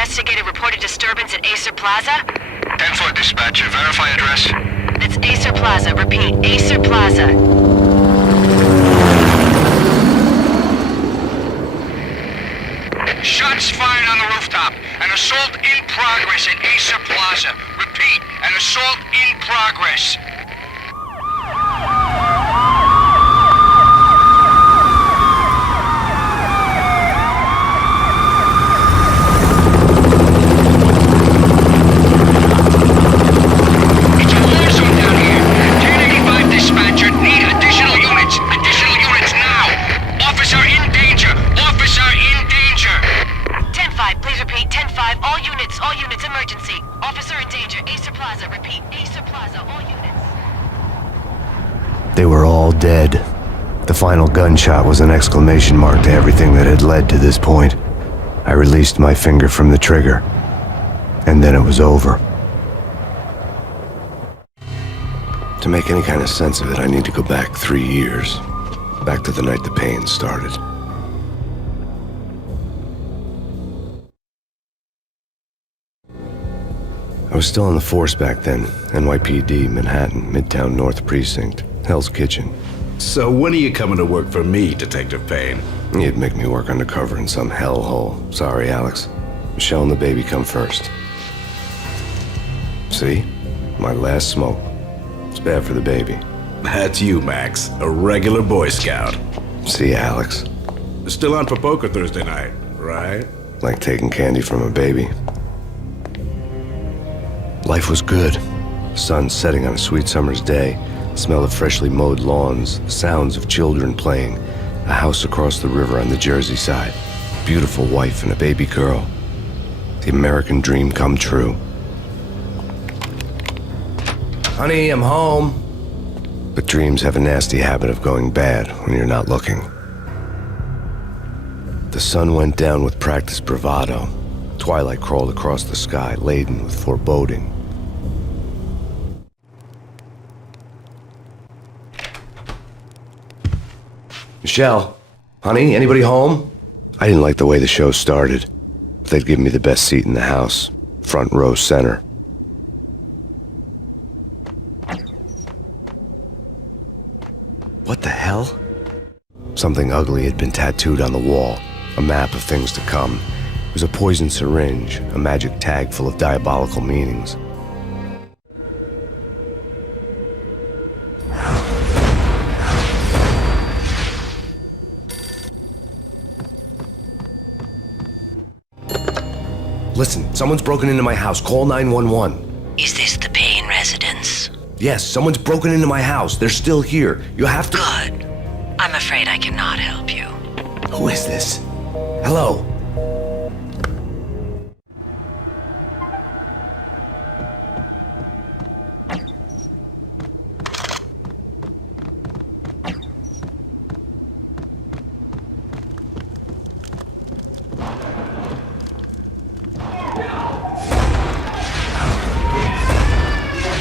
investigated reported disturbance at Acer Plaza? 10-4 dispatcher. Verify address. That's Acer Plaza. Repeat, Acer Plaza. Shots fired on the rooftop. An assault in progress at Acer Plaza. Repeat, an assault in progress. It's a war zone down here. 1085 dispatcher. Need additional units. Additional units now. Officer in danger. Officer in danger. 10-5, please repeat. 10-5, all units, emergency. Officer in danger, Acer Plaza. Repeat, Acer Plaza, all units. They were all dead. The final gunshot was an exclamation mark to everything that had led to this point. I released my finger from the trigger, and then it was over. To make any kind of sense of it, I need to go back 3 years. Back to the night the pain started. I was still on the force back then. NYPD, Manhattan, Midtown North Precinct, Hell's Kitchen. So when are you coming to work for me, Detective Payne? You'd make me work undercover in some hellhole. Sorry, Alex. Michelle and the baby come first. See? My last smoke. It's bad for the baby. That's you, Max. A regular Boy Scout. See, Alex? Still on for poker Thursday night, right? Like taking candy from a baby. Life was good. Sun setting on a sweet summer's day. The smell of freshly mowed lawns. The sounds of children playing. A house across the river on the Jersey side. Beautiful wife and a baby girl. The American dream come true. Honey, I'm home. But dreams have a nasty habit of going bad when you're not looking. The sun went down with practiced bravado. Twilight crawled across the sky, laden with foreboding. Michelle, honey, anybody home? I didn't like the way the show started. But they'd given me the best seat in the house, front row center. What the hell? Something ugly had been tattooed on the wall, a map of things to come. It was a poison syringe, a magic tag full of diabolical meanings. Listen, someone's broken into my house. Call 911. Is this the Payne residence? Yes, someone's broken into my house. They're still here. You have to... Good. I'm afraid I cannot help you. Who is this? Hello?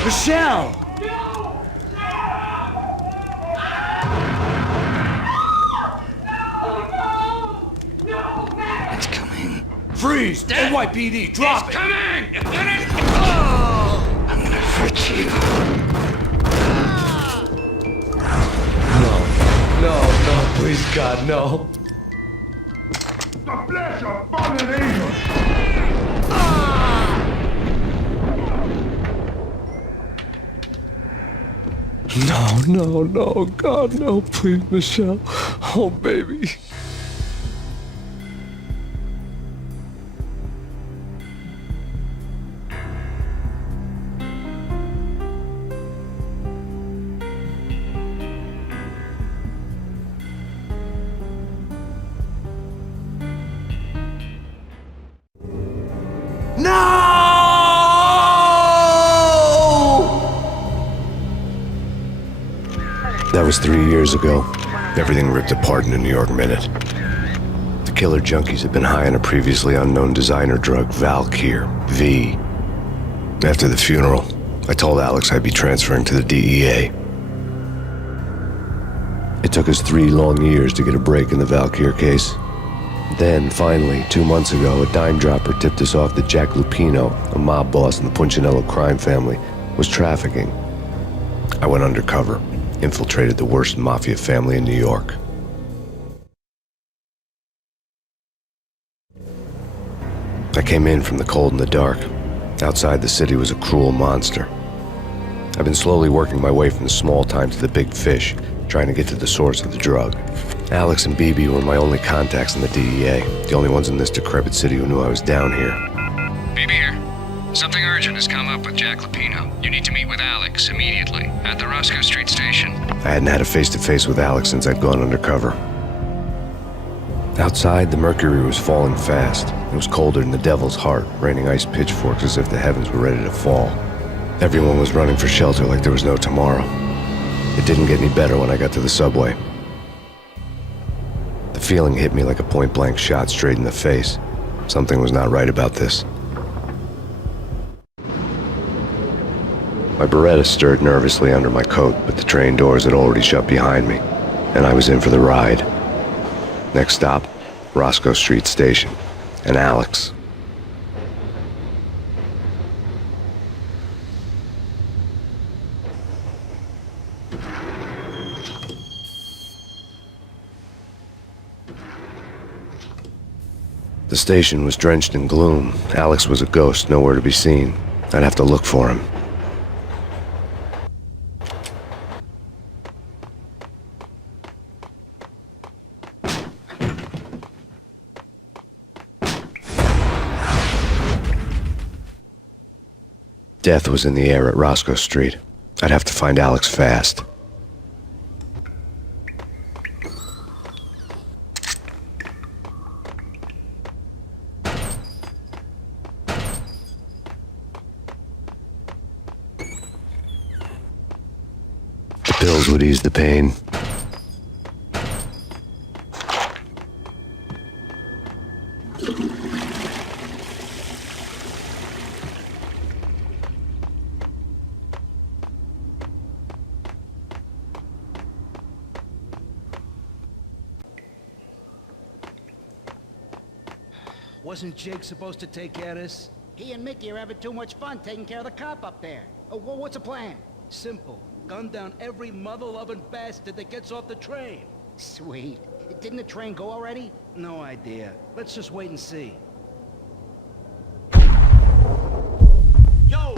Michelle! It's coming. Freeze! NYPD, drop it! Coming! I'm gonna hurt you. No, please, God, no. The flesh of fallen angels! No, God, no, please, Michelle. Oh, baby. That was 3 years ago. Everything ripped apart in a New York minute. The killer junkies had been high on a previously unknown designer drug, Valkyr, V. After the funeral, I told Alex I'd be transferring to the DEA. It took us 3 long years to get a break in the Valkyr case. Then, finally, 2 months ago, a dime dropper tipped us off that Jack Lupino, a mob boss in the Punchinello crime family, was trafficking. I went undercover, infiltrated the worst mafia family in New York. I came in from the cold and the dark. Outside, the city was a cruel monster. I've been slowly working my way from the small time to the big fish, trying to get to the source of the drug. Alex and BB were my only contacts in the DEA, the only ones in this decrepit city who knew I was down here. BB here. Something urgent has come up with Jack Lupino. You need to meet with Alex immediately at the Rosco Street station. I hadn't had a face-to-face with Alex since I'd gone undercover. Outside, the mercury was falling fast. It was colder than the devil's heart, raining ice pitchforks as if the heavens were ready to fall. Everyone was running for shelter like there was no tomorrow. It didn't get any better when I got to the subway. The feeling hit me like a point-blank shot straight in the face. Something was not right about this. My Beretta stirred nervously under my coat, but the train doors had already shut behind me, and I was in for the ride. Next stop, Rosco Street Station, and Alex. The station was drenched in gloom. Alex was a ghost, nowhere to be seen. I'd have to look for him. Death was in the air at Rosco Street. I'd have to find Alex fast. Pills would ease the pain. Wasn't Jake supposed to take care of this? He and Mickey are having too much fun taking care of the cop up there. What's the plan? Simple. Gun down every mother-loving bastard that gets off the train. Sweet. Didn't the train go already? No idea. Let's just wait and see. Yo!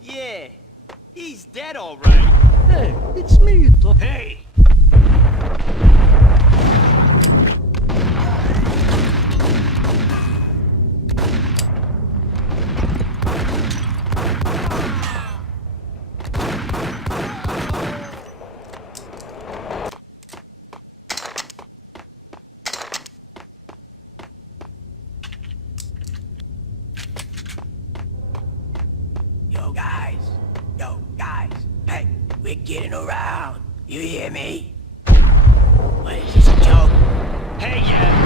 Yeah, he's dead all right. Hey, it's me. Hey! Yo, guys, hey, we're getting around. You hear me? What is this, a joke? Hey, yeah!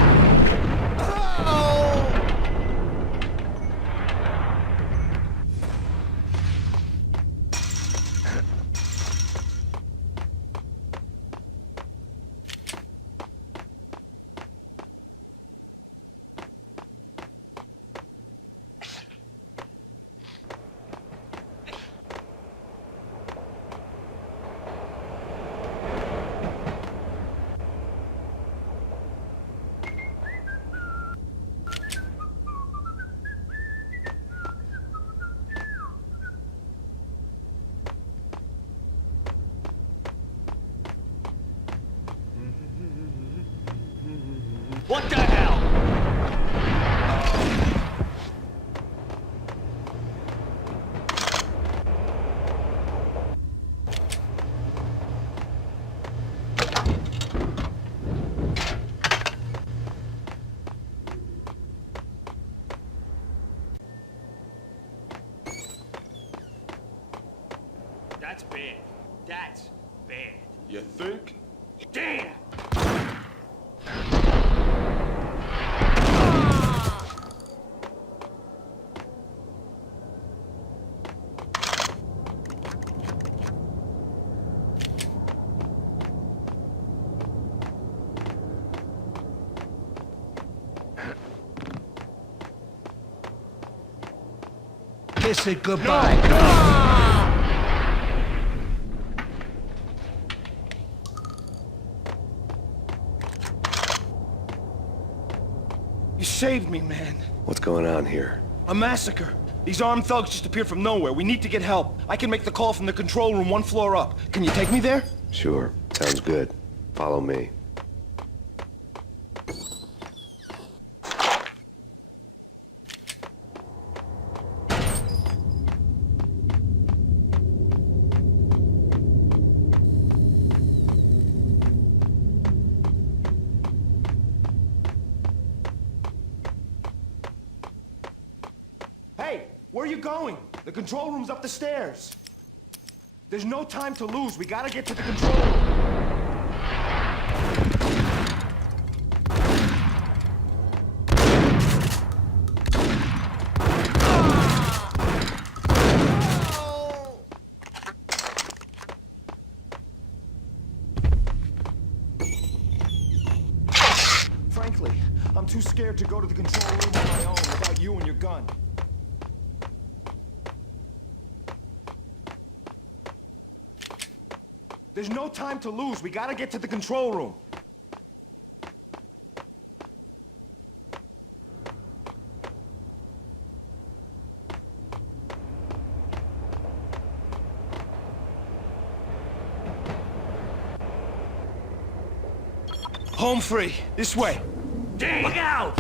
What the hell? That's bad. That's bad. You think? Damn! Kiss it goodbye. You saved me, man. What's going on here? A massacre. These armed thugs just appeared from nowhere. We need to get help. I can make the call from the control room 1 floor up. Can you take me there? Sure, sounds good. Follow me. Hey, where are you going? The control room's up the stairs. There's no time to lose. We gotta get to the control room. Frankly, I'm too scared to go to the control room on my own without you and your gun. There's no time to lose. We gotta get to the control room. Home free. This way. Damn! Look out!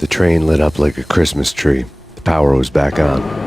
The train lit up like a Christmas tree. The power was back on.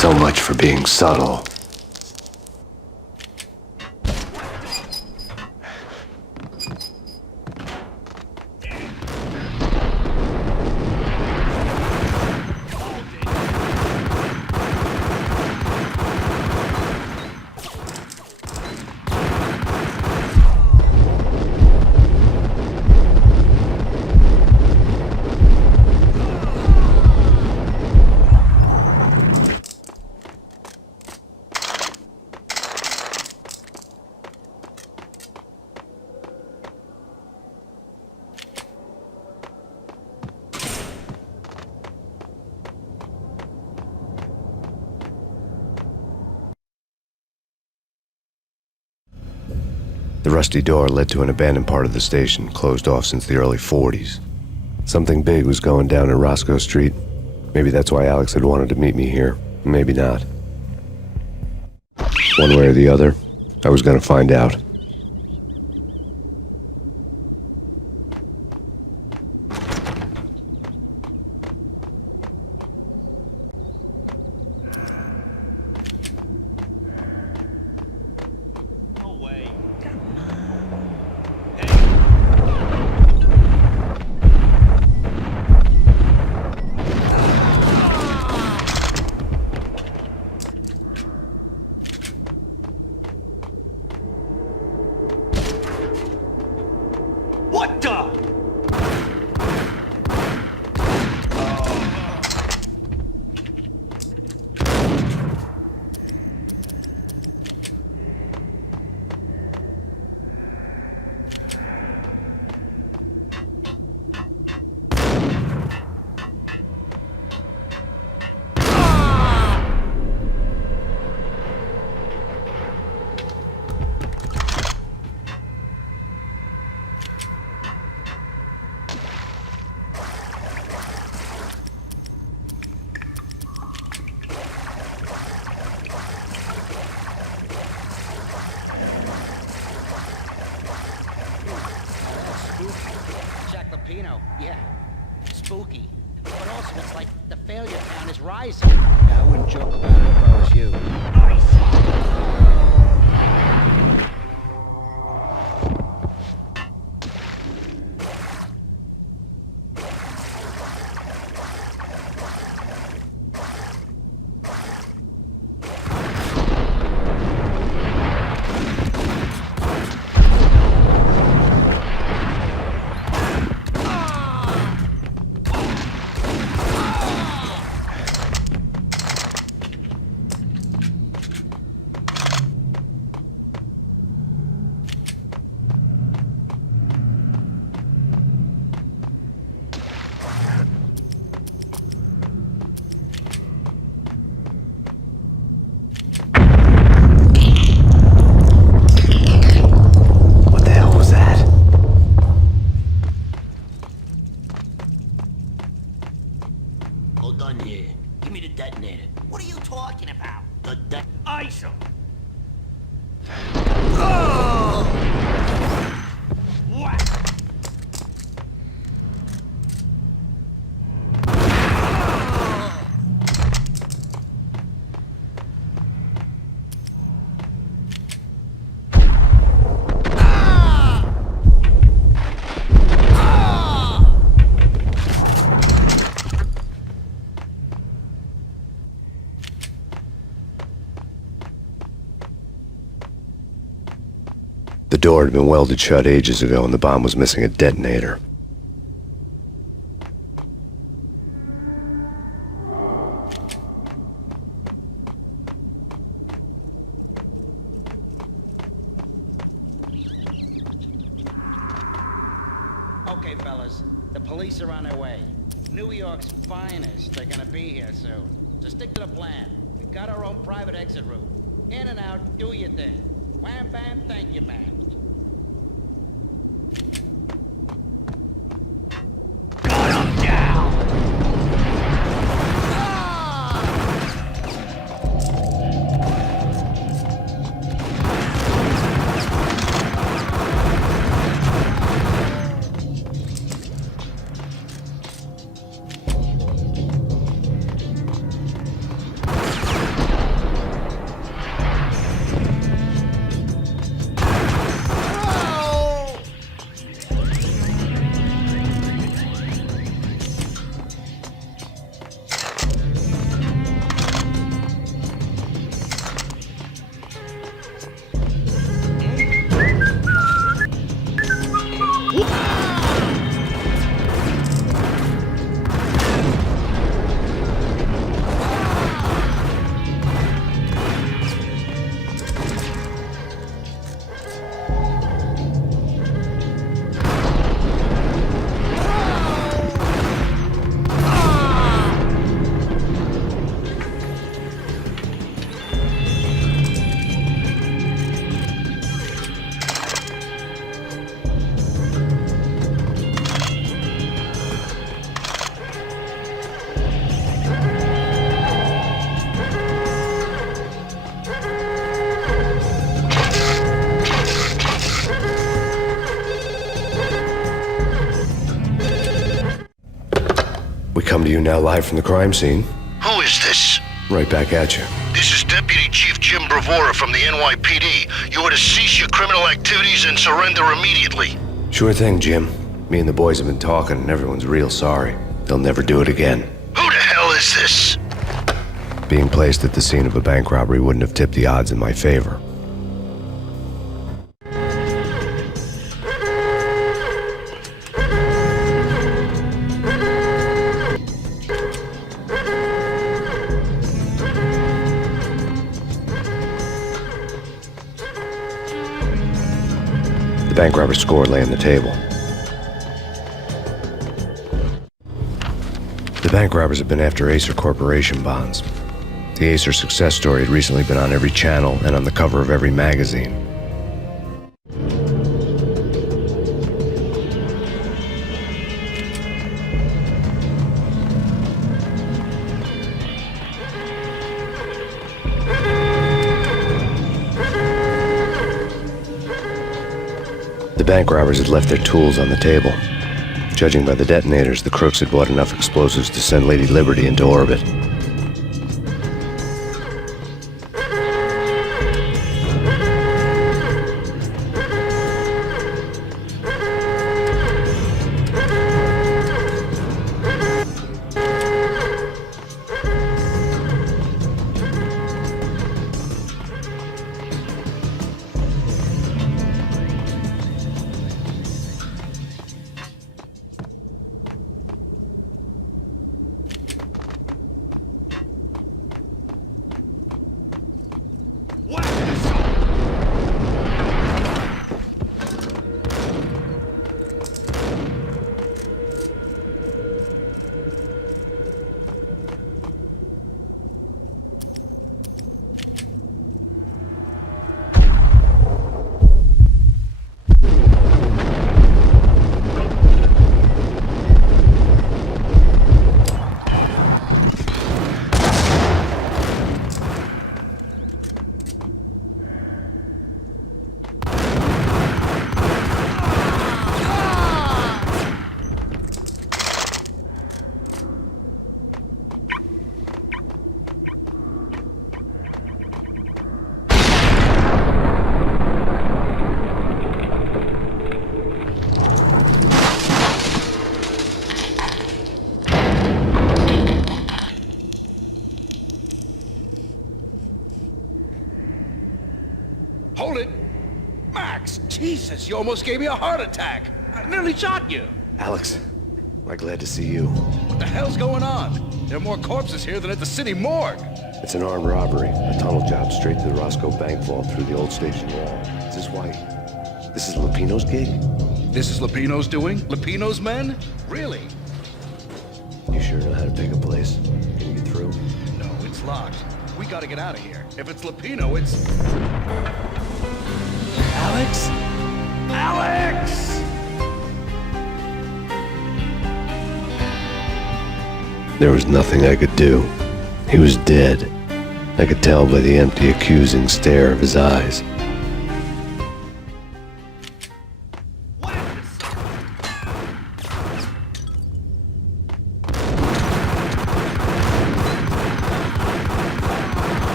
So much for being subtle. The rusty door led to an abandoned part of the station, closed off since the early 40s. Something big was going down at Rosco Street. Maybe that's why Alex had wanted to meet me here. Maybe not. One way or the other, I was gonna find out. No way. What the? Jack Lupino, yeah. Spooky. But also, it's like the failure count is rising. Yeah, I wouldn't joke about it if I was you. Give me the detonator. What are you talking about? The Ice him. What? The door had been welded shut ages ago and the bomb was missing a detonator. Okay, fellas. The police are on their way. New York's finest are gonna be here soon. So stick to the plan. We got our own private exit route. In and out, do your thing. Wham bam, thank you, man. come to you now live from the crime scene. Who is this? Right back at you. This is Deputy Chief Jim Bravura from the NYPD. You are to cease your criminal activities and surrender immediately. Sure thing, Jim. Me and the boys have been talking, and everyone's real sorry. They'll never do it again. Who the hell is this? Being placed at the scene of a bank robbery wouldn't have tipped the odds in my favor. The bank robber's score lay on the table. The bank robbers have been after Acer Corporation bonds. The Acer success story had recently been on every channel and on the cover of every magazine. The bank robbers had left their tools on the table. Judging by the detonators, the crooks had bought enough explosives to send Lady Liberty into orbit. Hold it! Max! Jesus, you almost gave me a heart attack! I nearly shot you! Alex, we're glad to see you. What the hell's going on? There are more corpses here than at the city morgue! It's an armed robbery. A tunnel job straight to the Rosco bank vault through the old station wall. Is this why? This is Lupino's gig? This is Lupino's doing? Lupino's men? Really? You sure know how to pick a place? Can you get through? No, it's locked. We gotta get out of here. If it's Lupino, it's... Alex? Alex! There was nothing I could do. He was dead. I could tell by the empty, accusing stare of his eyes.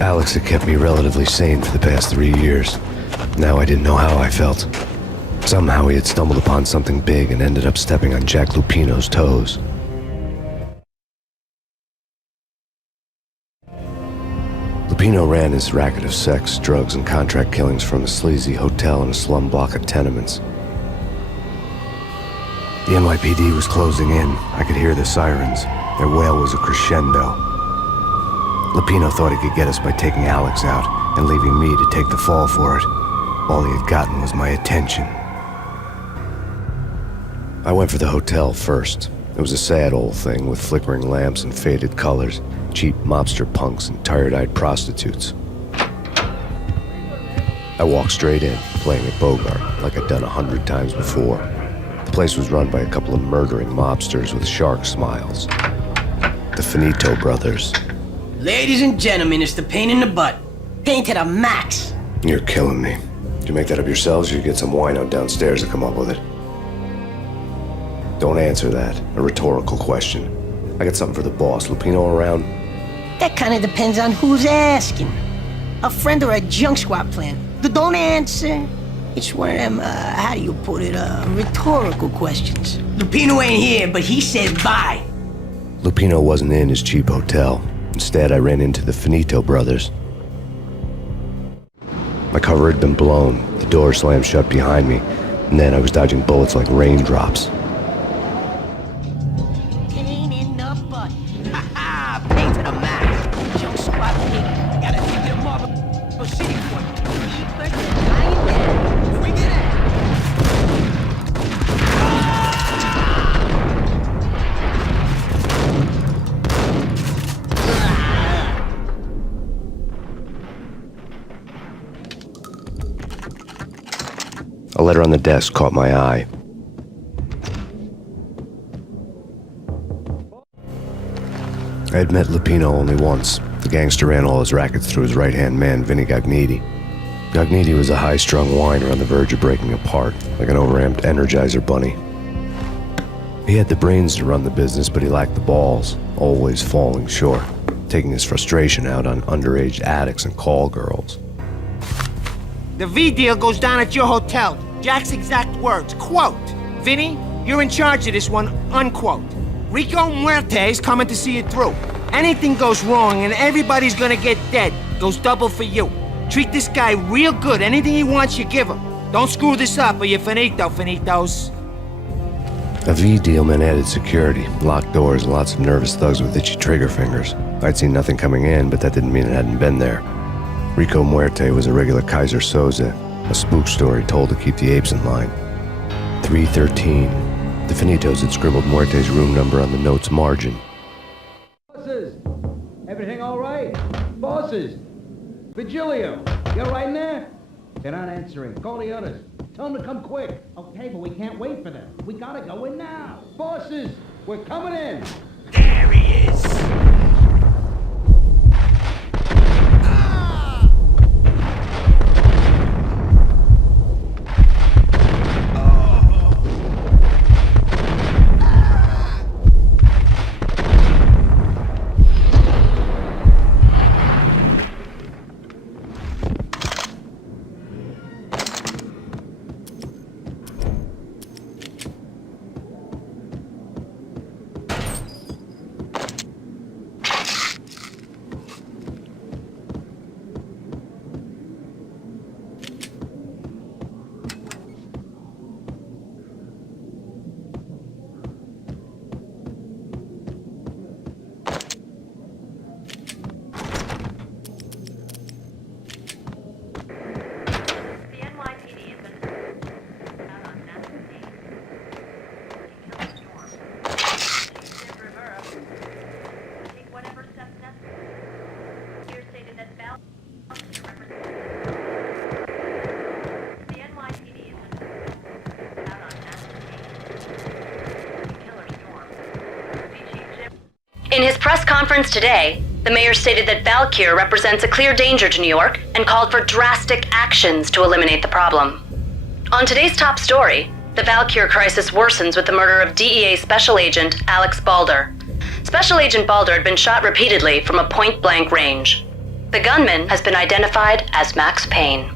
Alex had kept me relatively sane for the past 3 years. Now I didn't know how I felt. Somehow he had stumbled upon something big and ended up stepping on Jack Lupino's toes. Lupino ran his racket of sex, drugs, and contract killings from a sleazy hotel in a slum block of tenements. The NYPD was closing in. I could hear the sirens. Their wail was a crescendo. Lupino thought he could get us by taking Alex out and leaving me to take the fall for it. All he had gotten was my attention. I went for the hotel first. It was a sad old thing with flickering lamps and faded colors, cheap mobster punks and tired-eyed prostitutes. I walked straight in, playing at Bogart like I'd done 100 times before. The place was run by a couple of murdering mobsters with shark smiles. The Finito brothers. Ladies and gentlemen, it's the pain in the butt. Pain to the max. You're killing me. Did you make that up yourselves, or you get some wino downstairs to come up with it? Don't answer that. A rhetorical question. I got something for the boss. Lupino around? That kind of depends on who's asking. A friend or a junk squad plan. Don't answer. It's one of them, how do you put it, rhetorical questions. Lupino ain't here, but he said bye. Lupino wasn't in his cheap hotel. Instead, I ran into the Finito brothers. My cover had been blown. The door slammed shut behind me, and then I was dodging bullets like raindrops. Pain in the butt. Ha ha! Pain to the max. Junk squad pig. Gotta take it to Marble City for it. Keep it lying down. Bring it out. A letter on the desk caught my eye. I had met Lupino only once. The gangster ran all his rackets through his right-hand man, Vinny Gagniti. Gagniti was a high-strung whiner on the verge of breaking apart, like an overamped Energizer bunny. He had the brains to run the business, but he lacked the balls, always falling short, taking his frustration out on underage addicts and call girls. The V deal goes down at your hotel. Jack's exact words, quote, "Vinny, you're in charge of this one," unquote. Rico Muerte's coming to see it through. Anything goes wrong and everybody's gonna get dead. Goes double for you. Treat this guy real good. Anything he wants, you give him. Don't screw this up or you're finito, finitos. A V deal meant added security, locked doors, and lots of nervous thugs with itchy trigger fingers. I'd seen nothing coming in, but that didn't mean it hadn't been there. Rico Muerte was a regular Kaiser Soze, a spook story told to keep the apes in line. 313. The Finitos had scribbled Muerte's room number on the note's margin. Bosses! Everything all right? Bosses! Vigilio, you're right in there? They're not answering. Call the others. Tell them to come quick. Okay, but we can't wait for them. We gotta go in now. Bosses, we're coming in. There he is. In his press conference today, the mayor stated that Valkyr represents a clear danger to New York and called for drastic actions to eliminate the problem. On today's top story, the Valkyr crisis worsens with the murder of DEA Special Agent Alex Balder. Special Agent Balder had been shot repeatedly from a point-blank range. The gunman has been identified as Max Payne.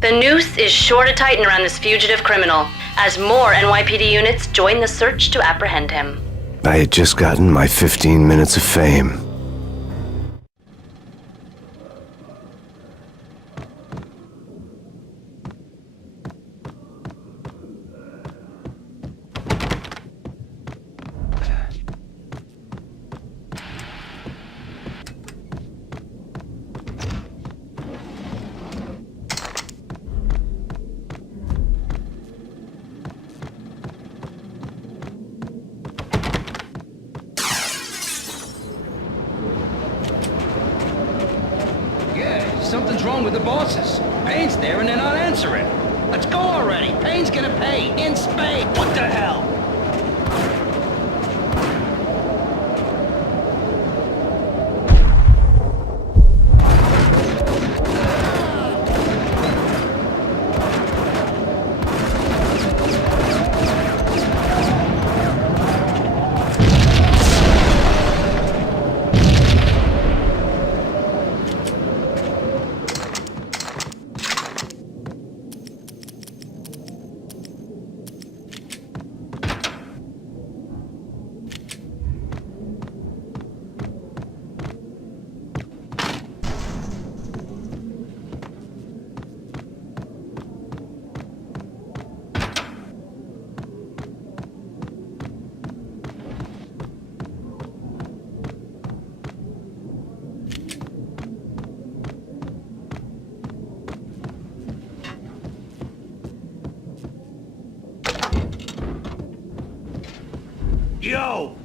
The noose is sure to tighten around this fugitive criminal as more NYPD units join the search to apprehend him. I had just gotten my 15 minutes of fame. Something's wrong with the bosses. Payne's there and they're not answering. Let's go already. Payne's gonna pay in spades. What the hell? Yo!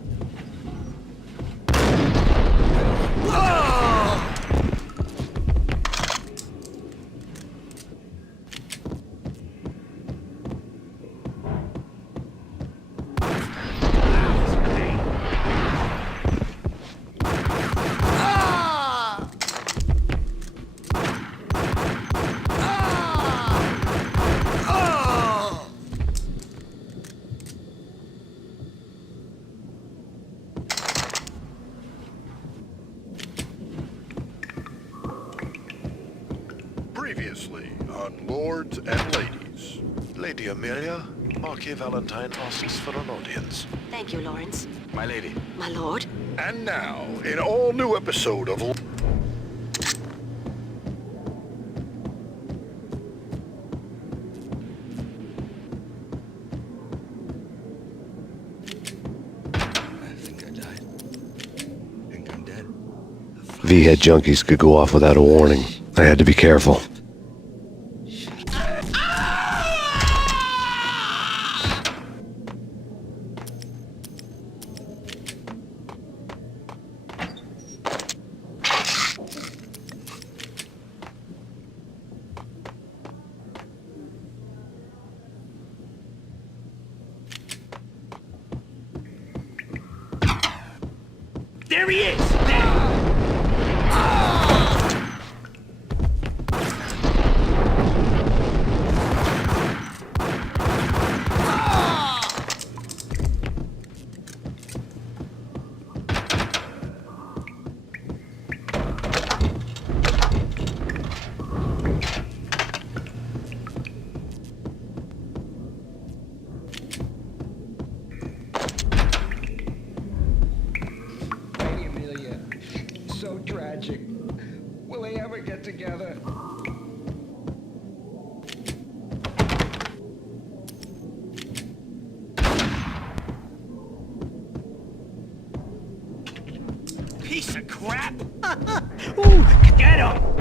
Previously on Lords and Ladies. Lady Amelia, Marquis Valentine asks for an audience. Thank you, Lawrence. My lady. My lord. And now, an all-new episode of... V-head junkies could go off without a warning. I had to be careful. There he is! Tragic. Will they ever get together? Piece of crap! Ooh, get him!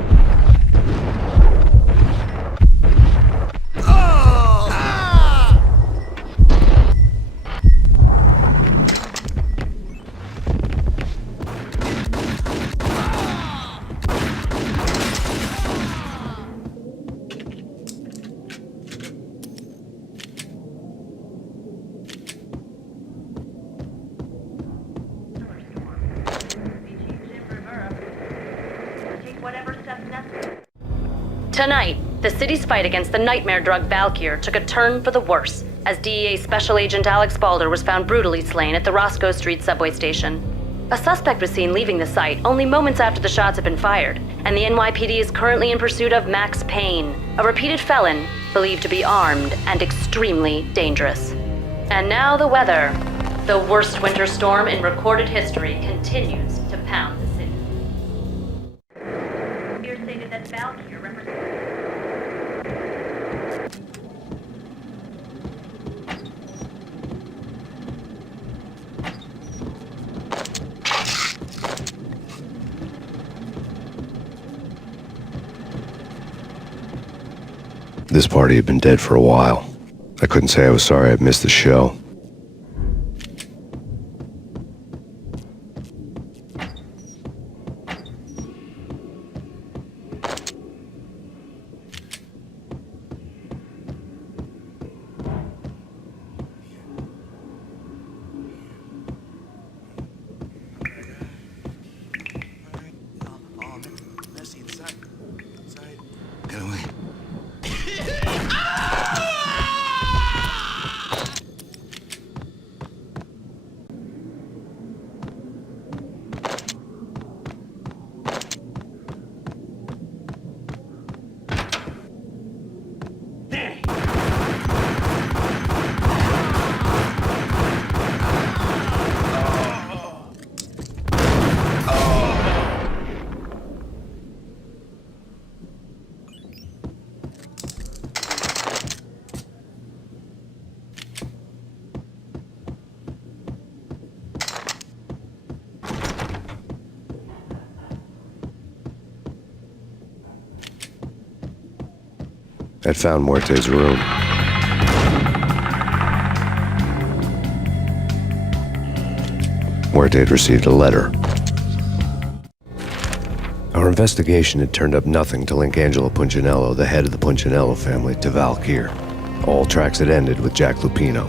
Tonight, the city's fight against the nightmare drug Valkyr took a turn for the worse, as DEA Special Agent Alex Balder was found brutally slain at the Rosco Street subway station. A suspect was seen leaving the site only moments after the shots had been fired, and the NYPD is currently in pursuit of Max Payne, a repeated felon believed to be armed and extremely dangerous. And now the weather. The worst winter storm in recorded history continues to pound the city. Here stated that Valkyr represents... This party had been dead for a while. I couldn't say I was sorry I'd missed the show. I'd found Muerte's room. Muerte had received a letter. Our investigation had turned up nothing to link Angelo Punchinello, the head of the Punchinello family, to Valkyr. All tracks had ended with Jack Lupino.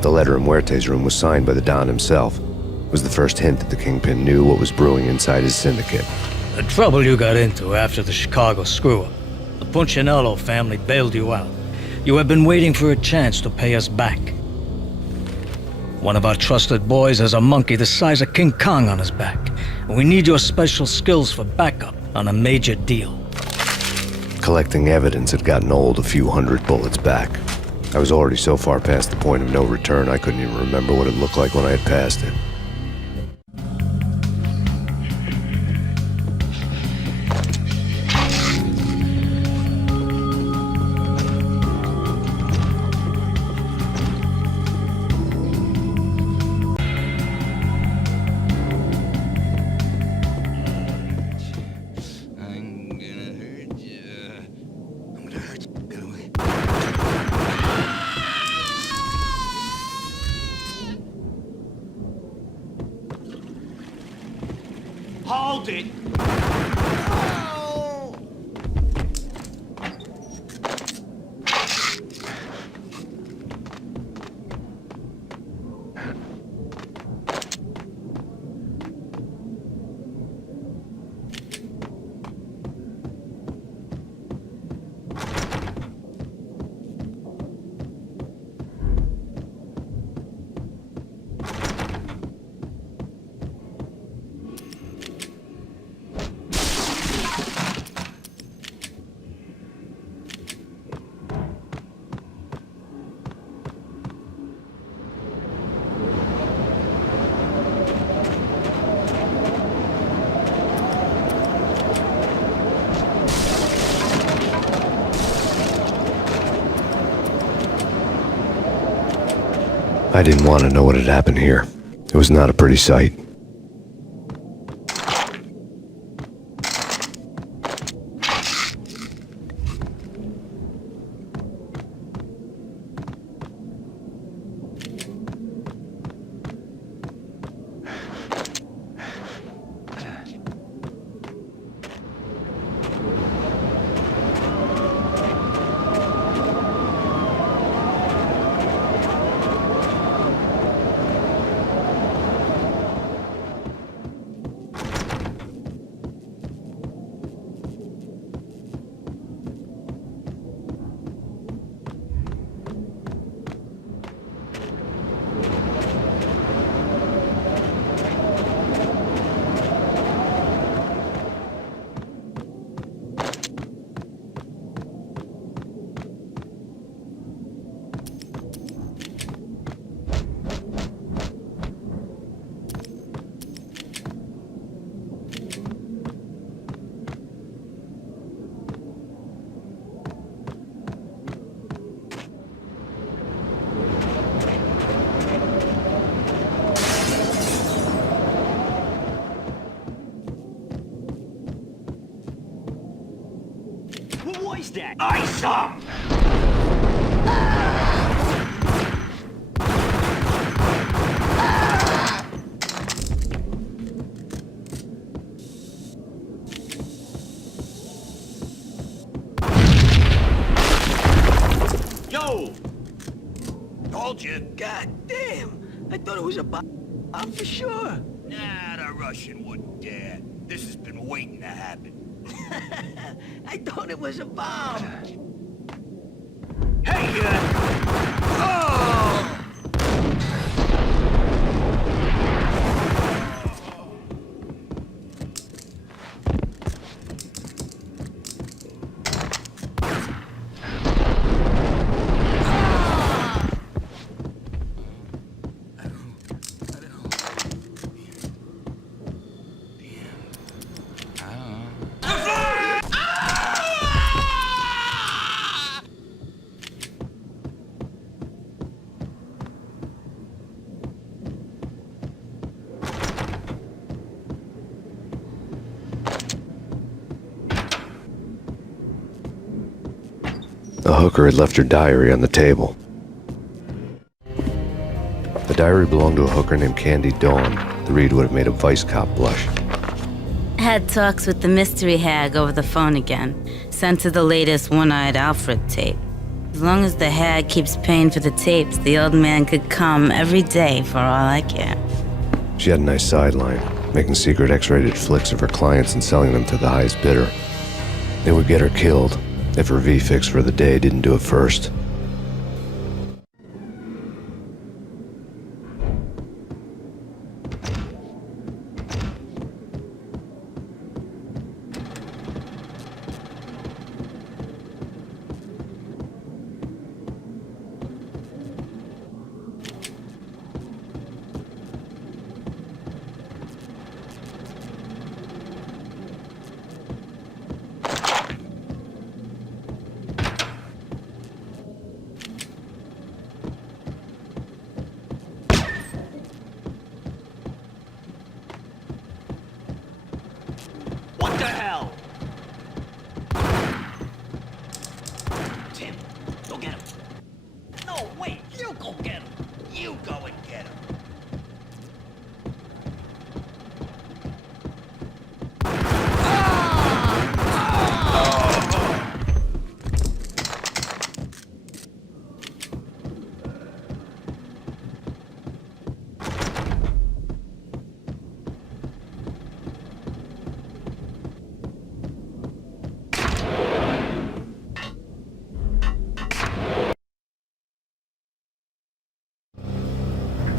The letter in Muerte's room was signed by the Don himself. It was the first hint that the Kingpin knew what was brewing inside his syndicate. The trouble you got into after the Chicago screw-up. The Punchinello family bailed you out. You have been waiting for a chance to pay us back. One of our trusted boys has a monkey the size of King Kong on his back. And we need your special skills for backup on a major deal. Collecting evidence had gotten old a few hundred bullets back. I was already so far past the point of no return I couldn't even remember what it looked like when I had passed it. Hold it! I didn't want to know what had happened here. It was not a pretty sight. noise that? Ice 'em! Yo! Told you. God damn! I thought it was a bomb for sure. Nah, the Russian wouldn't dare. This has been waiting to happen. I thought it was a bomb. Hey, oh! The hooker had left her diary on the table. The diary belonged to a hooker named Candy Dawn. The read would have made a vice cop blush. Had talks with the mystery hag over the phone again. Sent her the latest One-Eyed Alfred tape. As long as the hag keeps paying for the tapes, the old man could come every day for all I care. She had a nice sideline, making secret X-rated flicks of her clients and selling them to the highest bidder. They would get her killed if her V-fix for the day didn't do it first. What the hell? Tim, go get him. No, wait, you go get him. You go and get him.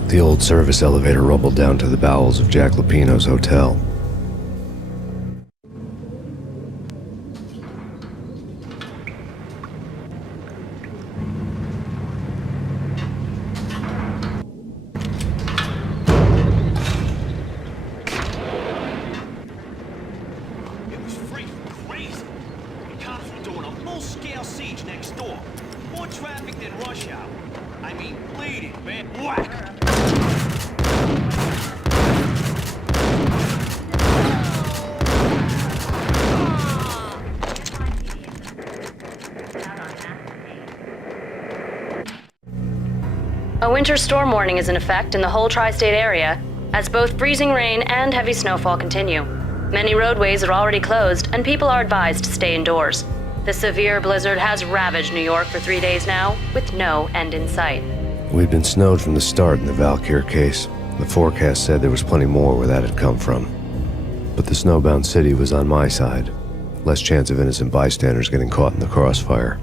The old service elevator rumbled down to the bowels of Jack Lupino's hotel. It was freaking crazy. The cops were doing a full-scale siege next door. More traffic than rush hour. I mean, bleeding, man. Whack! A winter storm warning is in effect in the whole tri-state area, as both freezing rain and heavy snowfall continue. Many roadways are already closed, and people are advised to stay indoors. The severe blizzard has ravaged New York for 3 days now, with no end in sight. We'd been snowed from the start in the Valkyr case. The forecast said there was plenty more where that had come from. But the snowbound city was on my side. Less chance of innocent bystanders getting caught in the crossfire.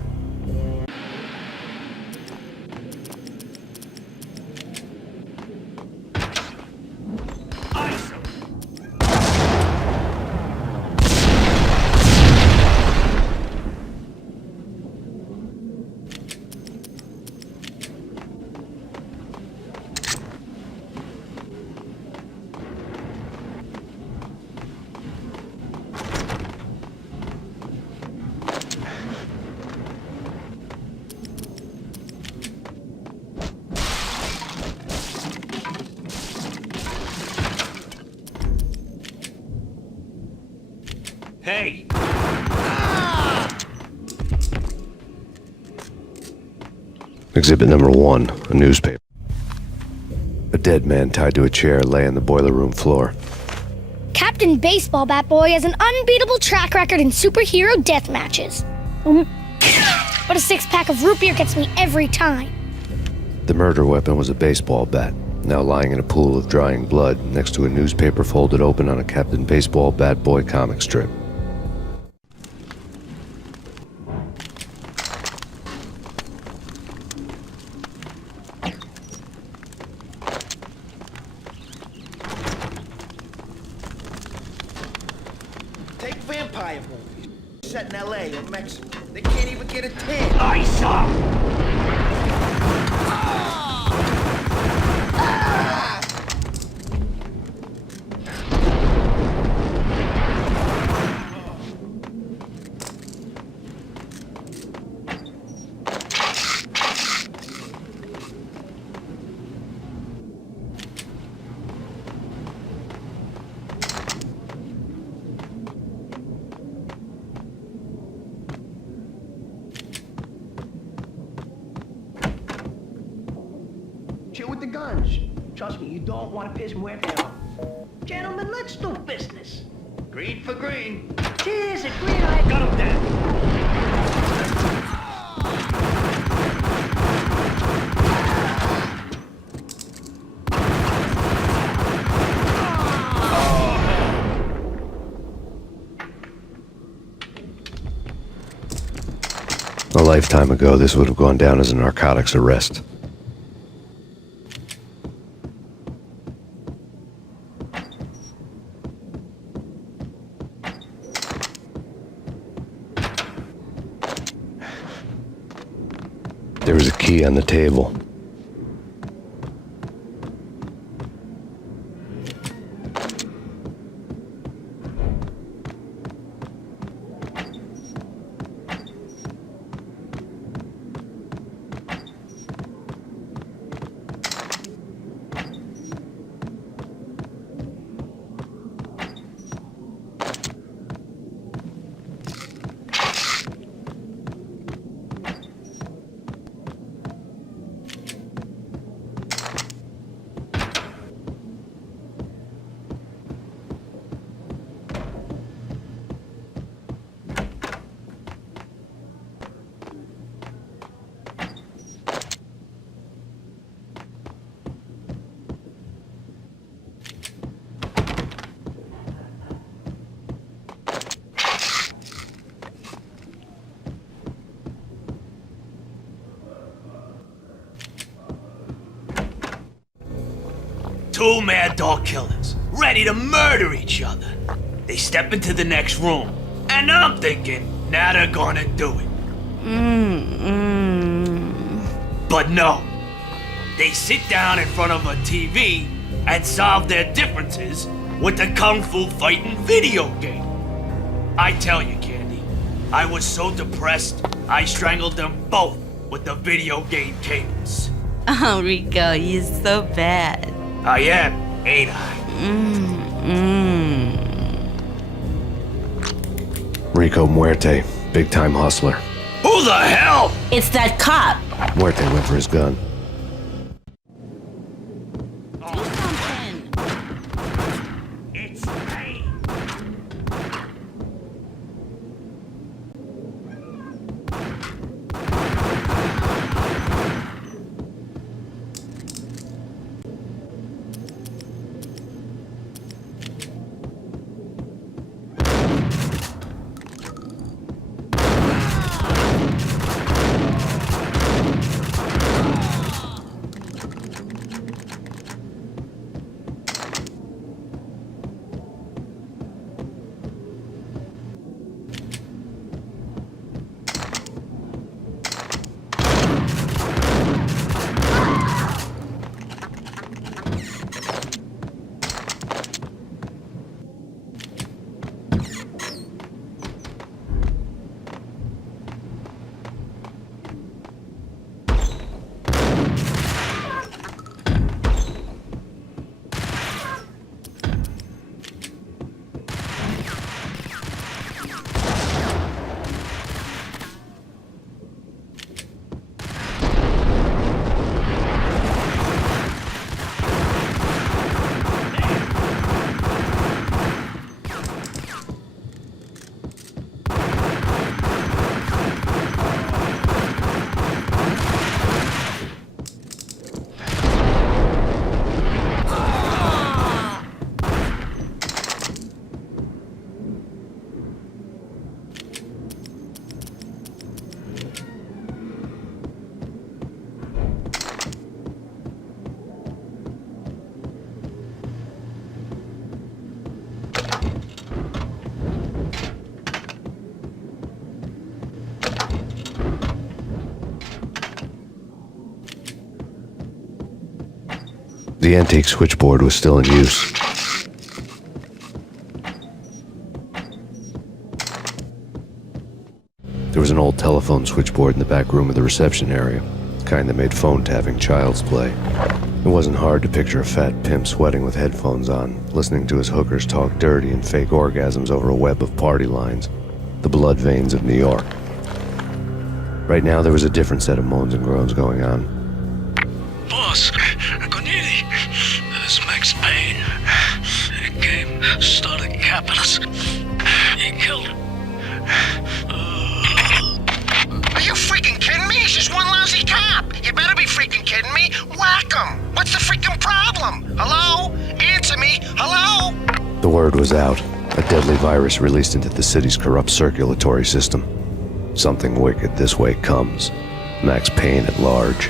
Hey! Exhibit number 1, a newspaper. A dead man tied to a chair lay on the boiler room floor. Captain Baseball Bat Boy has an unbeatable track record in superhero death matches. But a 6-pack of root beer gets me every time. The murder weapon was a baseball bat, now lying in a pool of drying blood next to a newspaper folded open on a Captain Baseball Bat Boy comic strip. Take vampire movies. Set in L.A. or Mexico. They can't even get a tan. Ice up! Chill with the guns. Trust me, you don't want to piss Muerte off. Gentlemen, let's do business. Green for green. Cheers, a green light. Got him dead. A lifetime ago, this would have gone down as a narcotics arrest. There was a key on the table. Two mad dog killers, ready to murder each other. They step into the next room, and I'm thinking, now they're gonna do it. But no. They sit down in front of a TV and solve their differences with the Kung Fu fighting video game. I tell you, Candy, I was so depressed, I strangled them both with the video game cables. Oh, Rico, you're so bad. I am, ain't I? Rico Muerte, big-time hustler. Who the hell? It's that cop. Muerte went for his gun. Do something. It's me. The antique switchboard was still in use. There was an old telephone switchboard in the back room of the reception area, the kind that made phone tapping child's play. It wasn't hard to picture a fat pimp sweating with headphones on, listening to his hookers talk dirty and fake orgasms over a web of party lines, the blood veins of New York. Right now, there was a different set of moans and groans going on. Boss, Cornelia, this is Max Payne. He came, started capping us. He killed him. Are you freaking kidding me? It's just one lousy cop. You better be freaking kidding me. Whack him. What's the freaking problem? Hello? Answer me. Hello? The word was out. A deadly virus released into the city's corrupt circulatory system. Something wicked this way comes. Max Payne at large.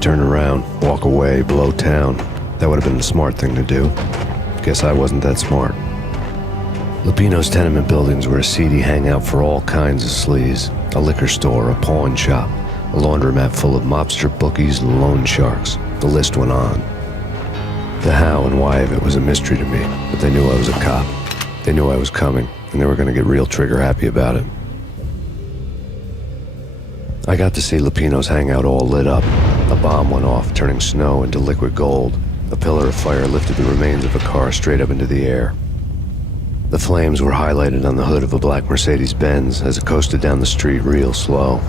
Turn around, walk away, blow town. That would have been the smart thing to do. Guess I wasn't that smart. Lupino's tenement buildings were a seedy hangout for all kinds of sleaze. A liquor store, a pawn shop, a laundromat full of mobster bookies and loan sharks. The list went on. The how and why of it was a mystery to me, but they knew I was a cop. They knew I was coming, and they were going to get real trigger happy about it. I got to see Lupino's hangout all lit up. A bomb went off, turning snow into liquid gold. A pillar of fire lifted the remains of a car straight up into the air. The flames were highlighted on the hood of a black Mercedes-Benz as it coasted down the street real slow,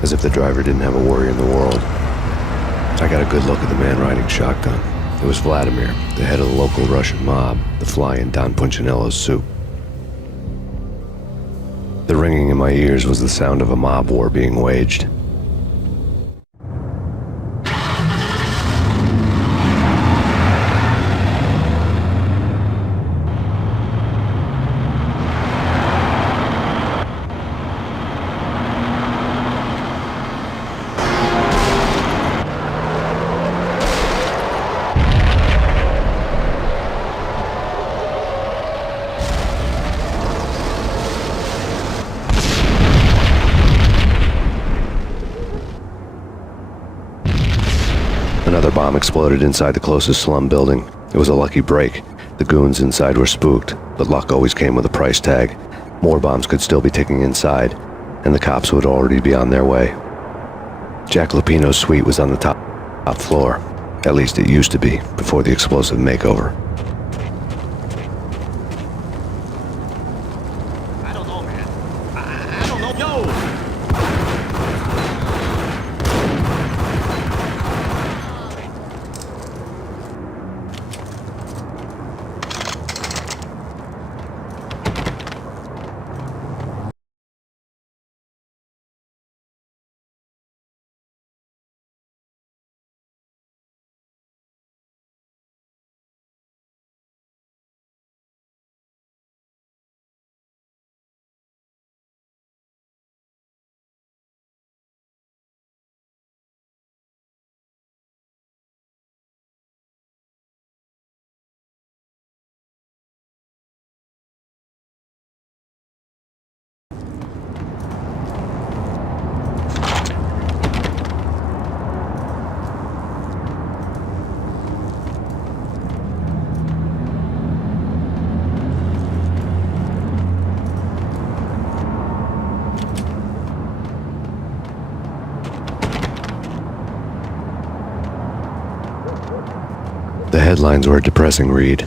as if the driver didn't have a worry in the world. I got a good look at the man riding shotgun. It was Vladimir, the head of the local Russian mob, the fly in Don Punchinello's soup. The ringing in my ears was the sound of a mob war being waged. Another bomb exploded inside the closest slum building. It was a lucky break. The goons inside were spooked, but luck always came with a price tag. More bombs could still be ticking inside, and the cops would already be on their way. Jack Lupino's suite was on the top floor. At least it used to be, before the explosive makeover. I don't know, man. I don't know. Yo! The headlines were a depressing read.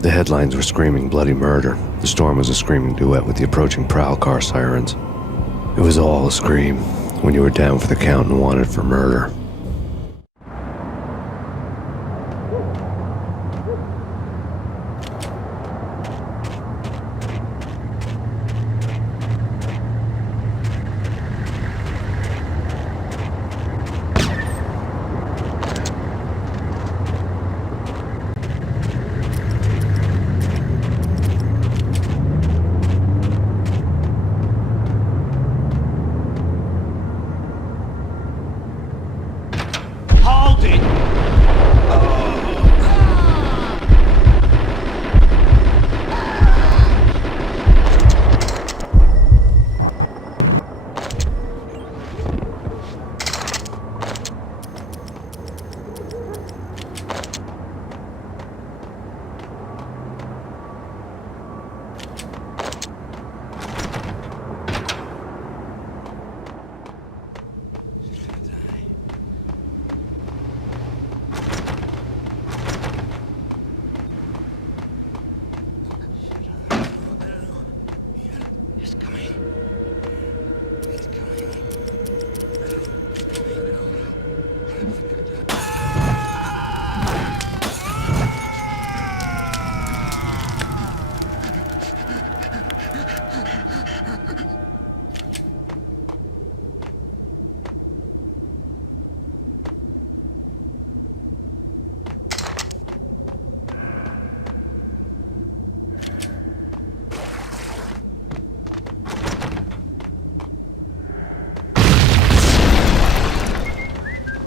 The headlines were screaming bloody murder. The storm was a screaming duet with the approaching prowl car sirens. It was all a scream when you were down for the count and wanted for murder. Hold it!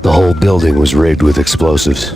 The whole building was rigged with explosives.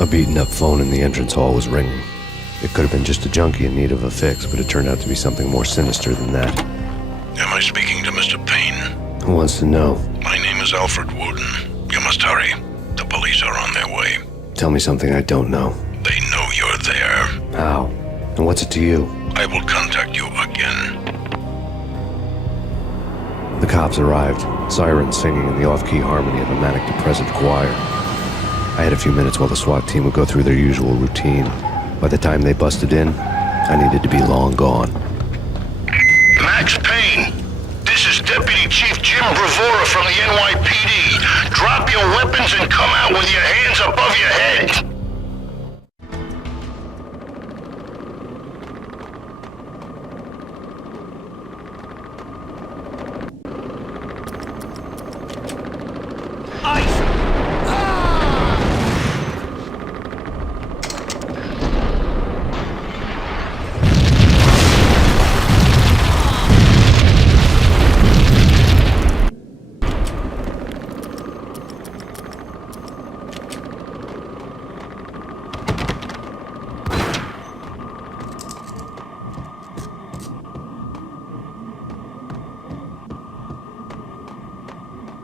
A beaten-up phone in the entrance hall was ringing. It could have been just a junkie in need of a fix, but it turned out to be something more sinister than that. Am I speaking to Mr. Payne? Who wants to know? My name is Alfred Wooden. You must hurry. The police are on their way. Tell me something I don't know. They know you're there. How? And what's it to you? I will contact you again. The cops arrived, sirens singing in the off-key harmony of a manic-depressive choir. I had a few minutes while the SWAT team would go through their usual routine. By the time they busted in, I needed to be long gone. Max Payne, this is Deputy Chief Jim Bravura from the NYPD. Drop your weapons and come out with your hands above your head.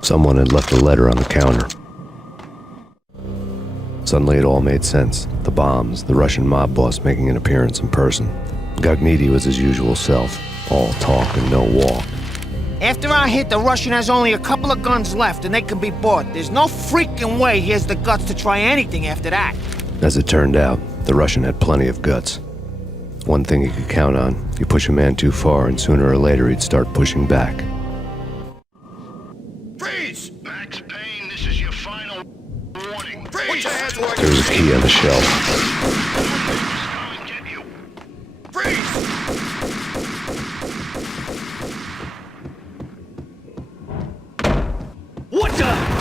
Someone had left a letter on the counter. Suddenly it all made sense. The bombs, the Russian mob boss making an appearance in person. Gagniti was his usual self, all talk and no walk. After our hit, the Russian has only a couple of guns left and they can be bought. There's no freaking way he has the guts to try anything after that. As it turned out, the Russian had plenty of guts. One thing you could count on, you push a man too far and sooner or later he'd start pushing back. Freeze! Max Payne, this is your final warning. Freeze! There was a key on the shelf. What the?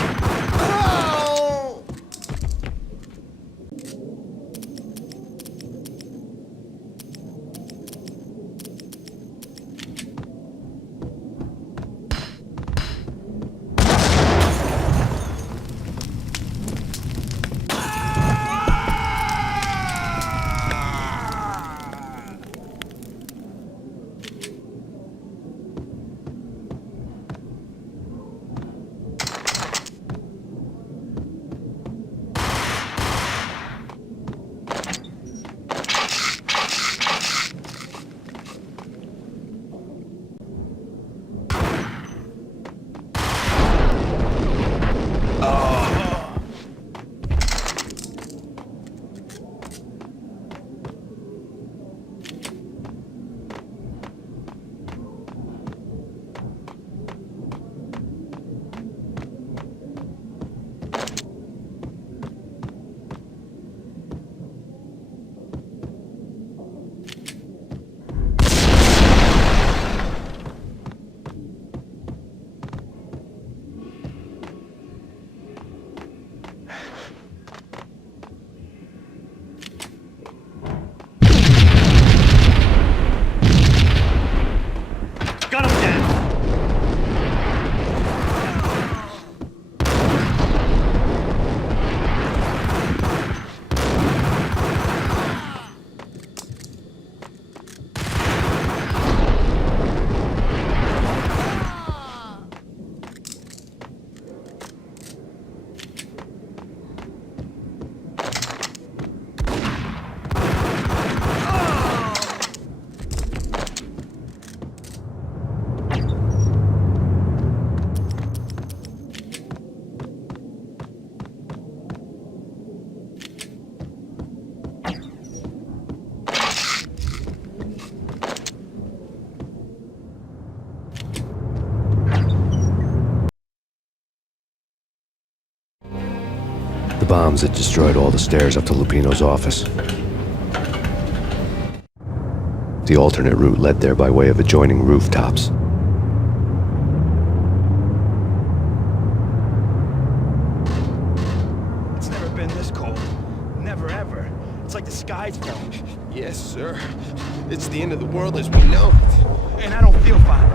The bombs had destroyed all the stairs up to Lupino's office. The alternate route led there by way of adjoining rooftops. It's never been this cold. Never ever. It's like the sky's falling. Yes, sir. It's the end of the world as we know it. And I don't feel fine.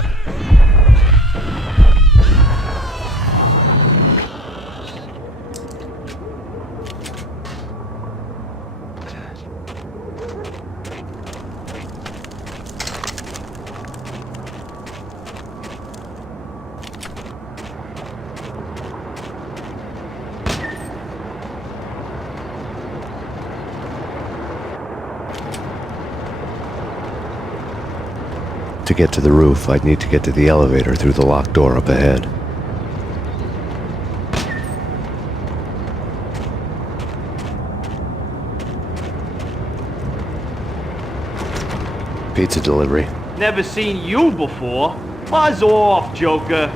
get to the roof, I'd need to get to the elevator through the locked door up ahead. Pizza delivery. Never seen you before. Buzz off, Joker.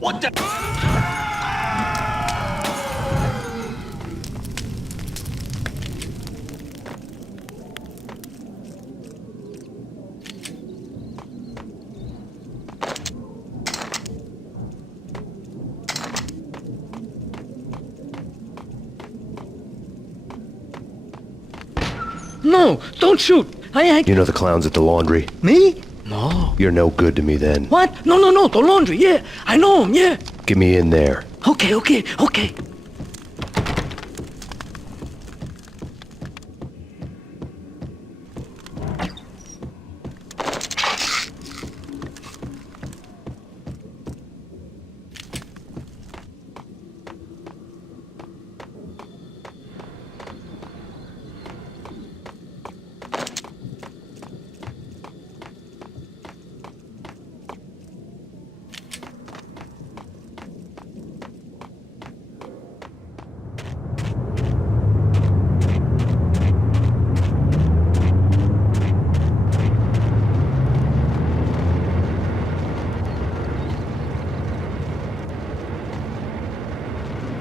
What the? No, don't shoot. I You know the clowns at the laundry? Me? No. You're no good to me then. What? No, the laundry, yeah. I know him, yeah. Get me in there. Okay.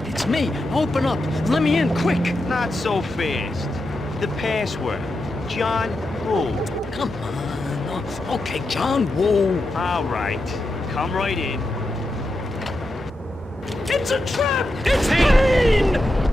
It's me. Open up. Let me in, quick. Not so fast. The password. John Woo. Come on. Okay, John Woo. All right. Come right in. It's a trap! It's Payne!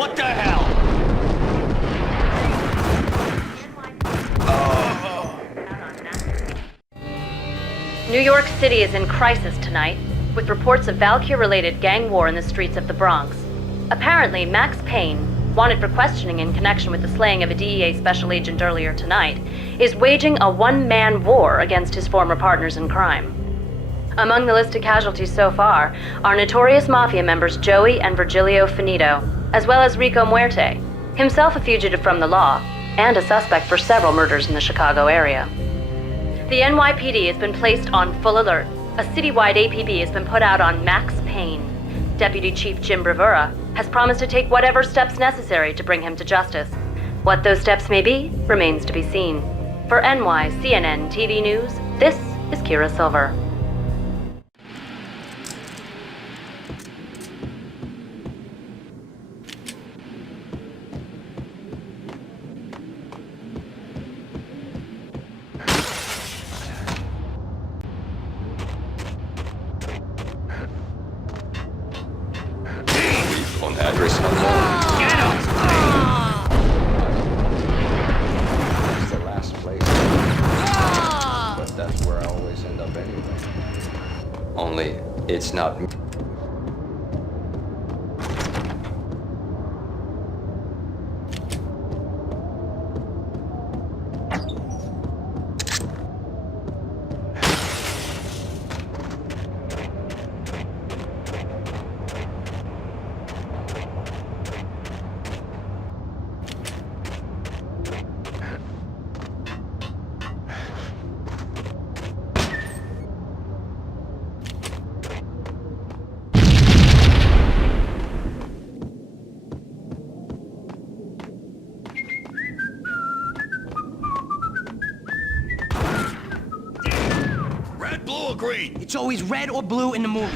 What the hell? New York City is in crisis tonight, with reports of Valkyr-related gang war in the streets of the Bronx. Apparently, Max Payne, wanted for questioning in connection with the slaying of a DEA special agent earlier tonight, is waging a one-man war against his former partners in crime. Among the listed casualties so far are notorious mafia members Joey and Virgilio Finito, as well as Rico Muerte, himself a fugitive from the law, and a suspect for several murders in the Chicago area. The NYPD has been placed on full alert, A citywide APB has been put out on Max Payne. Deputy Chief Jim Bravura has promised to take whatever steps necessary to bring him to justice. What those steps may be remains to be seen. For NYCNN TV News, this is Kira Silver. On the address alone. It's the last place. But that's where I always end up anyway. Only, it's not me. Red, blue, or green? It's always red or blue in the movies.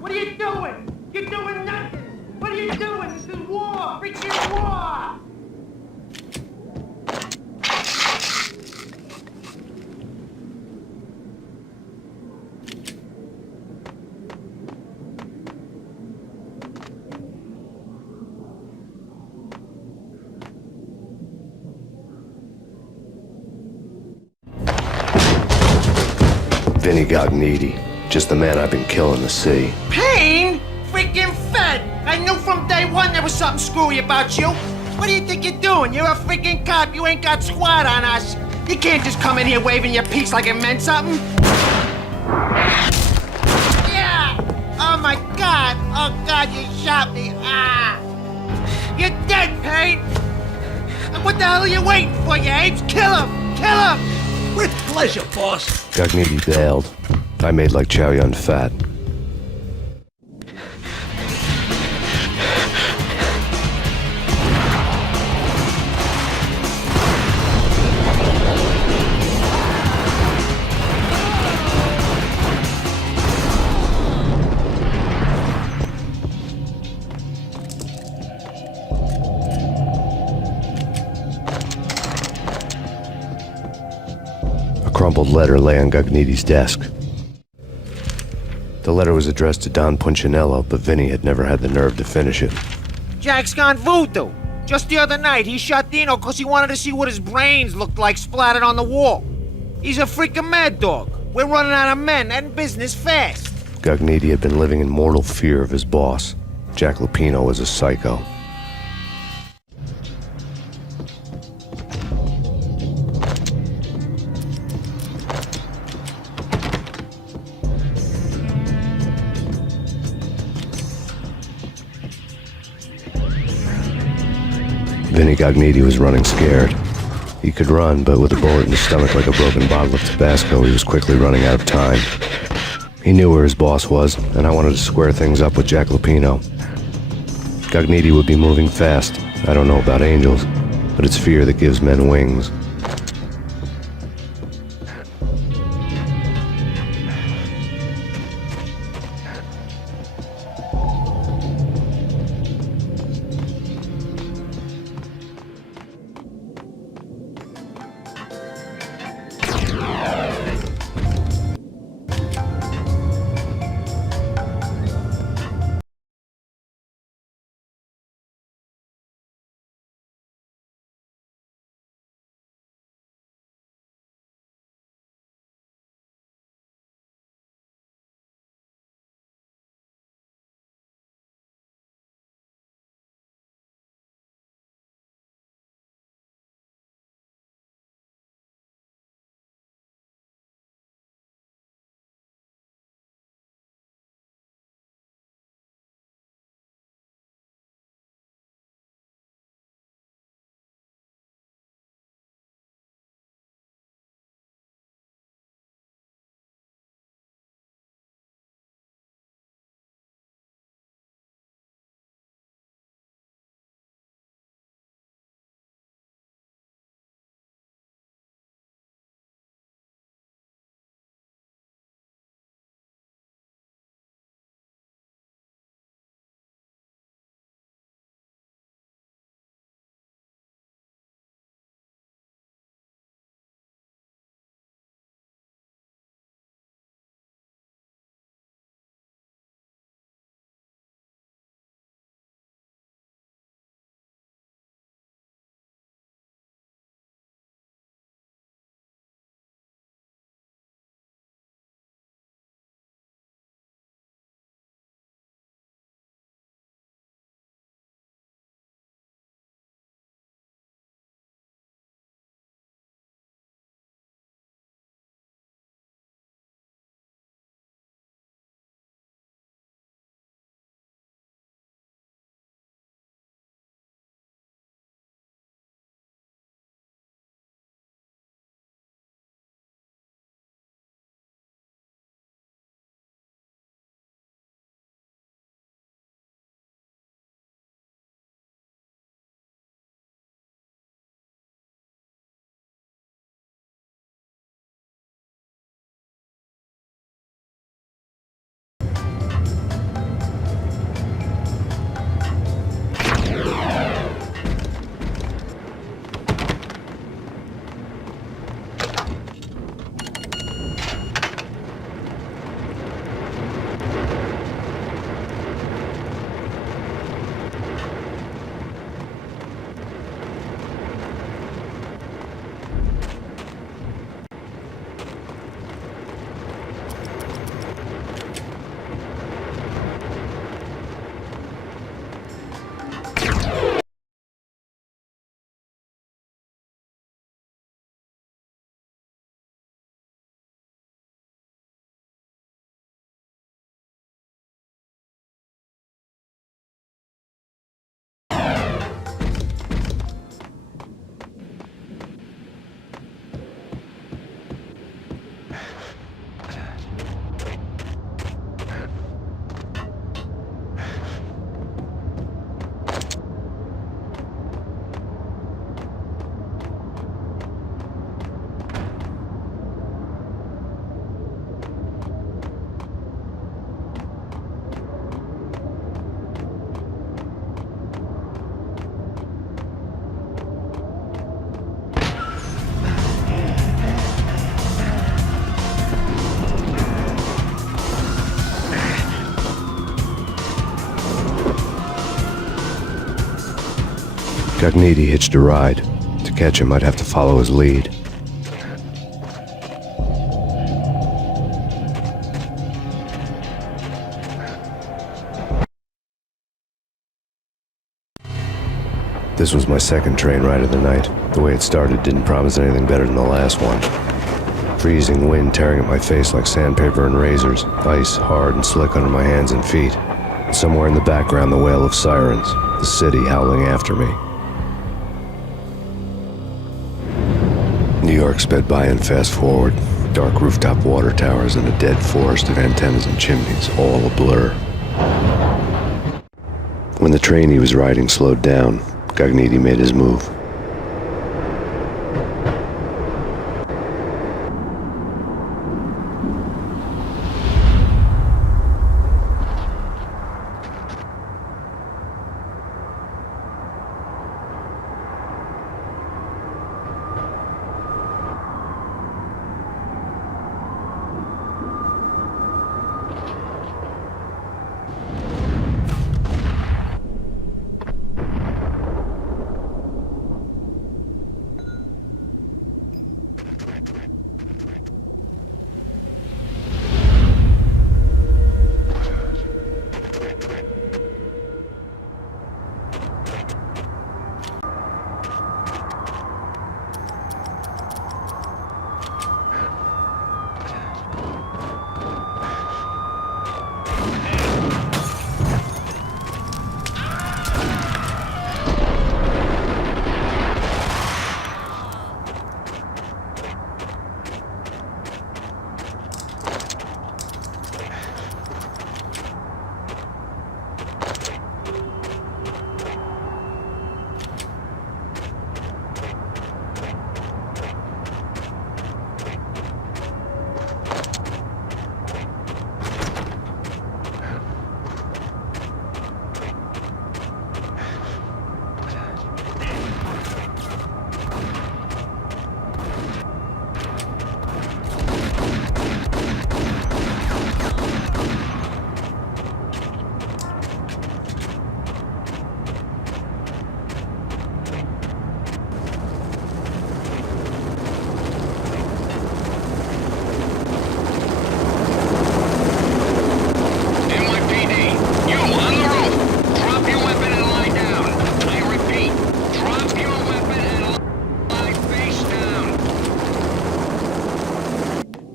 What are you doing? You're doing nothing! What are you doing? This is war! Freaking war! Vinny Gognitti. Just the man I've been killing to see. Payne? Freaking Fed! I knew from day one there was something screwy about you. What do you think you're doing? You're a freaking cop. You ain't got squad on us. You can't just come in here waving your piece like it meant something. Yeah! Oh my God! Oh God, you shot me! Ah! You're dead, Payne! And what the hell are you waiting for, you apes? Kill him! Kill him! With pleasure, boss. Gognitti bailed. I made like Chow Yun Fat. A crumpled letter lay on Gognitti's desk. The letter was addressed to Don Punchinello, but Vinny had never had the nerve to finish it. Jack's gone voodoo. Just the other night, he shot Dino because he wanted to see what his brains looked like splattered on the wall. He's a freaking mad dog. We're running out of men and business fast. Gognitti had been living in mortal fear of his boss. Jack Lupino was a psycho. Vinny Gognitti was running scared. He could run, but with a bullet in his stomach like a broken bottle of Tabasco, he was quickly running out of time. He knew where his boss was, and I wanted to square things up with Jack Lupino. Gognitti would be moving fast, I don't know about angels, but it's fear that gives men wings. Cogniti hitched a ride. To catch him, I'd have to follow his lead. This was my second train ride of the night. The way it started didn't promise anything better than the last one. Freezing wind tearing at my face like sandpaper and razors, ice hard and slick under my hands and feet. And somewhere in the background, the wail of sirens, the city howling after me. New York sped by and fast forward. Dark rooftop water towers and a dead forest of antennas and chimneys, all a blur. When the train he was riding slowed down, Gognitti made his move.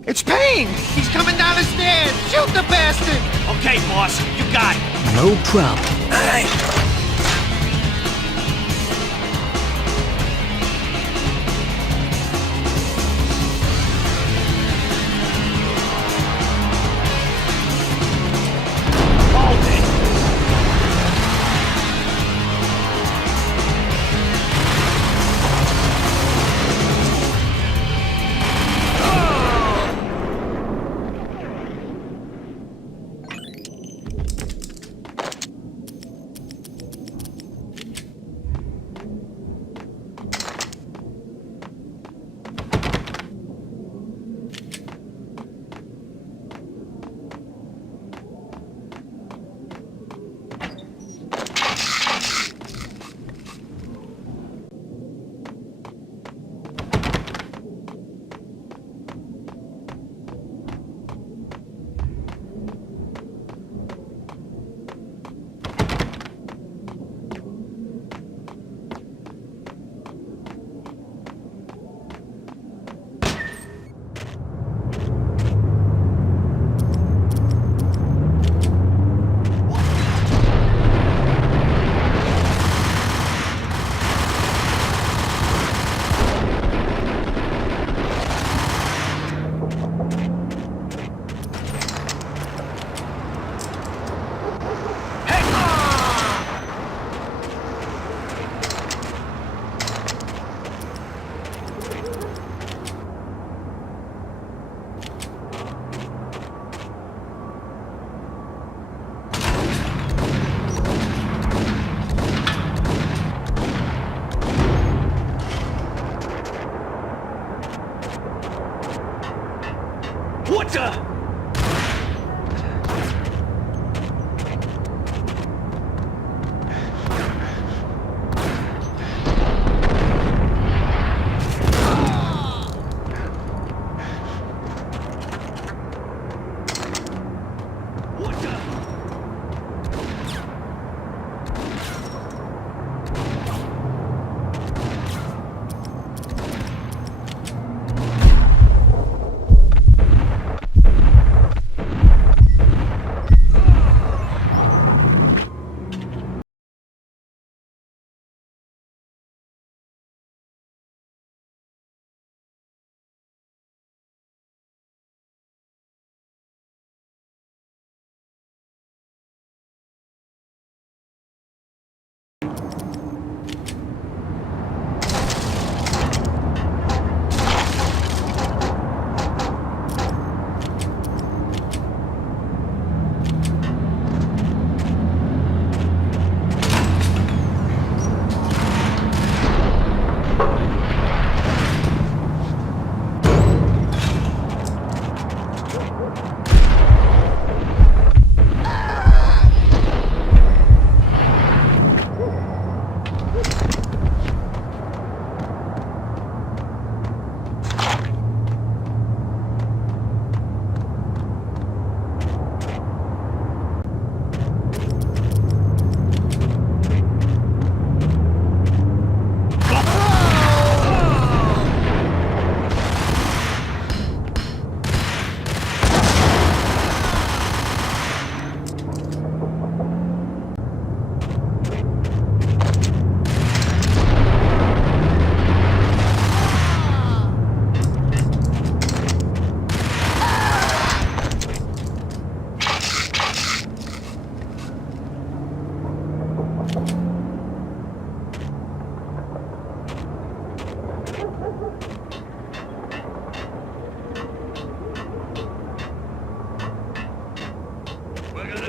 It's Payne! He's coming down the stairs! Shoot the bastard! Okay, boss, you got it. No problem. All right.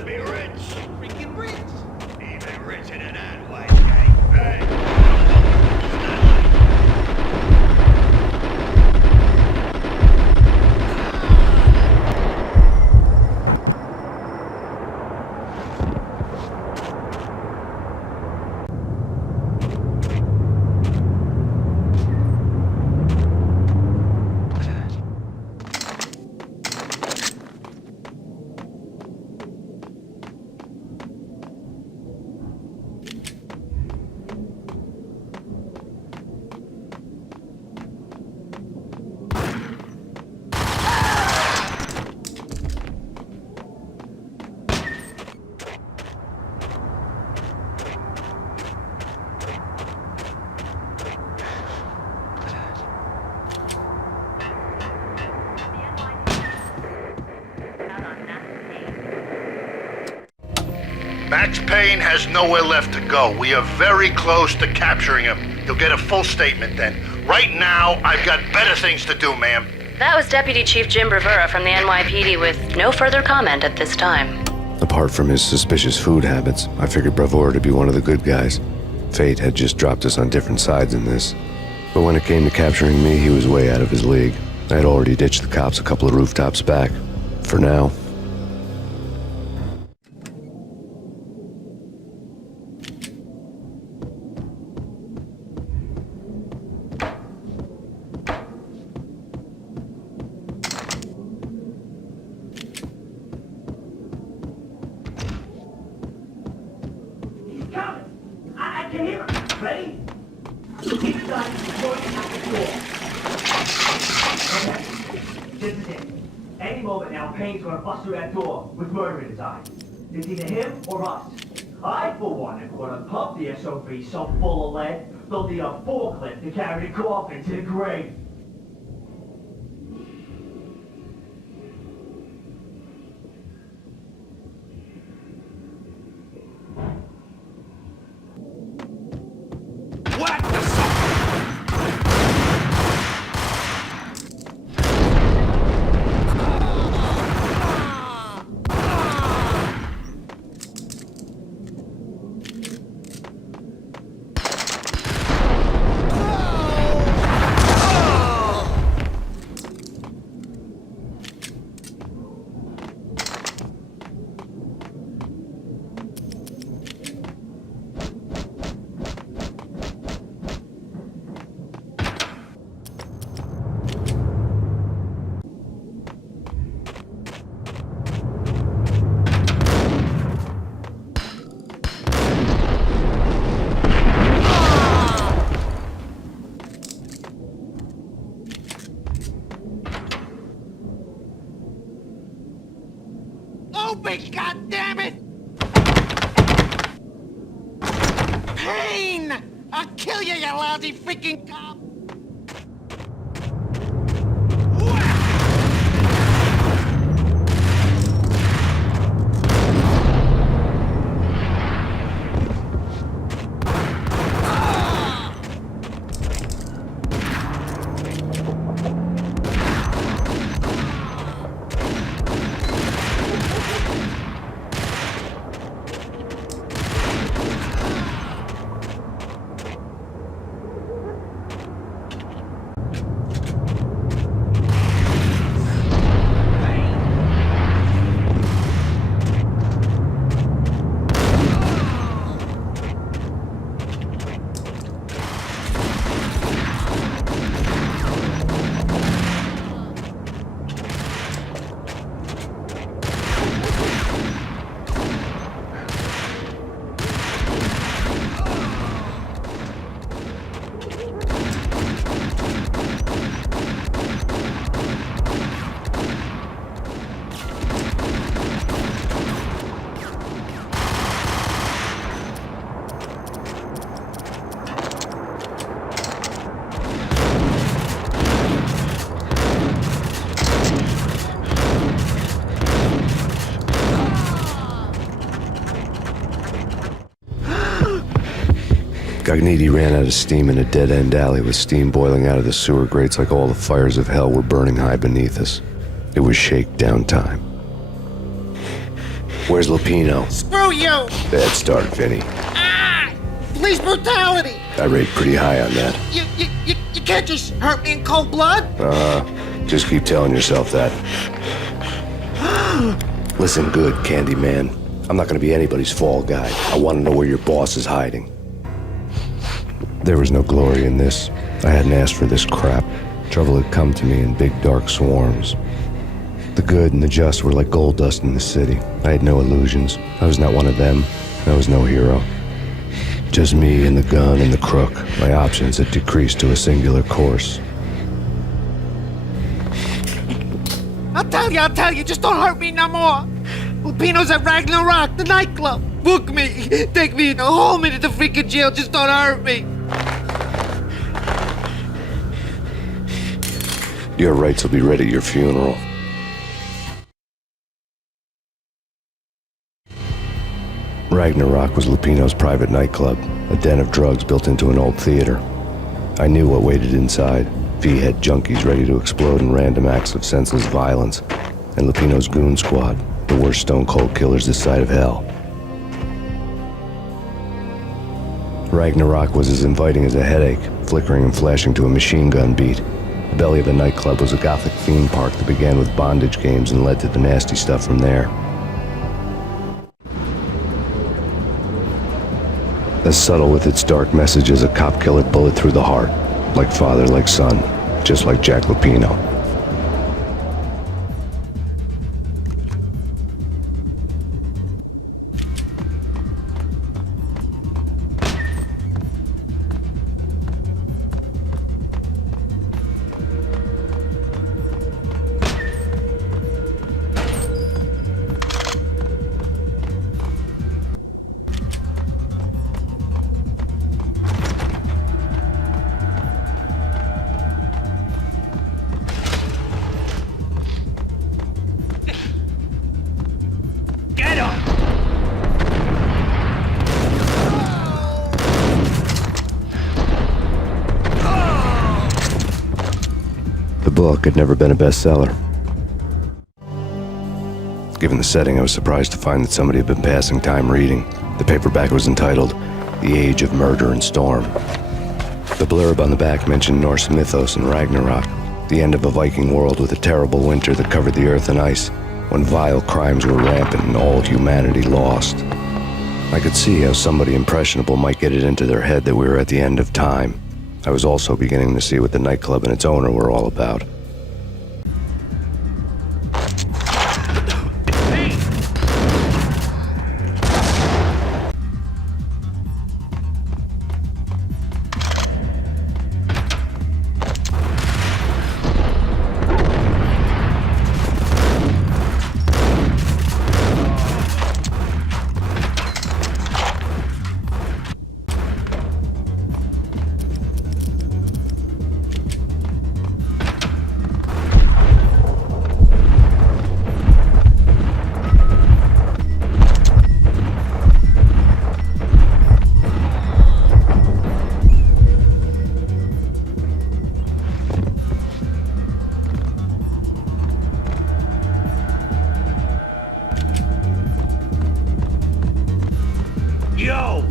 wanna be rich? Freaking rich! Even richer than that, white guy. Hey! Max Payne has nowhere left to go. We are very close to capturing him. You'll get a full statement then. Right now, I've got better things to do, ma'am. That was Deputy Chief Jim Bravura from the NYPD with no further comment at this time. Apart from his suspicious food habits, I figured Bravura to be one of the good guys. Fate had just dropped us on different sides in this. But when it came to capturing me, he was way out of his league. I had already ditched the cops a couple of rooftops back. For now. I can hear him. Ready? Keep it done. Going out the door. Okay. This is it. Any moment now, Payne's gonna bust through that door with murder in his eyes. It's either him or us. I, for one, am gonna pump the SOB so full of lead, they'll need a forklift to carry the coffin to the grave. Open, goddammit! Payne! I'll kill you, you lousy freaking cop! Gognitti ran out of steam in a dead-end alley with steam boiling out of the sewer grates like all the fires of hell were burning high beneath us. It was shakedown time. Where's Lupino? Screw you! Bad start, Vinny. Police brutality! I rate pretty high on that. You can't just hurt me in cold blood? Just keep telling yourself that. Listen good, Candyman. I'm not gonna be anybody's fall guy. I want to know where your boss is hiding. There was no glory in this. I hadn't asked for this crap. Trouble had come to me in big dark swarms. The good and the just were like gold dust in the city. I had no illusions. I was not one of them. I was no hero. Just me and the gun and the crook. My options had decreased to a singular course. I'll tell you, just don't hurt me no more. Lupino's at Ragnarok, the nightclub. Book me, take me, haul me to the freaking jail, just don't hurt me. Your rights will be ready at your funeral. Ragnarok was Lupino's private nightclub, a den of drugs built into an old theater. I knew what waited inside. V-head junkies ready to explode in random acts of senseless violence, and Lupino's goon squad, the worst stone-cold killers this side of hell. Ragnarok was as inviting as a headache, flickering and flashing to a machine gun beat. The belly of the nightclub was a gothic theme park that began with bondage games and led to the nasty stuff from there. As subtle with its dark message as a cop-killer bullet through the heart. Like father, like son, just like Jack Lupino. The book had never been a bestseller. Given the setting, I was surprised to find that somebody had been passing time reading. The paperback was entitled, The Age of Murder and Storm. The blurb on the back mentioned Norse mythos and Ragnarok, the end of a Viking world with a terrible winter that covered the earth in ice, when vile crimes were rampant and all humanity lost. I could see how somebody impressionable might get it into their head that we were at the end of time. I was also beginning to see what the nightclub and its owner were all about. Yo!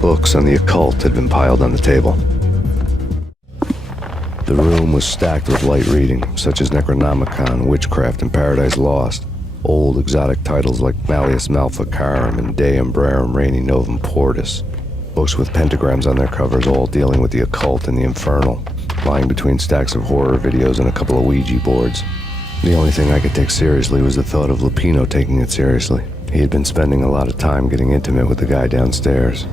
Books on the occult had been piled on the table. The room was stacked with light reading, such as Necronomicon, Witchcraft, and Paradise Lost. Old exotic titles like Malleus Maleficarum and De Umbrarum Reini Novum Portus. Books with pentagrams on their covers, all dealing with the occult and the infernal, lying between stacks of horror videos and a couple of Ouija boards. The only thing I could take seriously was the thought of Lupino taking it seriously. He had been spending a lot of time getting intimate with the guy downstairs.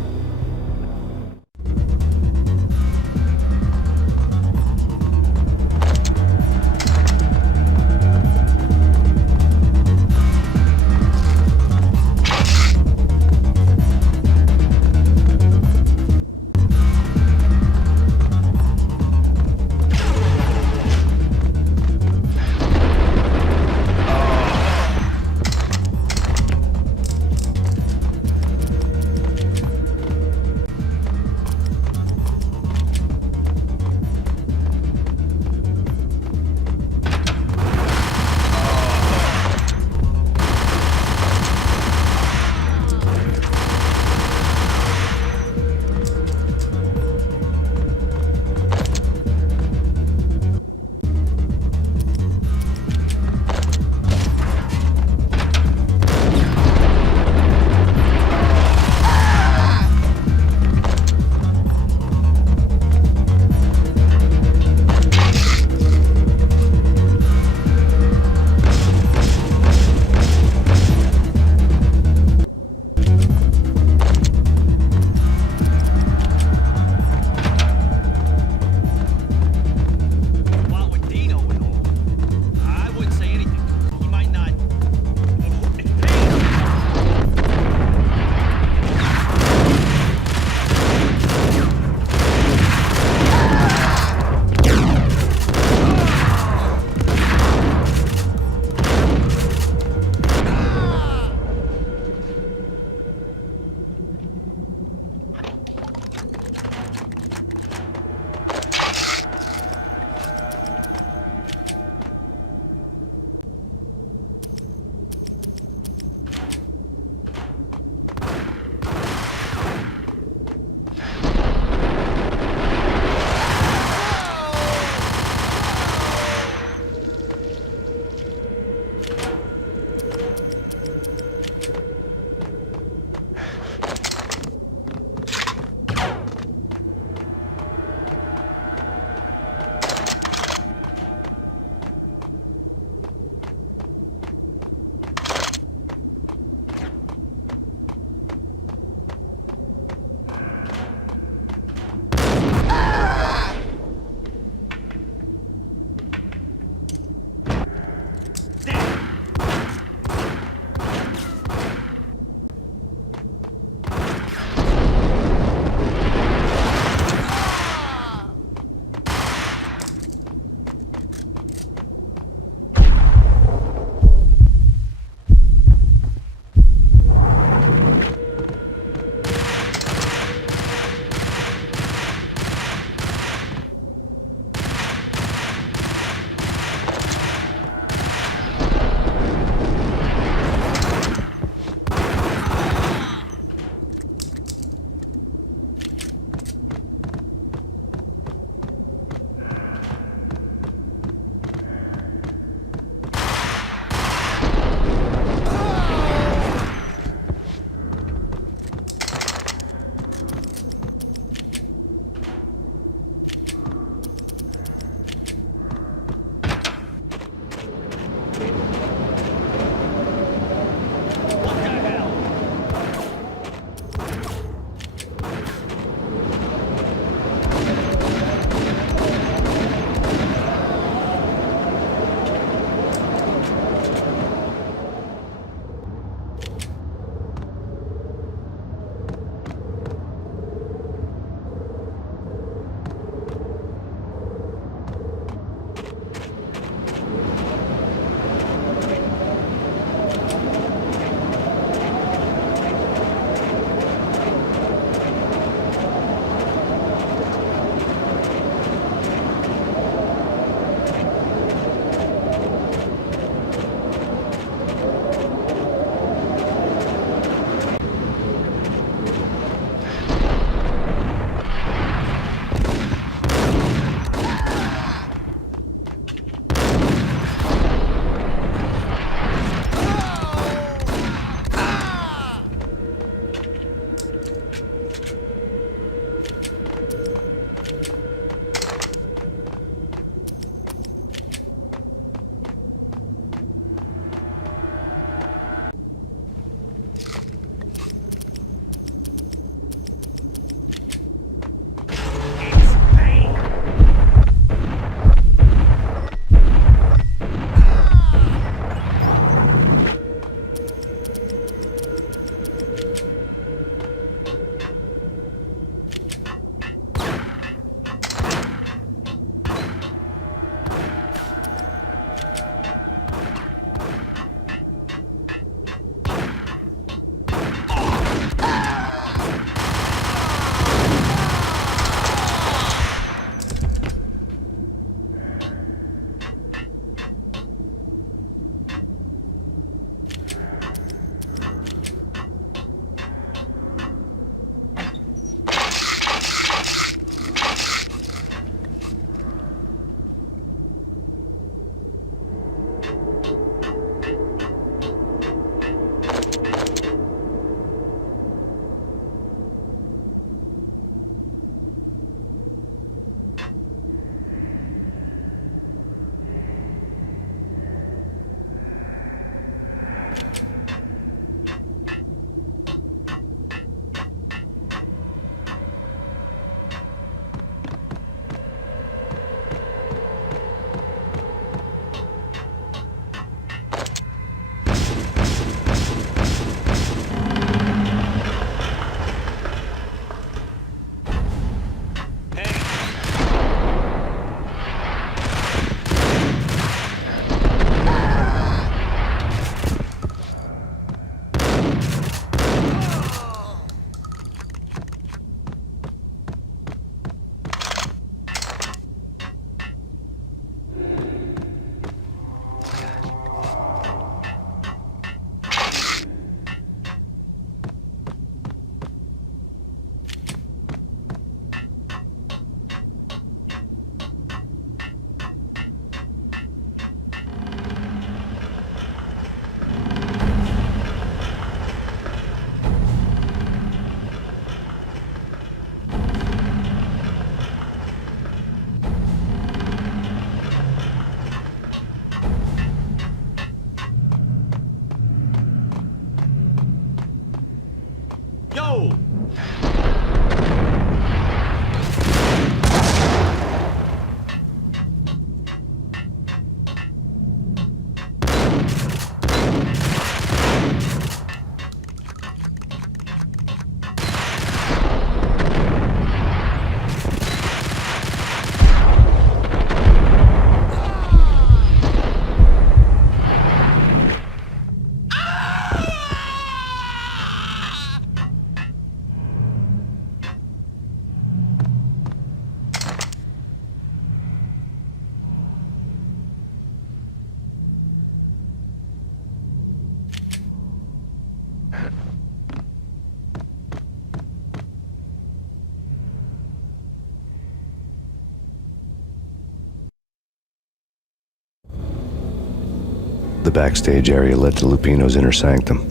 The backstage area led to Lupino's inner sanctum.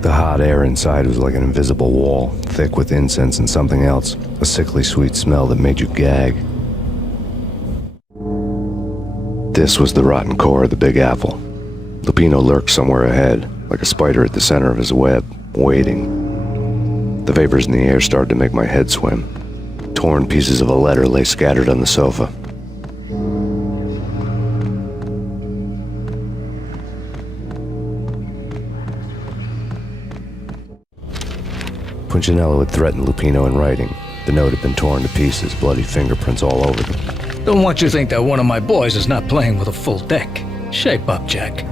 The hot air inside was like an invisible wall, thick with incense and something else, a sickly sweet smell that made you gag. This was the rotten core of the Big Apple. Lupino lurked somewhere ahead, like a spider at the center of his web, waiting. The vapors in the air started to make my head swim. Torn pieces of a letter lay scattered on the sofa. Punchinello had threatened Lupino in writing. The note had been torn to pieces, bloody fingerprints all over them. Don't want you to think that one of my boys is not playing with a full deck. Shape up, Jack.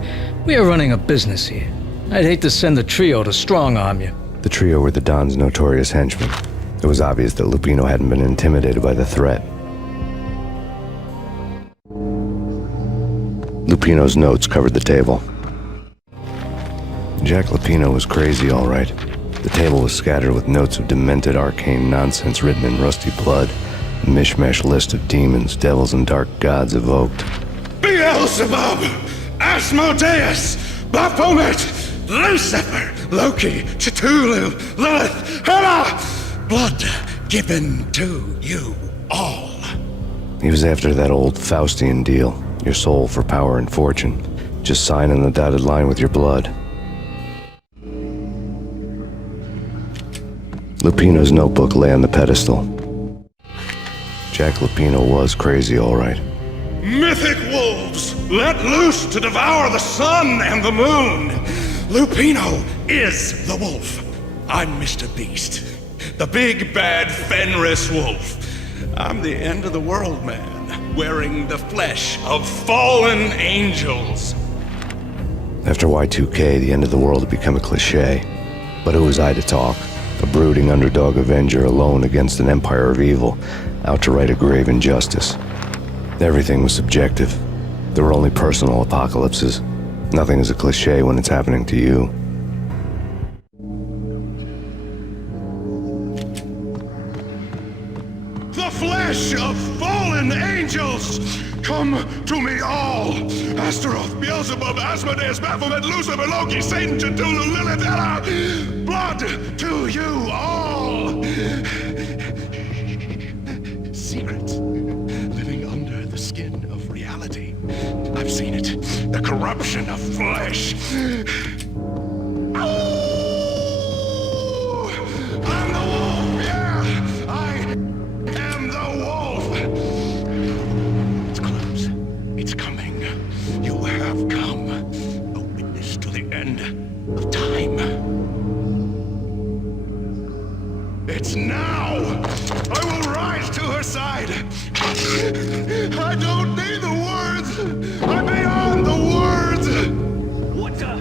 We are running a business here. I'd hate to send the trio to strong-arm you. The trio were the Don's notorious henchmen. It was obvious that Lupino hadn't been intimidated by the threat. Lupino's notes covered the table. Jack Lupino was crazy, all right. The table was scattered with notes of demented arcane nonsense written in rusty blood, a mishmash list of demons, devils, and dark gods evoked. Beelzebub, Asmodeus, Baphomet, Lucifer, Loki, Cthulhu, Lilith, Hela! Blood given to you all. He was after that old Faustian deal, your soul for power and fortune. Just sign on the dotted line with your blood. Lupino's notebook lay on the pedestal. Jack Lupino was crazy, all right. Mythic wolves, let loose to devour the sun and the moon. Lupino is the wolf. I'm Mr. Beast, the big bad Fenris wolf. I'm the end of the world man, wearing the flesh of fallen angels. After Y2K, the end of the world had become a cliché. But who was I to talk? A brooding underdog avenger alone against an empire of evil, out to right a grave injustice. Everything was subjective. There were only personal apocalypses. Nothing is a cliché when it's happening to you. The flesh of fallen angels! Come to me all! Astaroth, Beelzebub, Asmodeus, Baphomet, Lucifer, Loki, Satan, Cthulhu, Lilith, Hela! Blood to you all! Secret, living under the skin of reality. I've seen it. The corruption of flesh. Oh! I'm the wolf, yeah! I am the wolf! It's close. It's coming. You have come. A witness to the end of time. It's now! I will rise to her side! I don't need the words! I'm beyond the words! What the?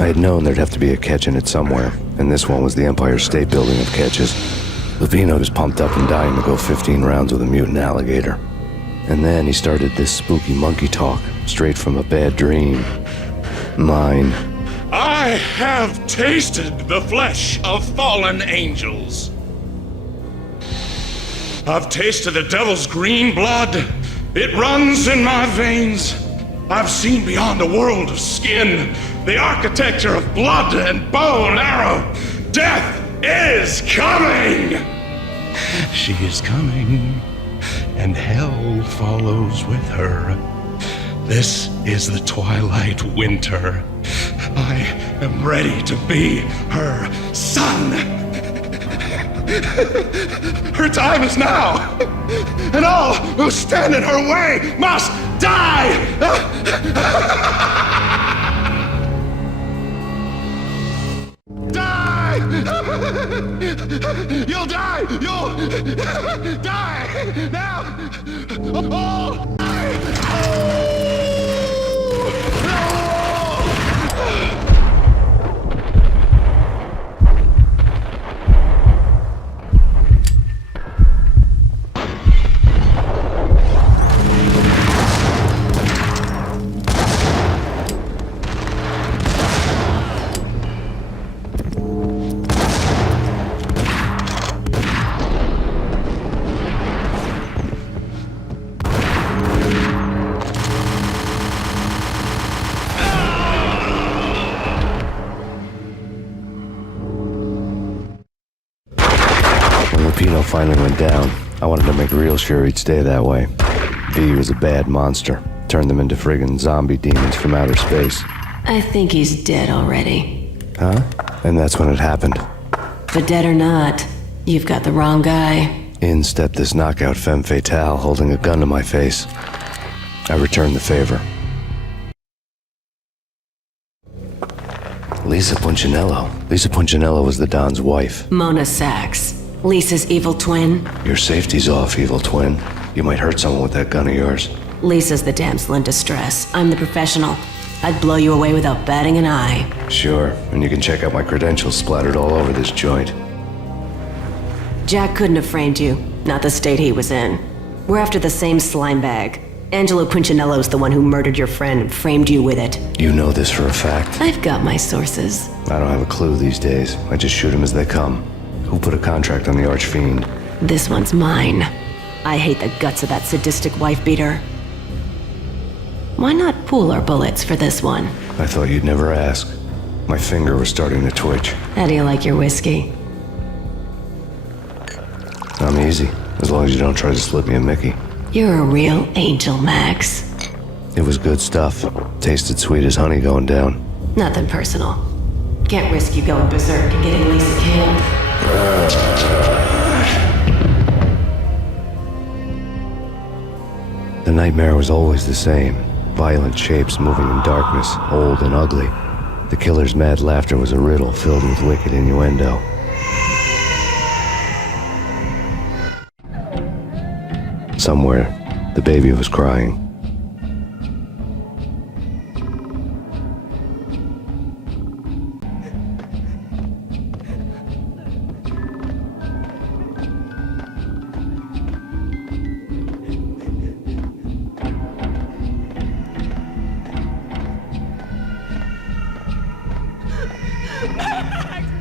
I had known there'd have to be a catch in it somewhere, and this one was the Empire State Building of catches. Lupino was pumped up and dying to go 15 rounds with a mutant alligator. And then he started this spooky monkey talk, straight from a bad dream. Mine. I have tasted the flesh of fallen angels. I've tasted the devil's green blood. It runs in my veins. I've seen beyond a world of skin, the architecture of blood and bow and arrow. Death is coming! She is coming, and hell follows with her. This is the twilight winter. I am ready to be her son. Her time is now, and all who stand in her way must die! Die! You'll die! You'll die! Now! Oh! Lupino finally went down. I wanted to make real sure he'd stay that way. V was a bad monster. Turned them into friggin' zombie demons from outer space. I think he's dead already. Huh? And that's when it happened. But dead or not, you've got the wrong guy. In stepped this knockout femme fatale holding a gun to my face. I returned the favor. Lisa Punchinello. Lisa Punchinello was the Don's wife. Mona Sachs. Lisa's evil twin. Your safety's off, evil twin. You might hurt someone with that gun of yours. Lisa's the damsel in distress. I'm the professional. I'd blow you away without batting an eye. Sure, and you can check out my credentials splattered all over this joint. Jack couldn't have framed you. Not the state he was in. We're after the same slime bag. Angelo Punchinello's the one who murdered your friend and framed you with it. You know this for a fact? I've got my sources. I don't have a clue these days. I just shoot them as they come. Who put a contract on the Archfiend? This one's mine. I hate the guts of that sadistic wife-beater. Why not pool our bullets for this one? I thought you'd never ask. My finger was starting to twitch. How do you like your whiskey? I'm easy, as long as you don't try to slip me a Mickey. You're a real angel, Max. It was good stuff. Tasted sweet as honey going down. Nothing personal. Can't risk you going berserk and getting Lisa killed. The nightmare was always the same. Violent shapes moving in darkness, old and ugly. The killer's mad laughter was a riddle filled with wicked innuendo. Somewhere, the baby was crying.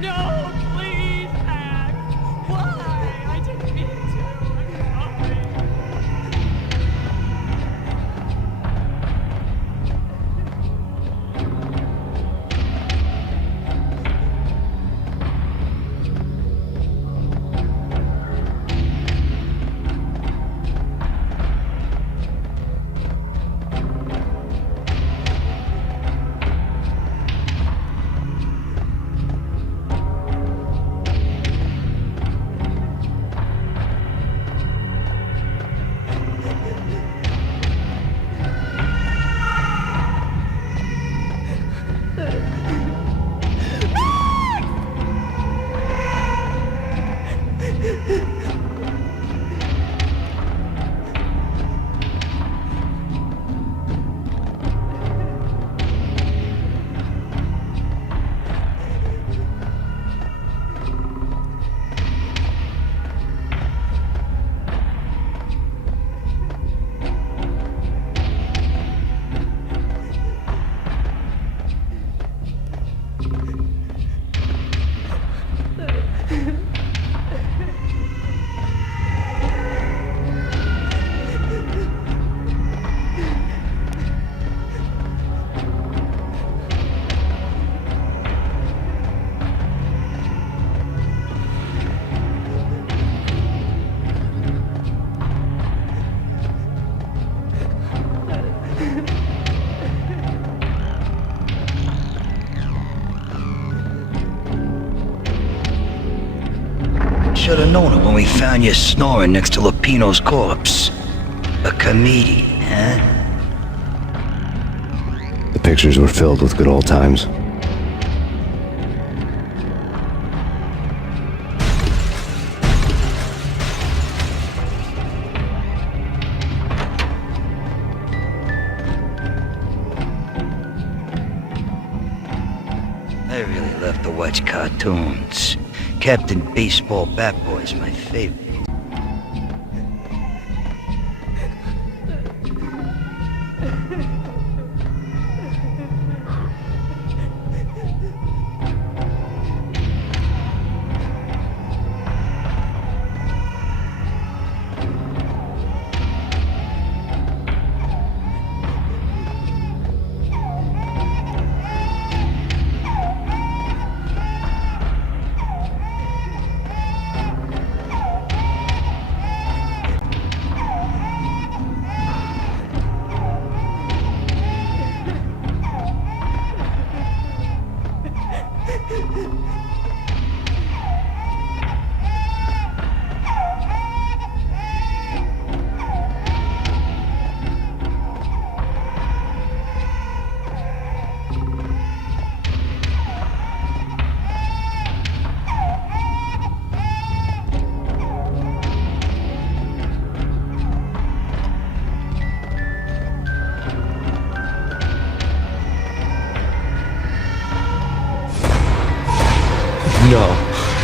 No, please, Max. Why? I didn't mean to. I'm sorry. should have known it when we found you snoring next to Lupino's corpse. A comedian, huh? The pictures were filled with good old times. I really love to watch cartoons. Captain Baseball Bat Boy's my favorite.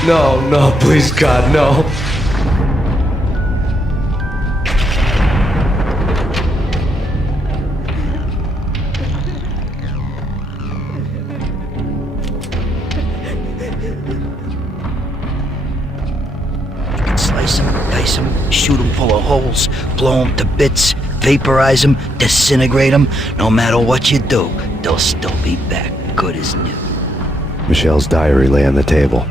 No, please, God, no. Slice them, dice them, shoot them full of holes, blow them to bits, vaporize them, disintegrate them. No matter what you do, they'll still be back, good as new. Michelle's diary lay on the table.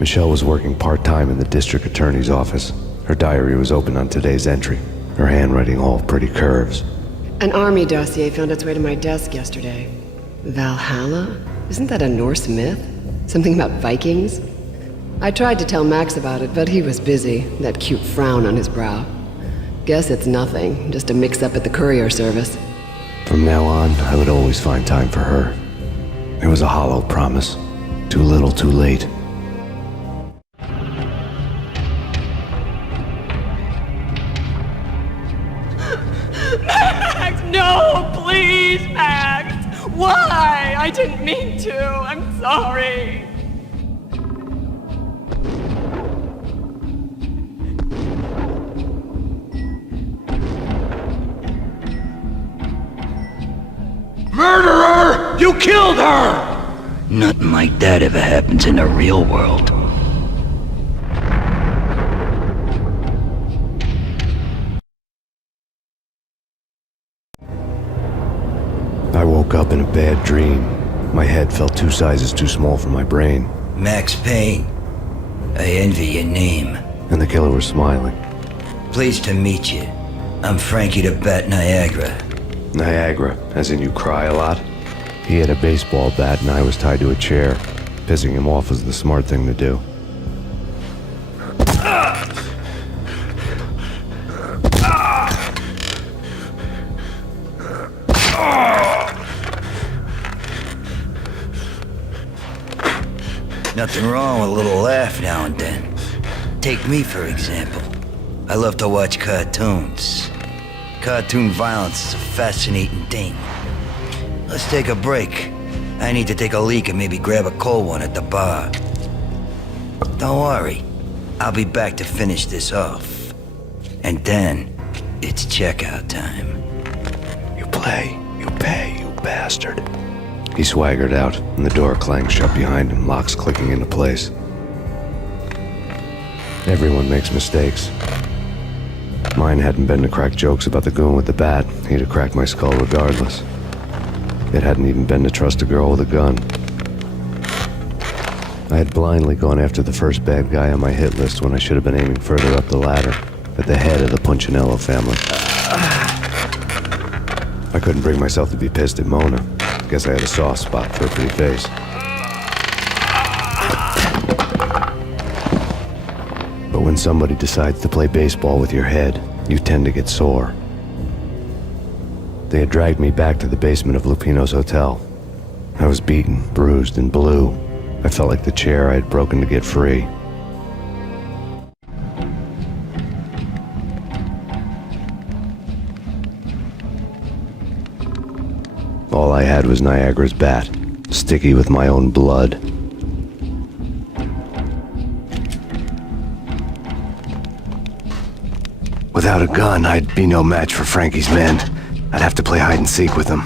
Michelle was working part-time in the district attorney's office. Her diary was open on today's entry, her handwriting all pretty curves. An army dossier found its way to my desk yesterday. Valhalla? Isn't that a Norse myth? Something about Vikings? I tried to tell Max about it, but he was busy, that cute frown on his brow. Guess it's nothing, just a mix-up at the courier service. From now on, I would always find time for her. It was a hollow promise. Too little, too late. Max, no, please, Max. Why? I didn't mean to. I'm sorry. Murderer! You killed her! Nothing like that ever happens in the real world. I woke up in a bad dream. My head felt 2 sizes too small for my brain. Max Payne. I envy your name. And the killer was smiling. Pleased to meet you. I'm Frankie the Bat Niagara. Niagara, as in you cry a lot? He had a baseball bat and I was tied to a chair. Pissing him off was the smart thing to do. Nothing wrong with a little laugh now and then. Take me, for example. I love to watch cartoons. Cartoon violence is a fascinating thing. Let's take a break. I need to take a leak and maybe grab a cold one at the bar. Don't worry. I'll be back to finish this off. And then, it's checkout time. You play, you pay, you bastard. He swaggered out, and the door clanged shut behind him, locks clicking into place. Everyone makes mistakes. Mine hadn't been to crack jokes about the goon with the bat. He'd have cracked my skull regardless. It hadn't even been to trust a girl with a gun. I had blindly gone after the first bad guy on my hit list when I should have been aiming further up the ladder, at the head of the Punchinello family. I couldn't bring myself to be pissed at Mona. Guess I had a soft spot for a pretty face. When somebody decides to play baseball with your head, you tend to get sore. They had dragged me back to the basement of Lupino's hotel. I was beaten, bruised, and blue. I felt like the chair I had broken to get free. All I had was Niagara's bat, sticky with my own blood. Without a gun, I'd be no match for Frankie's men. I'd have to play hide and seek with them.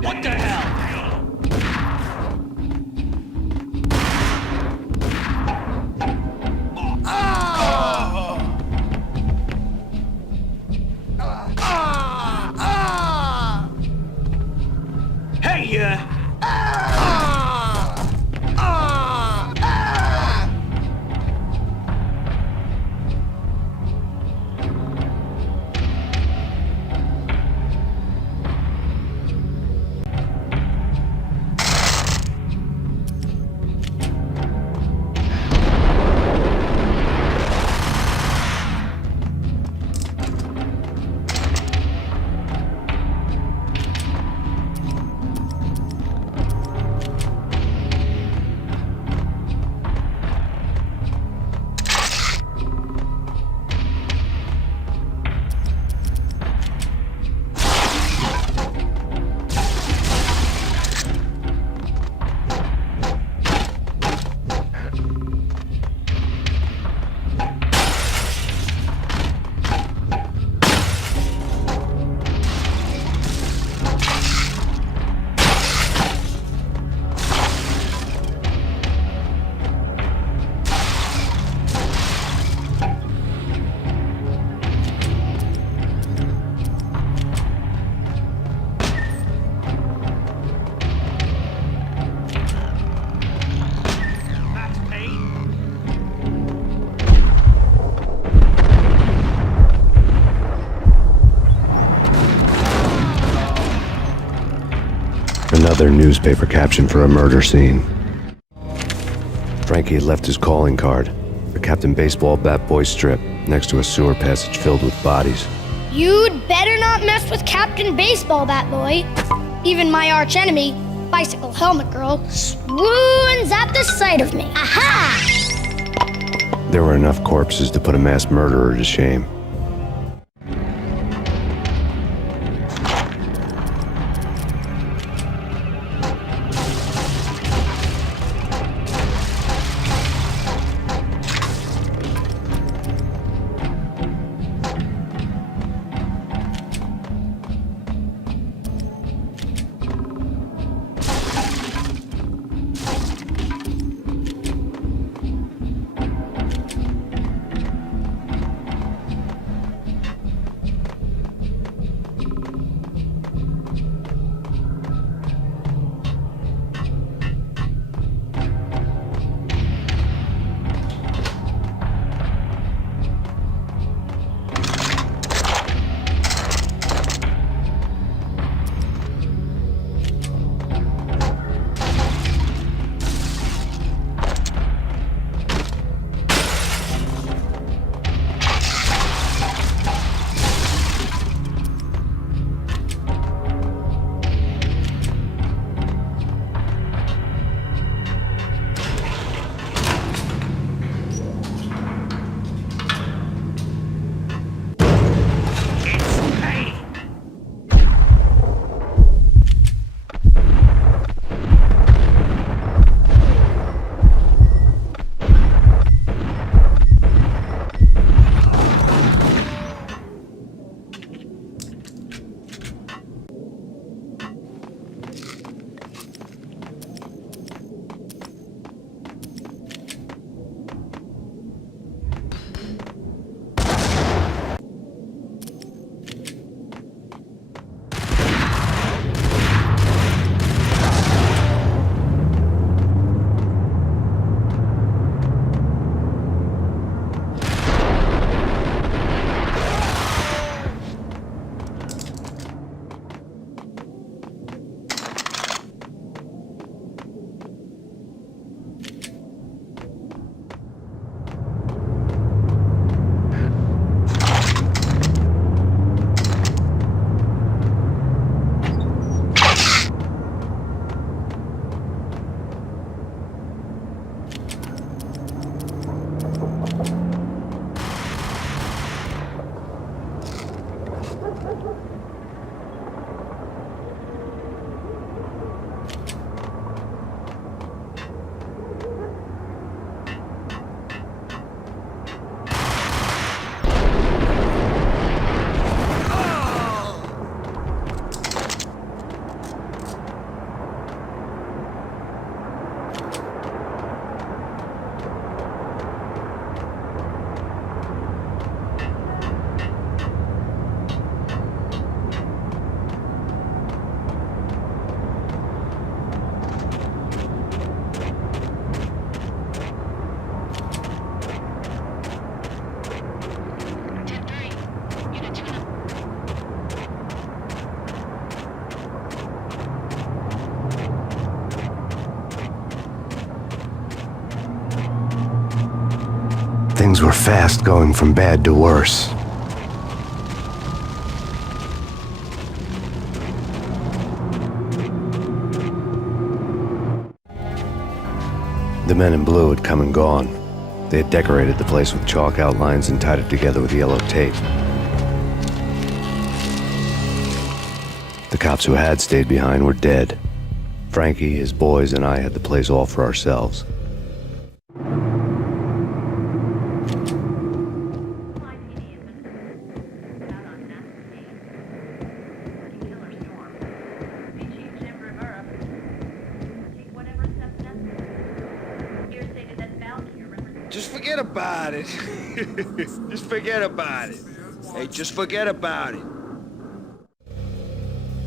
What the hell? Hey, Max Payne? Another newspaper caption for a murder scene. Frankie had left his calling card, a Captain Baseball Bat Boy strip, next to a sewer passage filled with bodies. You'd better not mess with Captain Baseball Bat Boy. Even my archenemy, Bicycle Helmet Girl, swoons at the sight of me. Aha! There were enough corpses to put a mass murderer to shame. Things were fast going from bad to worse. The men in blue had come and gone. They had decorated the place with chalk outlines and tied it together with yellow tape. The cops who had stayed behind were dead. Frankie, his boys, and I had the place all for ourselves. Just forget about it. Just forget about it. Hey, just forget about it.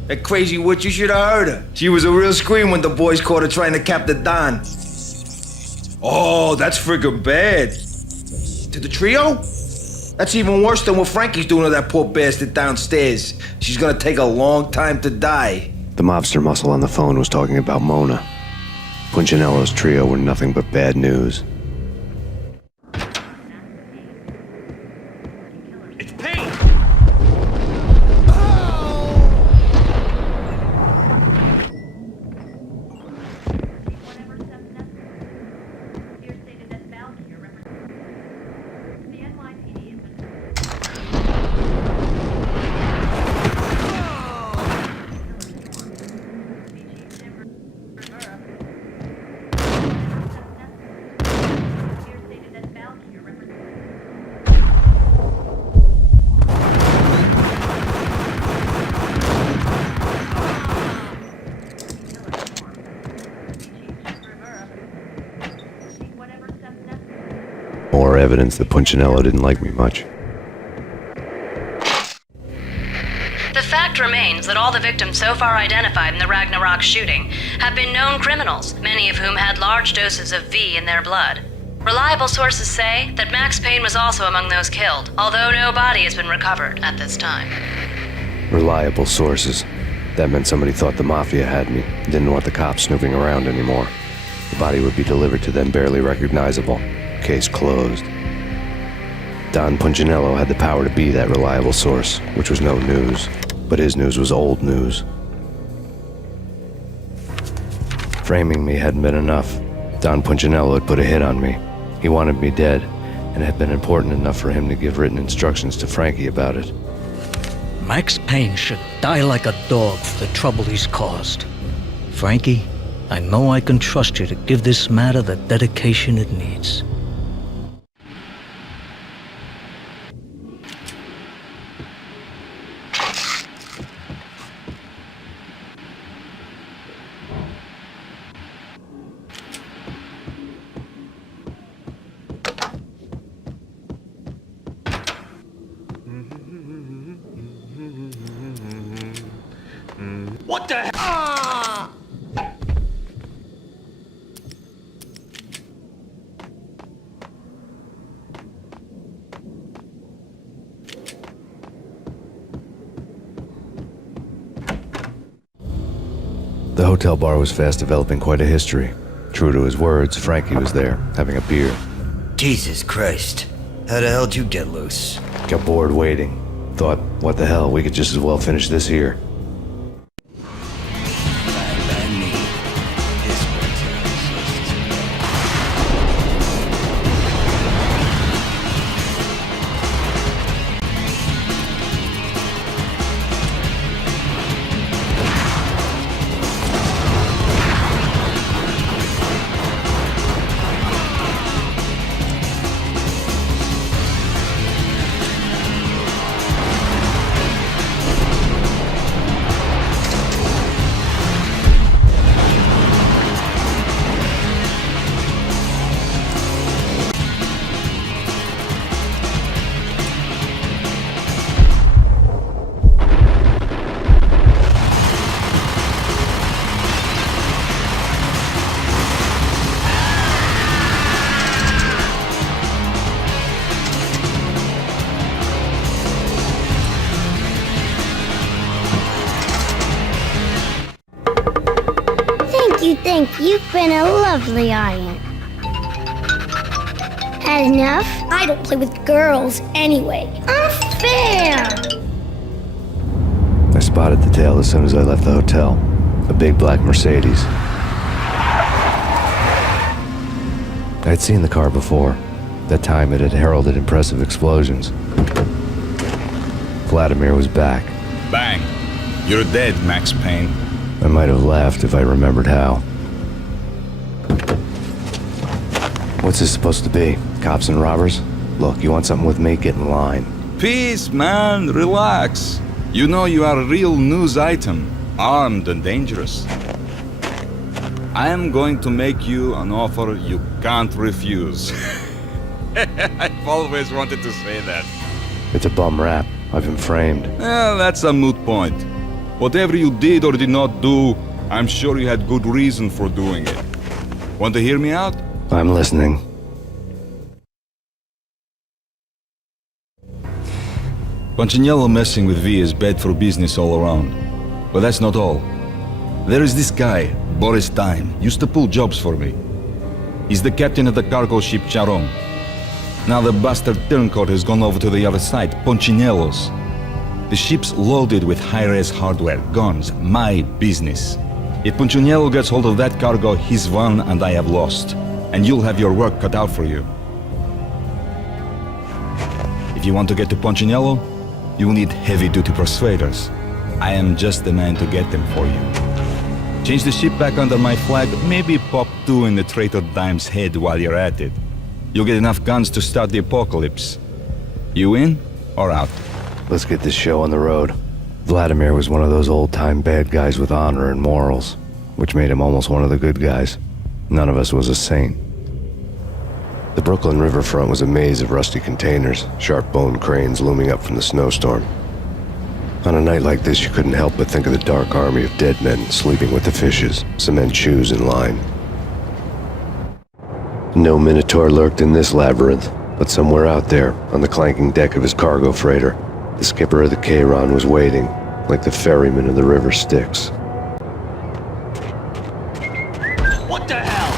That crazy witch, you should have heard her. She was a real scream when the boys caught her trying to cap the Don. Oh, that's friggin' bad. To the trio? That's even worse than what Frankie's doing to that poor bastard downstairs. She's gonna take a long time to die. The mobster muscle on the phone was talking about Mona. Punchinello's trio were nothing but bad news. It's Payne! More evidence that Punchinello didn't like me much. The fact remains that all the victims so far identified in the Ragnarok shooting have been known criminals, many of whom had large doses of V in their blood. Reliable sources say that Max Payne was also among those killed, although no body has been recovered at this time. Reliable sources. That meant somebody thought the Mafia had me, didn't want the cops snooping around anymore. The body would be delivered to them barely recognizable. Case closed. Don Punchinello had the power to be that reliable source, which was no news. But his news was old news. Framing me hadn't been enough. Don Punchinello had put a hit on me. He wanted me dead, and it had been important enough for him to give written instructions to Frankie about it. Max Payne should die like a dog for the trouble he's caused. Frankie, I know I can trust you to give this matter the dedication it needs. What the hell? Ah! The hotel bar was fast developing quite a history. True to his words, Frankie was there, having a beer. Jesus Christ. How the hell did you get loose? Got bored waiting. Thought, what the hell, we could just as well finish this here. Thank you. You've been a lovely audience. Had enough? I don't play with girls anyway. Unfair! I spotted the tail as soon as I left the hotel. A big black Mercedes. I'd seen the car before. That time it had heralded impressive explosions. Vladimir was back. Bang! You're dead, Max Payne. I might have laughed if I remembered how. What's this supposed to be? Cops and robbers? Look, you want something with me? Get in line. Peace, man. Relax. You know you are a real news item. Armed and dangerous. I am going to make you an offer you can't refuse. I've always wanted to say that. It's a bum rap. I've been framed. Well, that's a moot point. Whatever you did or did not do, I'm sure you had good reason for doing it. Want to hear me out? I'm listening. Punchinello messing with V is bad for business all around. But that's not all. There is this guy, Boris Dime, used to pull jobs for me. He's the captain of the cargo ship Charon. Now the bastard turncoat has gone over to the other side, Punchinello's. The ship's loaded with high-res hardware, guns, my business. If Punchinello gets hold of that cargo, he's won and I have lost. And you'll have your work cut out for you. If you want to get to Punchinello, you'll need heavy-duty persuaders. I am just the man to get them for you. Change the ship back under my flag, maybe pop 2 in the traitor Dime's head while you're at it. You'll get enough guns to start the apocalypse. You in or out? Let's get this show on the road. Vladimir was one of those old-time bad guys with honor and morals, which made him almost one of the good guys. None of us was a saint. The Brooklyn riverfront was a maze of rusty containers, sharp-boned cranes looming up from the snowstorm. On a night like this, you couldn't help but think of the dark army of dead men sleeping with the fishes, cement shoes in line. No Minotaur lurked in this labyrinth, but somewhere out there, on the clanking deck of his cargo freighter, the skipper of the Chiron was waiting, like the ferryman of the river Styx. What the hell?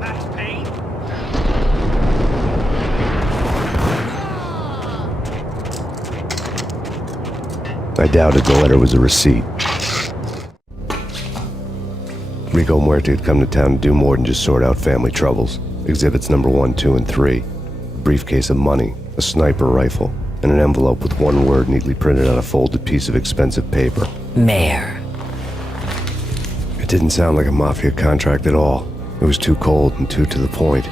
Max Payne? I doubted the letter was a receipt. Rico Muerte had come to town to do more than just sort out family troubles. Exhibits number 1, 2, and 3. A briefcase of money, a sniper rifle, and an envelope with one word neatly printed on a folded piece of expensive paper. Mayor. It didn't sound like a mafia contract at all. It was too cold and too to the point.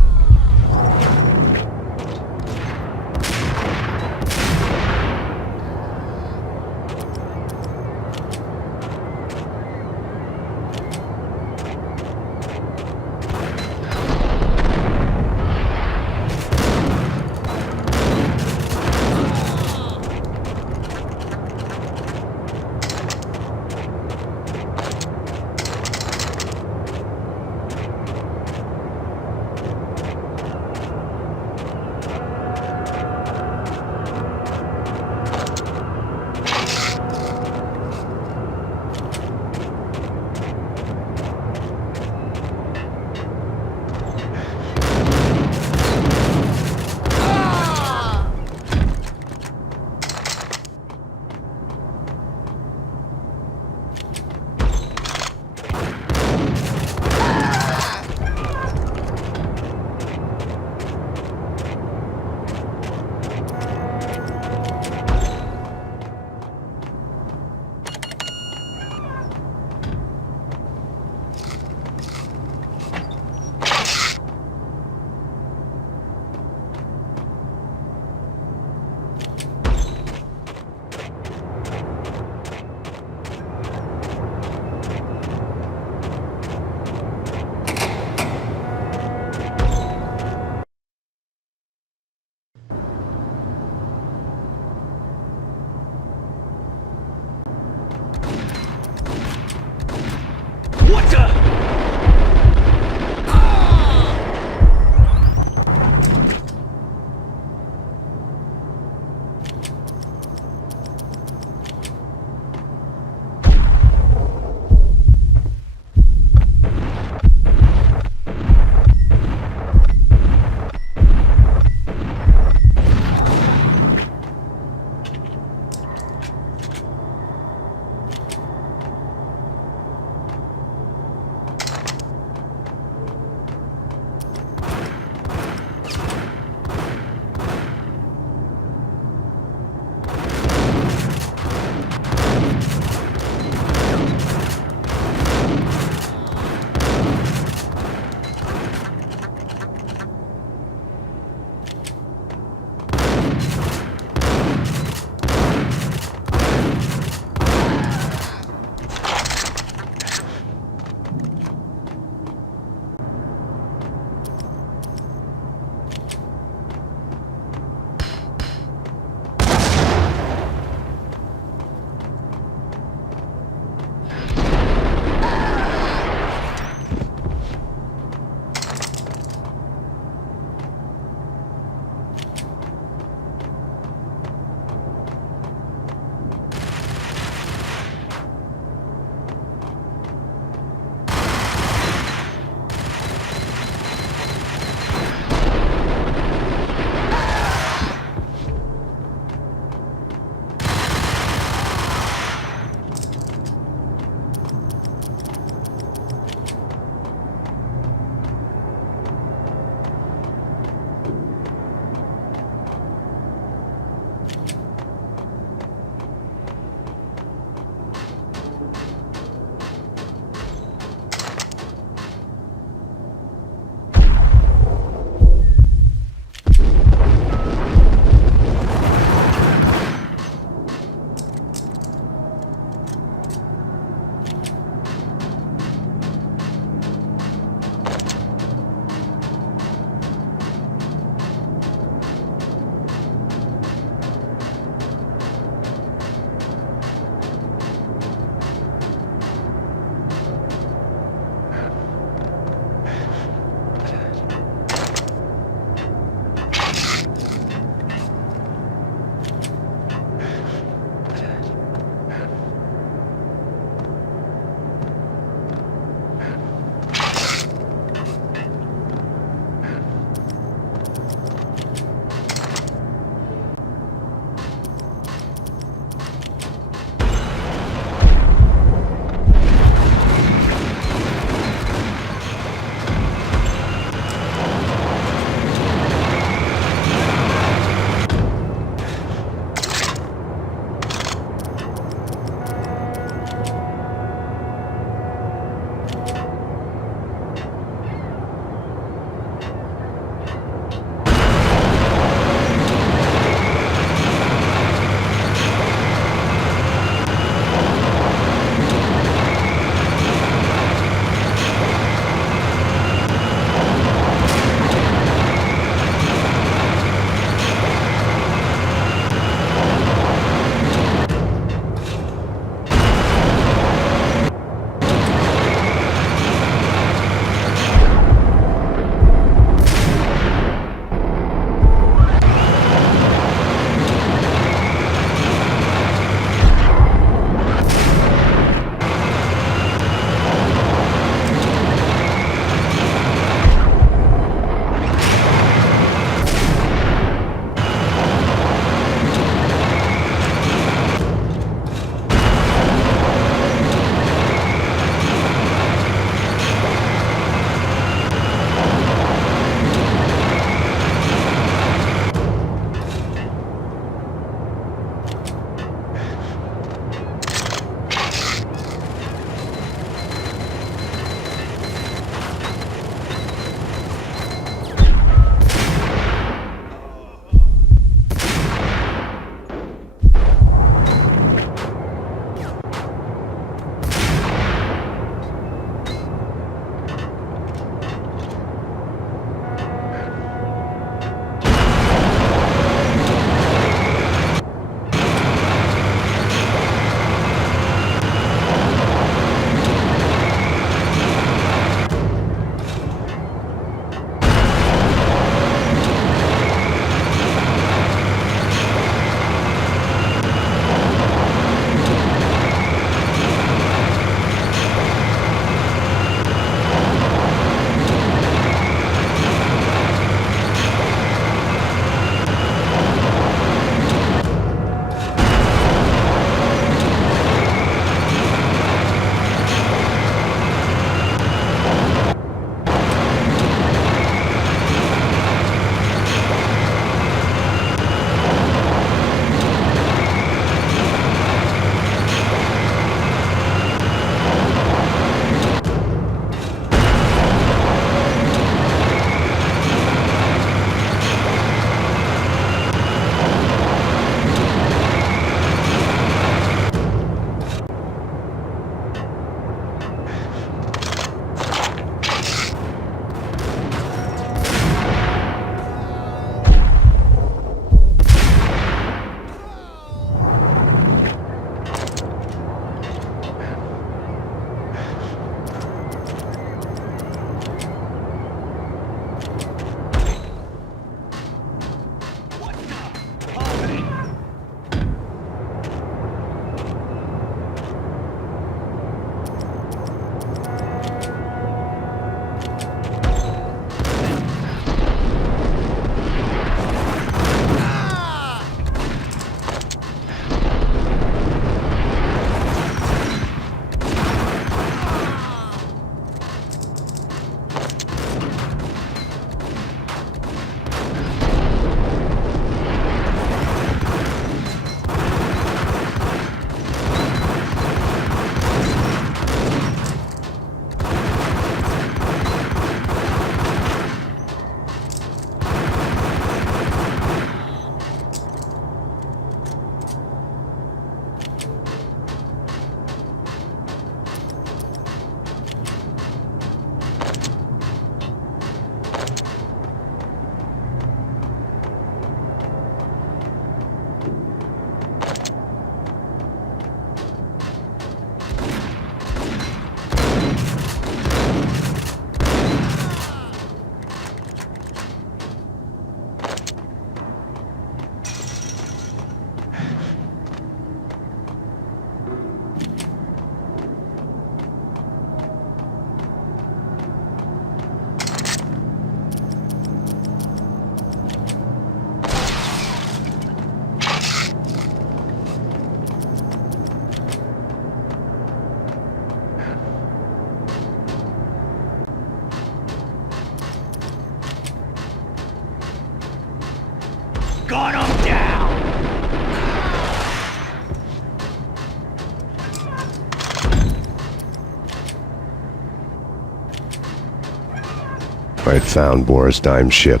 I had found Boris Dime's ship.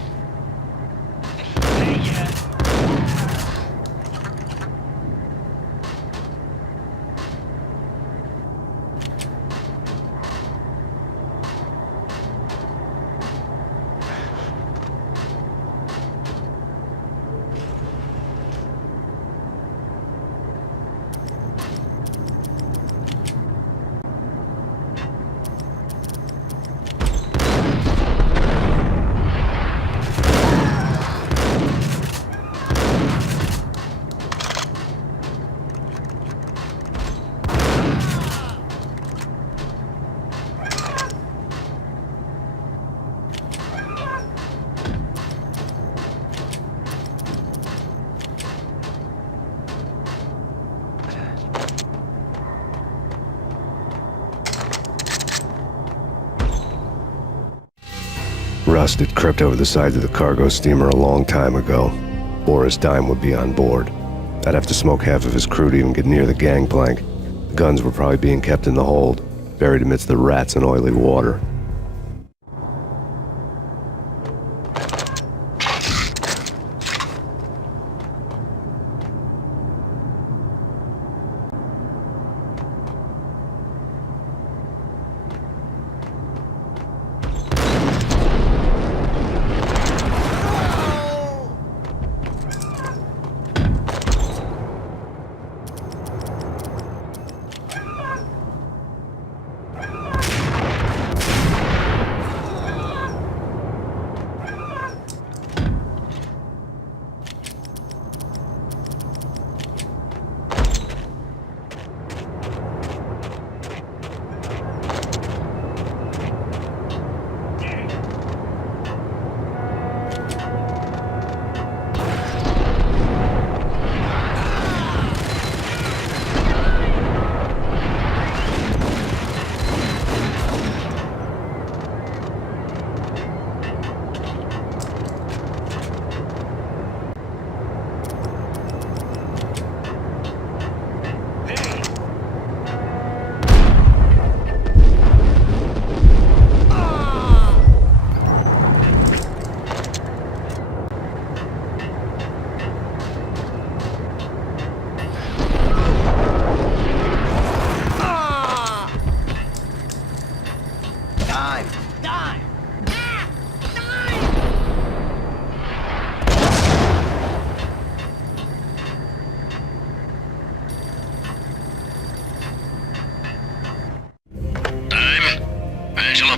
Rust had crept over the sides of the cargo steamer a long time ago. Boris Dime would be on board. I'd have to smoke half of his crew to even get near the gangplank. The guns were probably being kept in the hold, buried amidst the rats and oily water.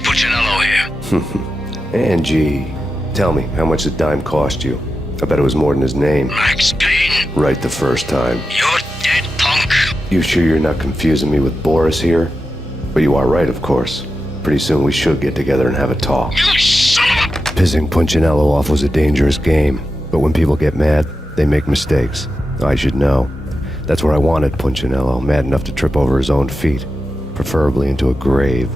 Punchinello here. Angie, tell me, how much did Dime cost you? I bet it was more than his name. Max Payne. Right the first time. You're dead, punk. You sure you're not confusing me with Boris here? But you are right, of course. Pretty soon we should get together and have a talk. You son of a... Pissing Punchinello off was a dangerous game, but when people get mad, they make mistakes. I should know. That's where I wanted Punchinello, mad enough to trip over his own feet, preferably into a grave.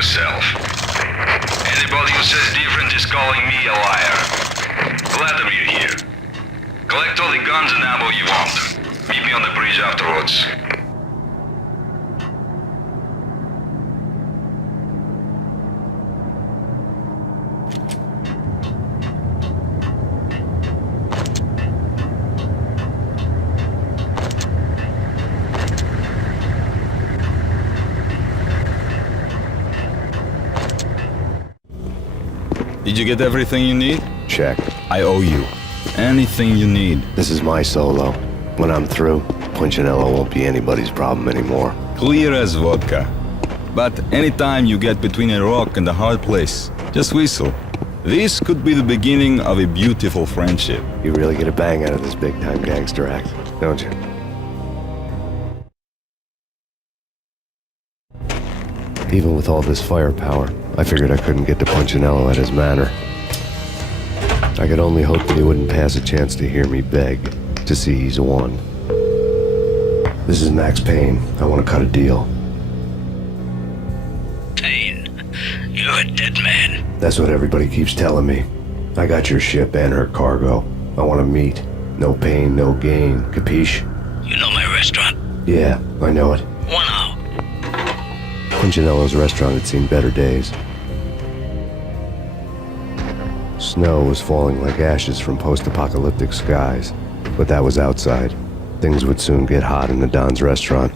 yourself. Anybody who says different is calling me a liar. Vladimir here. Collect all the guns and ammo you want. Meet me on the bridge afterwards. Did you get everything you need? Check. I owe you. Anything you need. This is my solo. When I'm through, Punchinello won't be anybody's problem anymore. Clear as vodka. But anytime you get between a rock and a hard place, just whistle. This could be the beginning of a beautiful friendship. You really get a bang out of this big-time gangster act, don't you? Even with all this firepower, I figured I couldn't get to Punchinello at his manor. I could only hope that he wouldn't pass a chance to hear me beg to see he's won. This is Max Payne. I want to cut a deal. Payne, you're a dead man. That's what everybody keeps telling me. I got your ship and her cargo. I want to meet. No pain, no gain. Capiche? You know my restaurant? Yeah, I know it. 1 hour. Punchinello's restaurant had seen better days. Snow was falling like ashes from post-apocalyptic skies, but that was outside. Things would soon get hot in the Don's restaurant.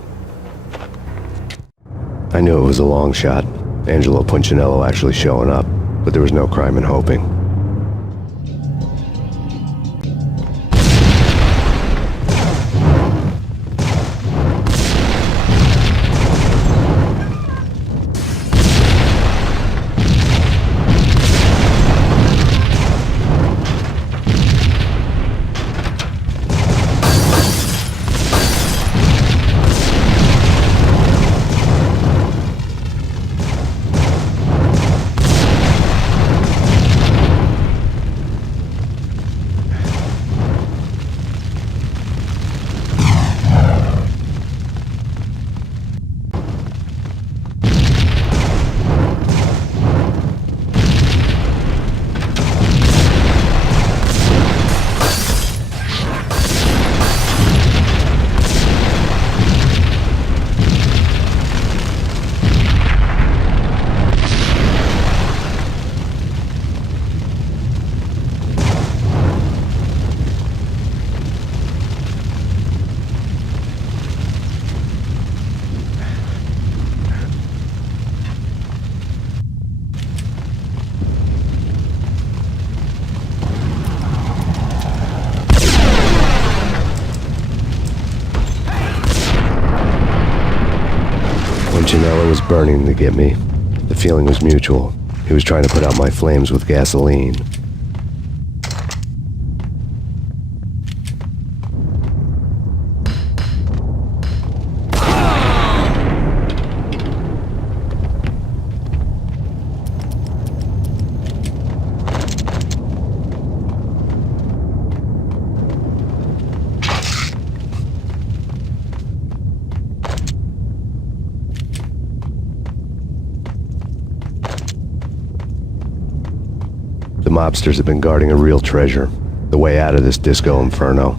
I knew it was a long shot, Angelo Punchinello actually showing up, but there was no crime in hoping. Punchinello was burning to get me. The feeling was mutual. He was trying to put out my flames with gasoline. The mobsters have been guarding a real treasure, the way out of this disco inferno.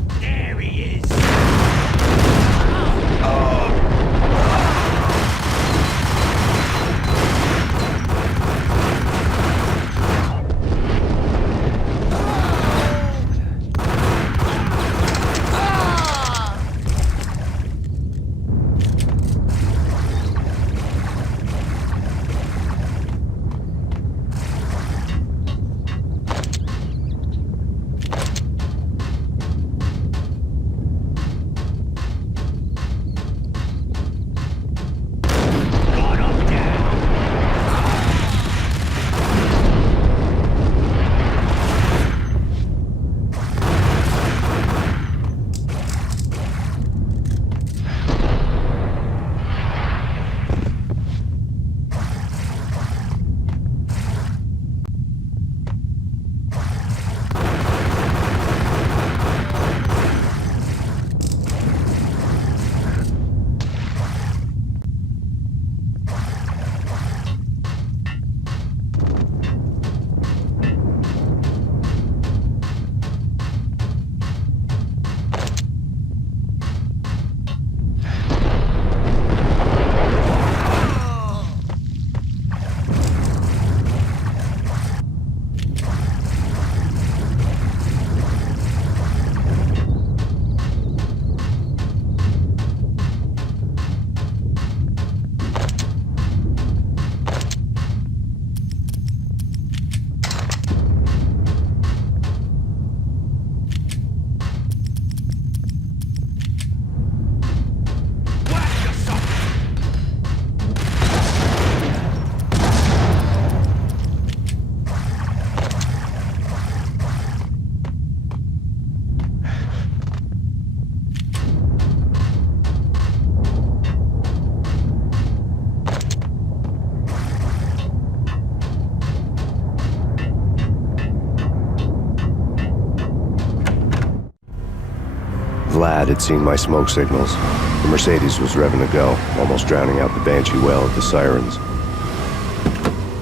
Vlad had seen my smoke signals. The Mercedes was revving to go, almost drowning out the banshee wail of the sirens.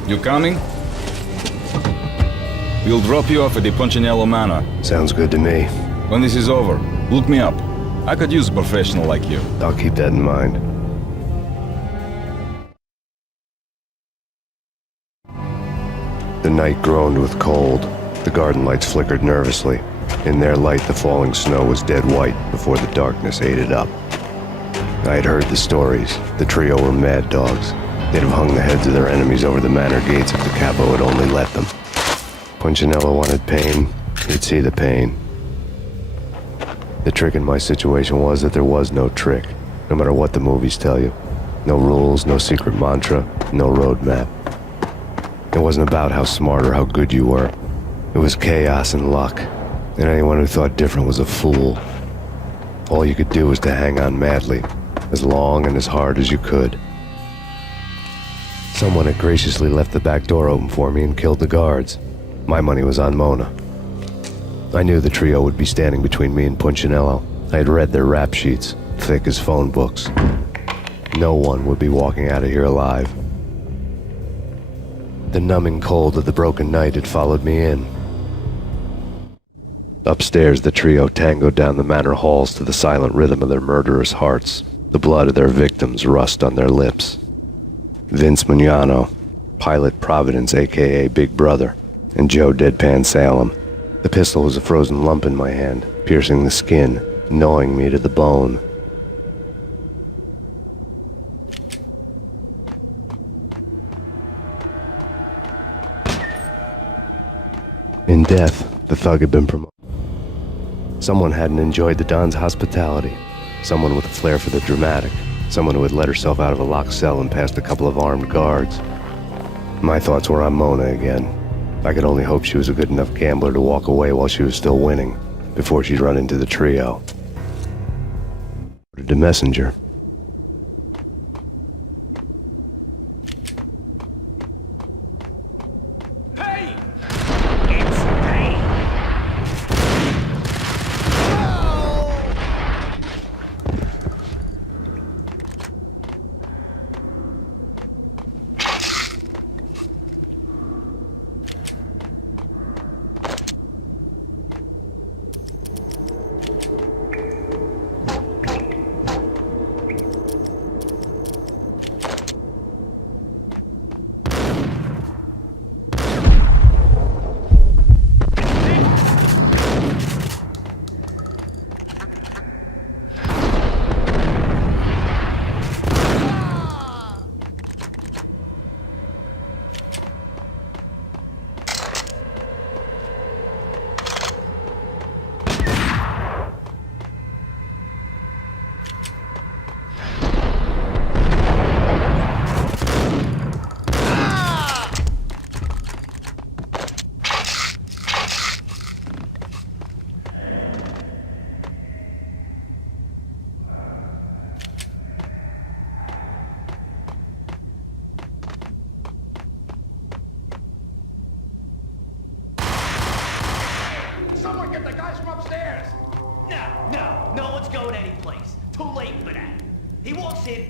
You coming? We'll drop you off at the Punchinello Manor. Sounds good to me. When this is over, look me up. I could use a professional like you. I'll keep that in mind. The night groaned with cold. The garden lights flickered nervously. In their light, the falling snow was dead white before the darkness ate it up. I had heard the stories. The trio were mad dogs. They'd have hung the heads of their enemies over the manor gates if the capo had only let them. Punchinello wanted pain. He'd see the pain. The trick in my situation was that there was no trick, no matter what the movies tell you. No rules, no secret mantra, no roadmap. It wasn't about how smart or how good you were. It was chaos and luck, and anyone who thought different was a fool. All you could do was to hang on madly, as long and as hard as you could. Someone had graciously left the back door open for me and killed the guards. My money was on Mona. I knew the trio would be standing between me and Punchinello. I had read their rap sheets, thick as phone books. No one would be walking out of here alive. The numbing cold of the broken night had followed me in. Upstairs, the trio tangoed down the manor halls to the silent rhythm of their murderous hearts. The blood of their victims rust on their lips. Vince Mugnano, Pilot Providence, a.k.a. Big Brother, and Joe Deadpan Salem. The pistol was a frozen lump in my hand, piercing the skin, gnawing me to the bone. In death, the thug had been promoted. Someone hadn't enjoyed the Don's hospitality. Someone with a flair for the dramatic. Someone who had let herself out of a locked cell and past a couple of armed guards. My thoughts were on Mona again. I could only hope she was a good enough gambler to walk away while she was still winning, before she'd run into the trio. The messenger.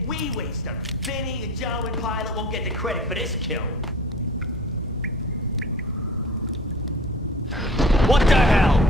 We waste them. Vinny and Joe and Pilot won't get the credit for this kill. What the hell?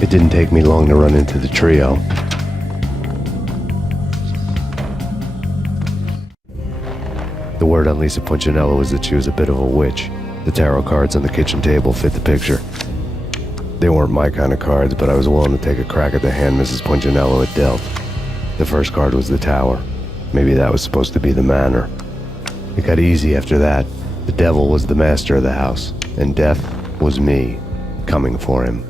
It didn't take me long to run into the trio. The word on Lisa Punchinello was that she was a bit of a witch. The tarot cards on the kitchen table fit the picture. They weren't my kind of cards, but I was willing to take a crack at the hand Mrs. Punchinello had dealt. The first card was the tower. Maybe that was supposed to be the manor. It got easy after that. The devil was the master of the house, and death was me, coming for him.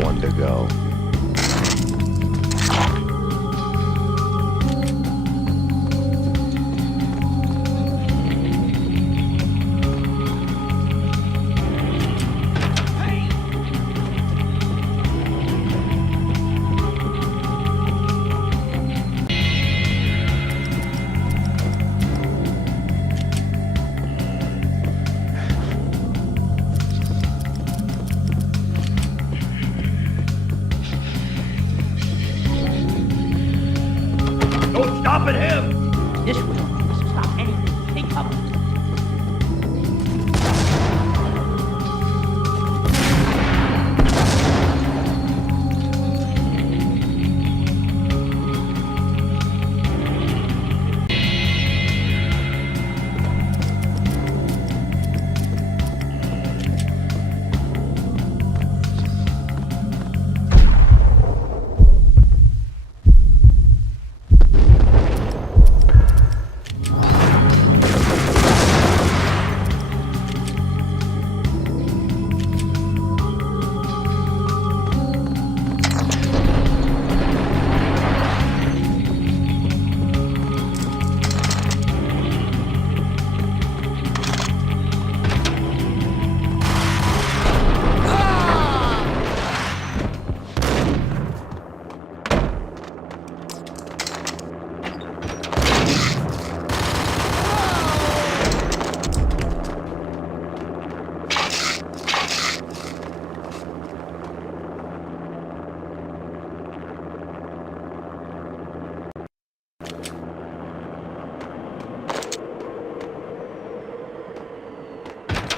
One to go. stopping him! This will stop anything. Take cover.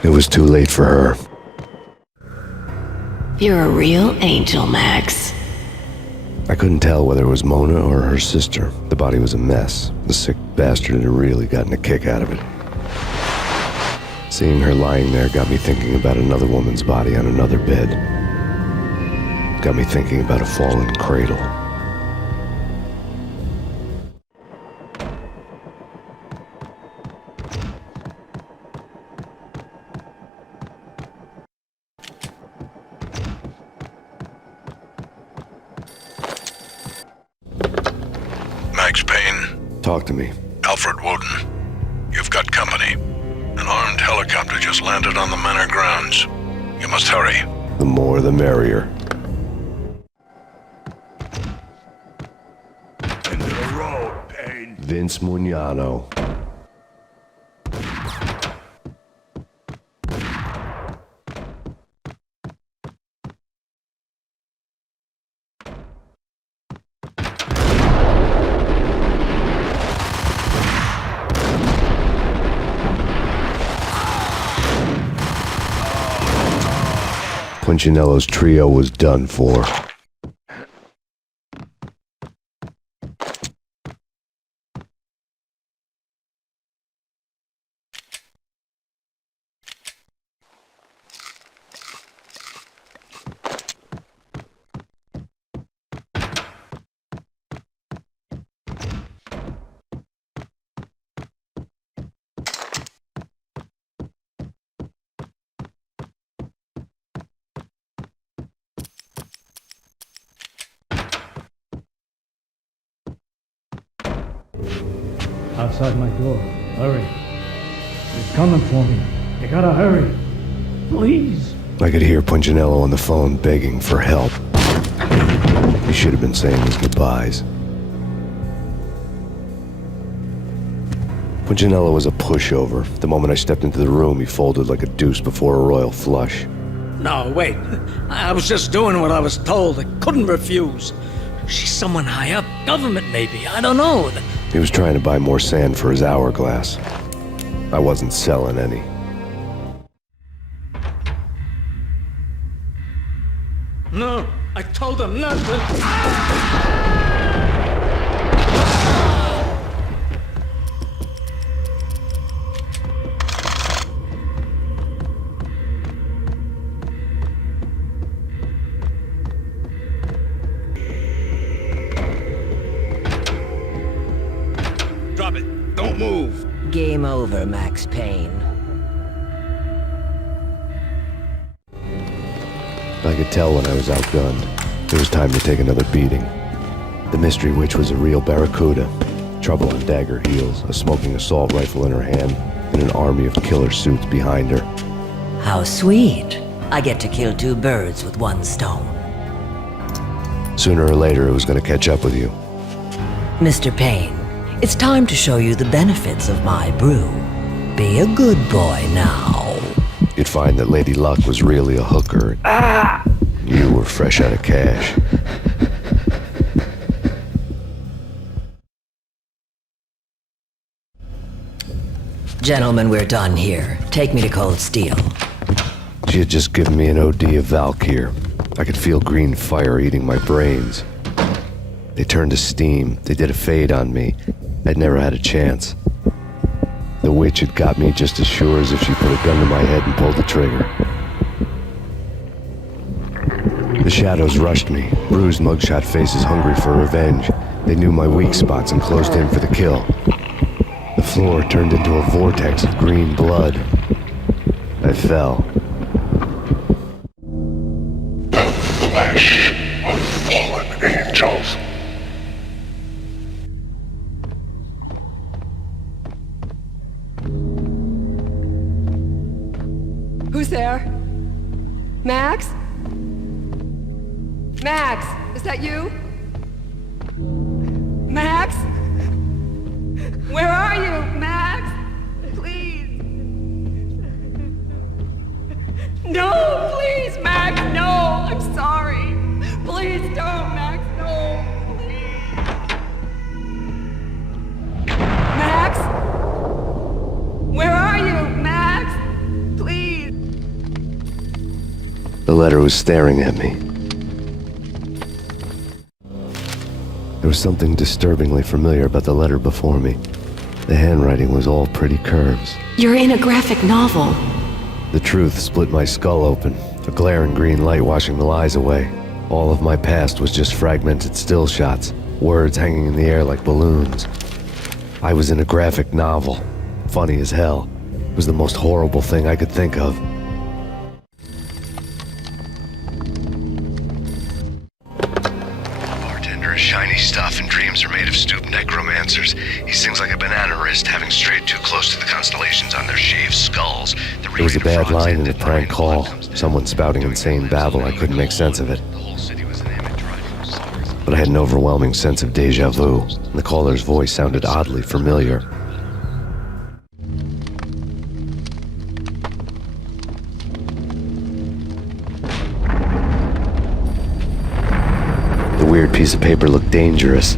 It was too late for her. You're a real angel, Max. I couldn't tell whether it was Mona or her sister. The body was a mess. The sick bastard had really gotten a kick out of it. Seeing her lying there got me thinking about another woman's body on another bed. Got me thinking about a fallen cradle. Max Payne. Talk to me. Alfred Woden. You've got company. An armed helicopter just landed on the Manor grounds. You must hurry. The more the merrier. Into the road, Payne. Vince Mugnano. Punchinello's trio was done for. Outside my door. Hurry. He's coming for me. You gotta hurry. Please. I could hear Punchinello on the phone begging for help. He should have been saying his goodbyes. Punchinello was a pushover. The moment I stepped into the room, he folded like a deuce before a royal flush. No, wait. I was just doing what I was told. I couldn't refuse. She's someone high up. Government, maybe. I don't know. He was trying to buy more sand for his hourglass. I wasn't selling any. No, I told him not to. Drop it. Don't move. Game over, Max Payne. I could tell when I was outgunned. It was time to take another beating. The mystery witch was a real barracuda. Trouble on dagger heels, a smoking assault rifle in her hand, and an army of killer suits behind her. How sweet. I get to kill two birds with one stone. Sooner or later, it was going to catch up with you. Mr. Payne, it's time to show you the benefits of my brew. Be a good boy now. You'd find that Lady Luck was really a hooker. You were fresh out of cash. Gentlemen, we're done here. Take me to Cold Steel. She had just given me an OD of Valkyr. I could feel green fire eating my brains. They turned to steam. They did a fade on me. I'd never had a chance. The witch had got me just as sure as if she put a gun to my head and pulled the trigger. The shadows rushed me, bruised mugshot faces hungry for revenge. They knew my weak spots and closed in for the kill. The floor turned into a vortex of green blood. I fell. The flesh of fallen angels. Who's there? Max? Max, is that you? Max? Where are you, Max? Please. No, please, Max, no. I'm sorry. Please don't, Max, no. Please. Max? Where are you, Max? Please. The letter was staring at me. There was something disturbingly familiar about the letter before me. The handwriting was all pretty curves. You're in a graphic novel. The truth split my skull open, a glaring green light washing the lies away. All of my past was just fragmented still shots, words hanging in the air like balloons. I was in a graphic novel. Funny as hell. It was the most horrible thing I could think of. Bartender is shiny stuff and dreams are made of stooped necromancers. He sings like a banana wrist, having strayed too close to the constellations on their shaved skulls. There was a bad line in a prank call. Someone spouting insane babble. I couldn't make sense of it. But I had an overwhelming sense of deja vu, and the caller's voice sounded oddly familiar. The weird piece of paper looked dangerous.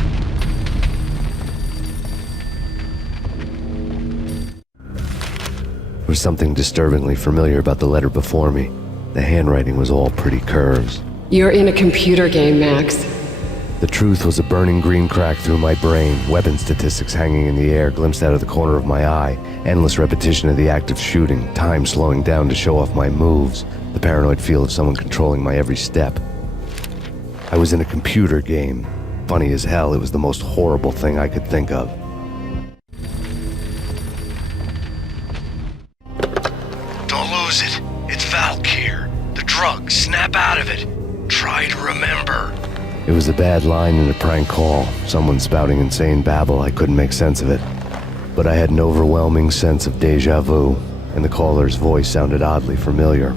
There was something disturbingly familiar about the letter before me. The handwriting was all pretty curves. You're in a computer game, Max. The truth was a burning green crack through my brain, weapon statistics hanging in the air, glimpsed out of the corner of my eye, endless repetition of the act of shooting, time slowing down to show off my moves, the paranoid feel of someone controlling my every step. I was in a computer game. Funny as hell, it was the most horrible thing I could think of. Don't lose it. It's Valkyr. The drug. Snap out of it. Try to remember. It was a bad line in a prank call, someone spouting insane babble. I couldn't make sense of it. But I had an overwhelming sense of deja vu, and the caller's voice sounded oddly familiar.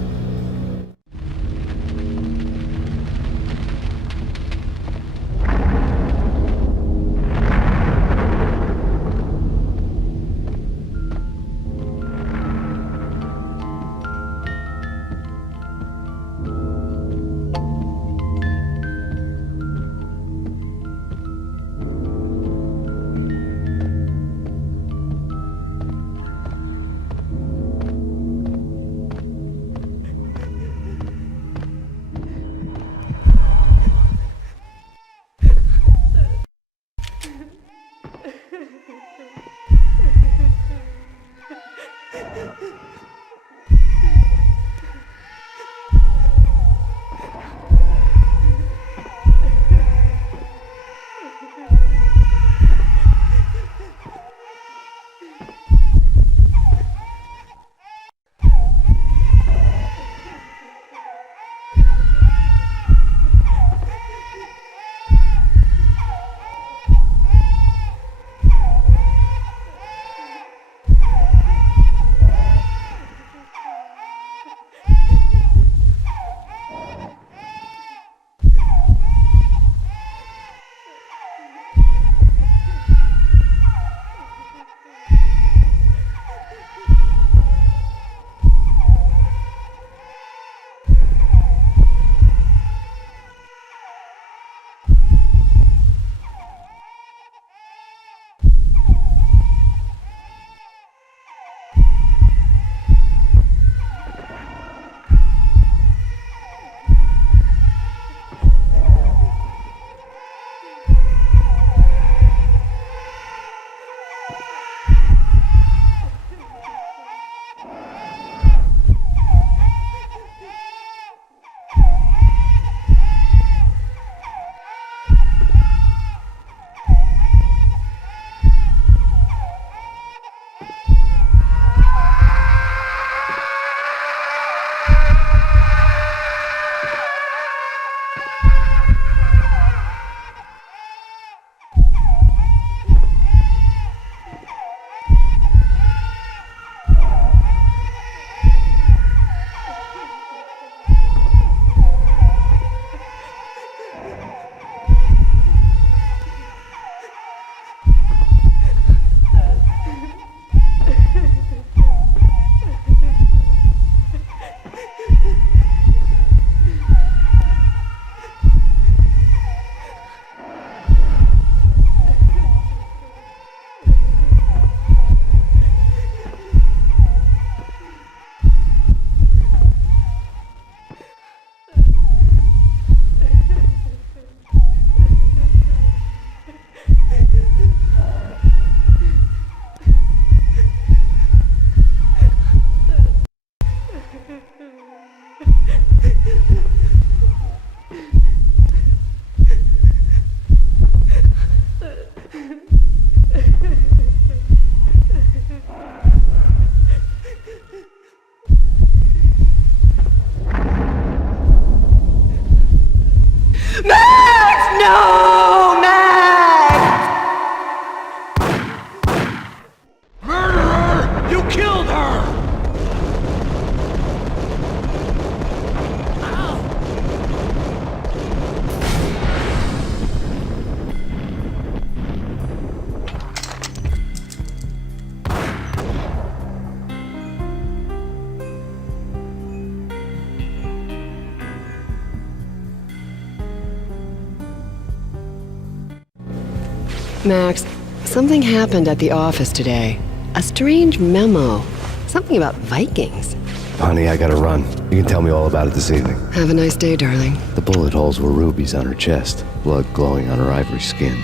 Max, something happened at the office today. A strange memo. Something about Vikings. Honey, I gotta run. You can tell me all about it this evening. Have a nice day, darling. The bullet holes were rubies on her chest, blood glowing on her ivory skin.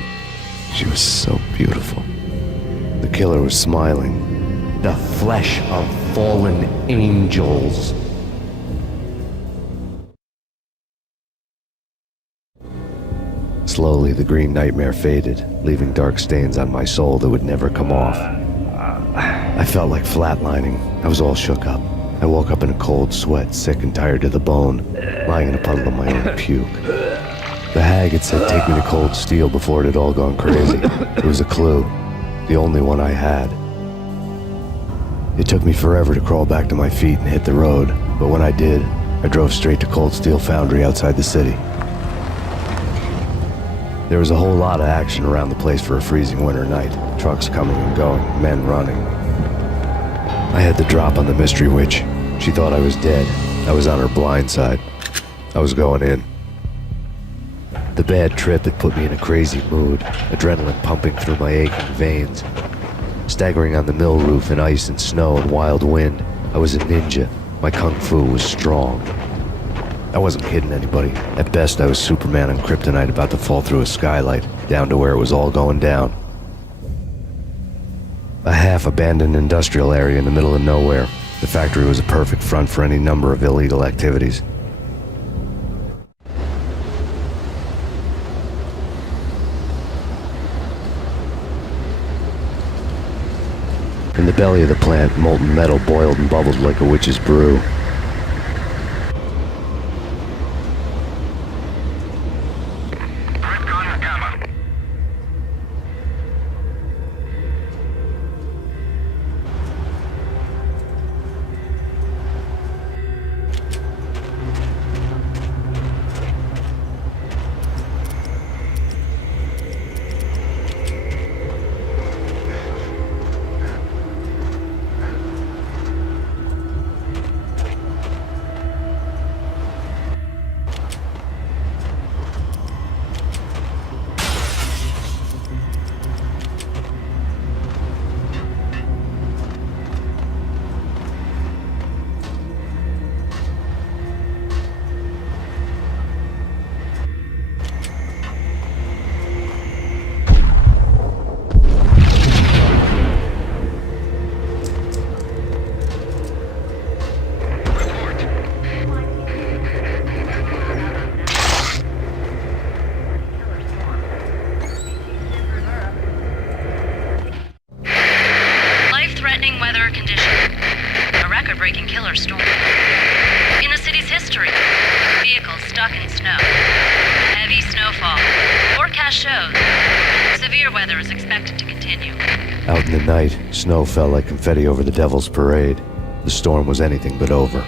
She was so beautiful. The killer was smiling. The flesh of fallen angels. Slowly, the green nightmare faded, leaving dark stains on my soul that would never come off. I felt like flatlining. I was all shook up. I woke up in a cold sweat, sick and tired to the bone, lying in a puddle of my own puke. The hag had said take me to Cold Steel before it had all gone crazy. It was a clue, the only one I had. It took me forever to crawl back to my feet and hit the road, but when I did, I drove straight to Cold Steel Foundry outside the city. There was a whole lot of action around the place for a freezing winter night. Trucks coming and going, men running. I had the drop on the mystery witch. She thought I was dead. I was on her blind side. I was going in. The bad trip had put me in a crazy mood, adrenaline pumping through my aching veins. Staggering on the mill roof in ice and snow and wild wind, I was a ninja. My kung fu was strong. I wasn't kidding anybody. At best, I was Superman on Kryptonite about to fall through a skylight, down to where it was all going down. A half-abandoned industrial area in the middle of nowhere. The factory was a perfect front for any number of illegal activities. In the belly of the plant, molten metal boiled and bubbled like a witch's brew. Weather condition. A record-breaking killer storm. In the city's history. Vehicles stuck in snow. Heavy snowfall. Forecast shows. Severe weather is expected to continue. Out in the night, snow fell like confetti over the Devil's Parade. The storm was anything but over.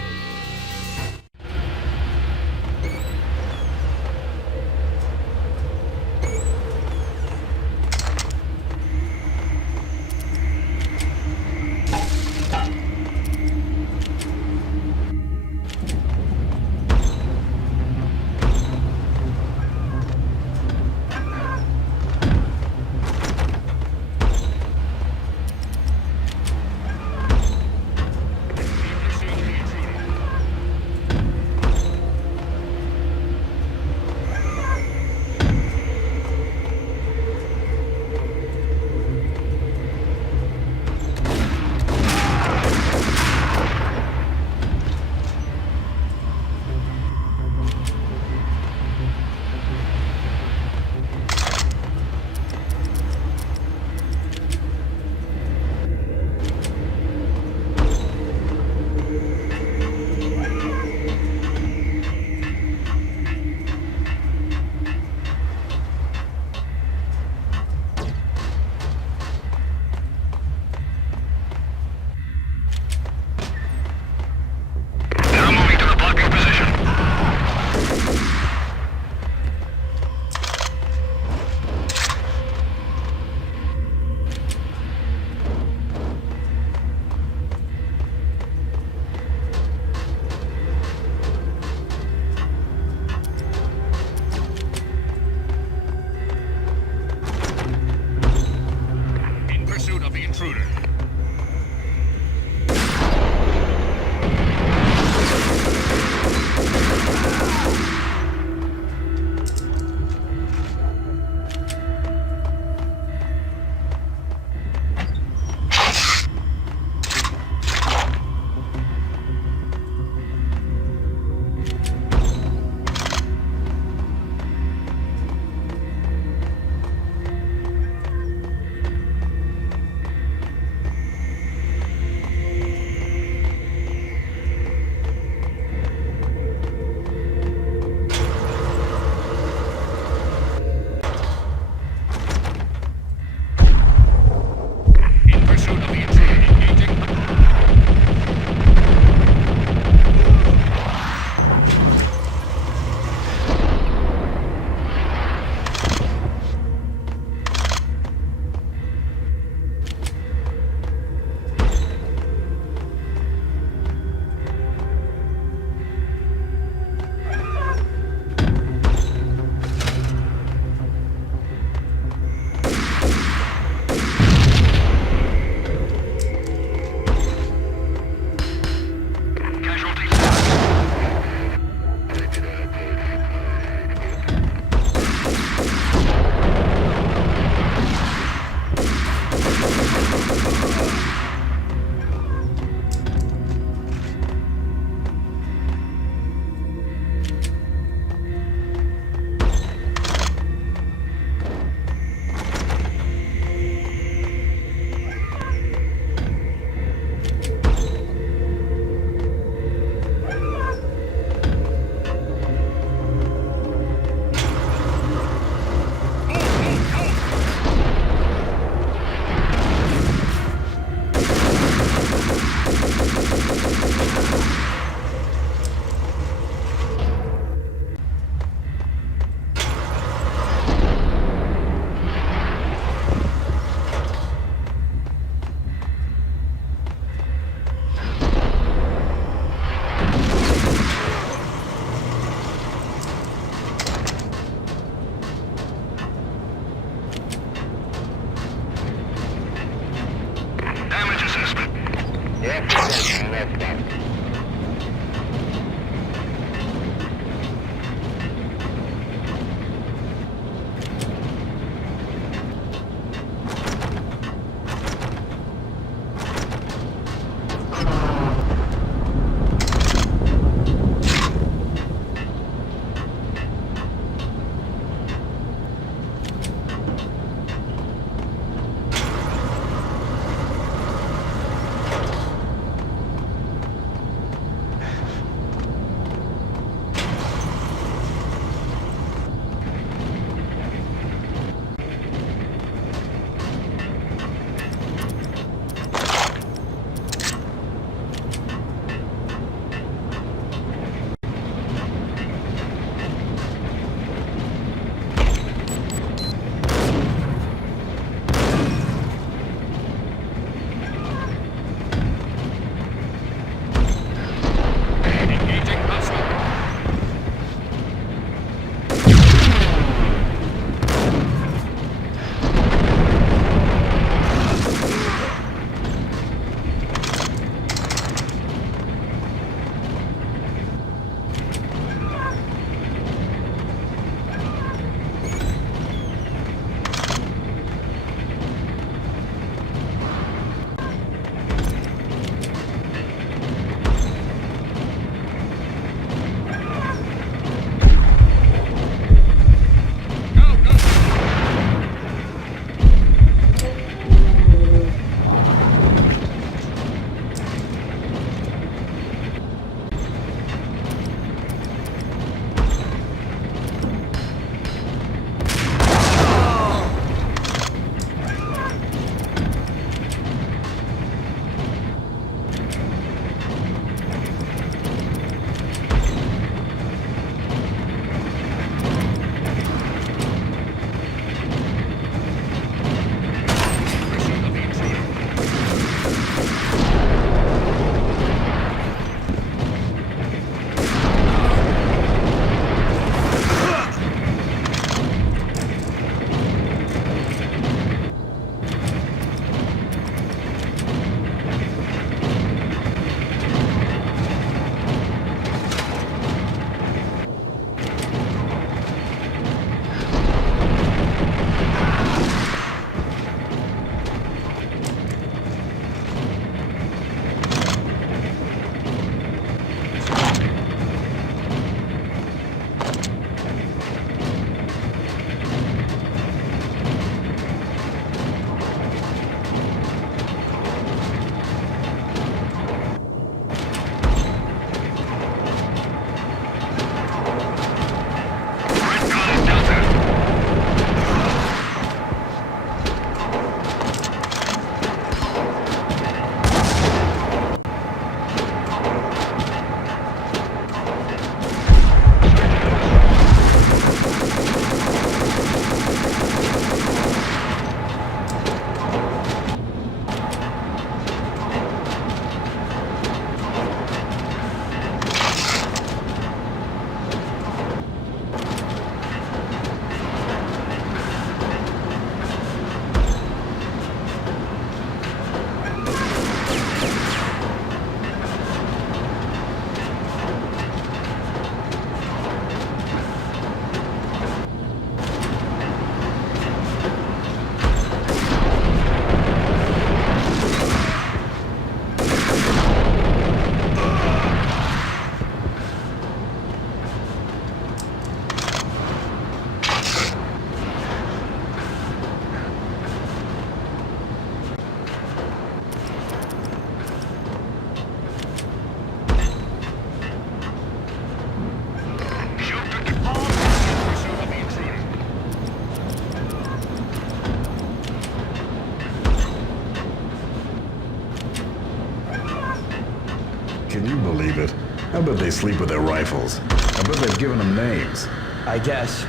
I bet they sleep with their rifles. I bet they've given them names. I guess.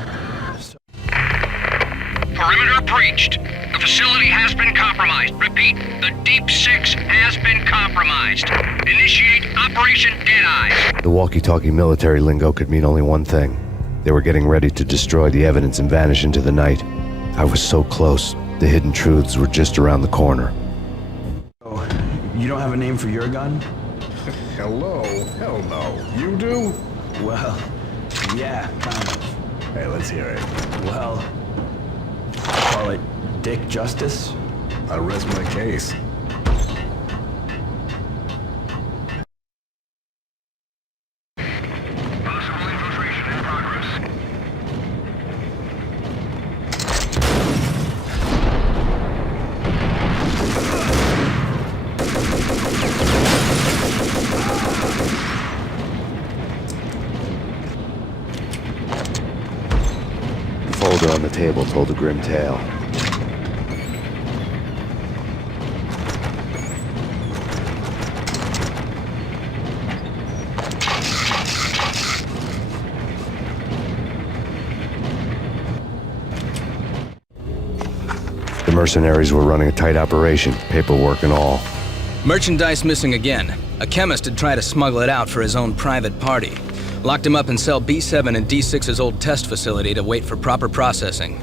Perimeter breached. The facility has been compromised. Repeat, the Deep Six has been compromised. Initiate Operation Deadeye. The walkie-talkie military lingo could mean only one thing. They were getting ready to destroy the evidence and vanish into the night. I was so close. The hidden truths were just around the corner. Oh, you don't have a name for your gun? Hello? Hell no. You do? Well, yeah, kind of. Hey, let's hear it. Well, call it Dick Justice? I rest my case. The folder on the table told a grim tale. The mercenaries were running a tight operation, paperwork and all. Merchandise missing again. A chemist had tried to smuggle it out for his own private party. Locked him up in cell B7 in D6's old test facility to wait for proper processing.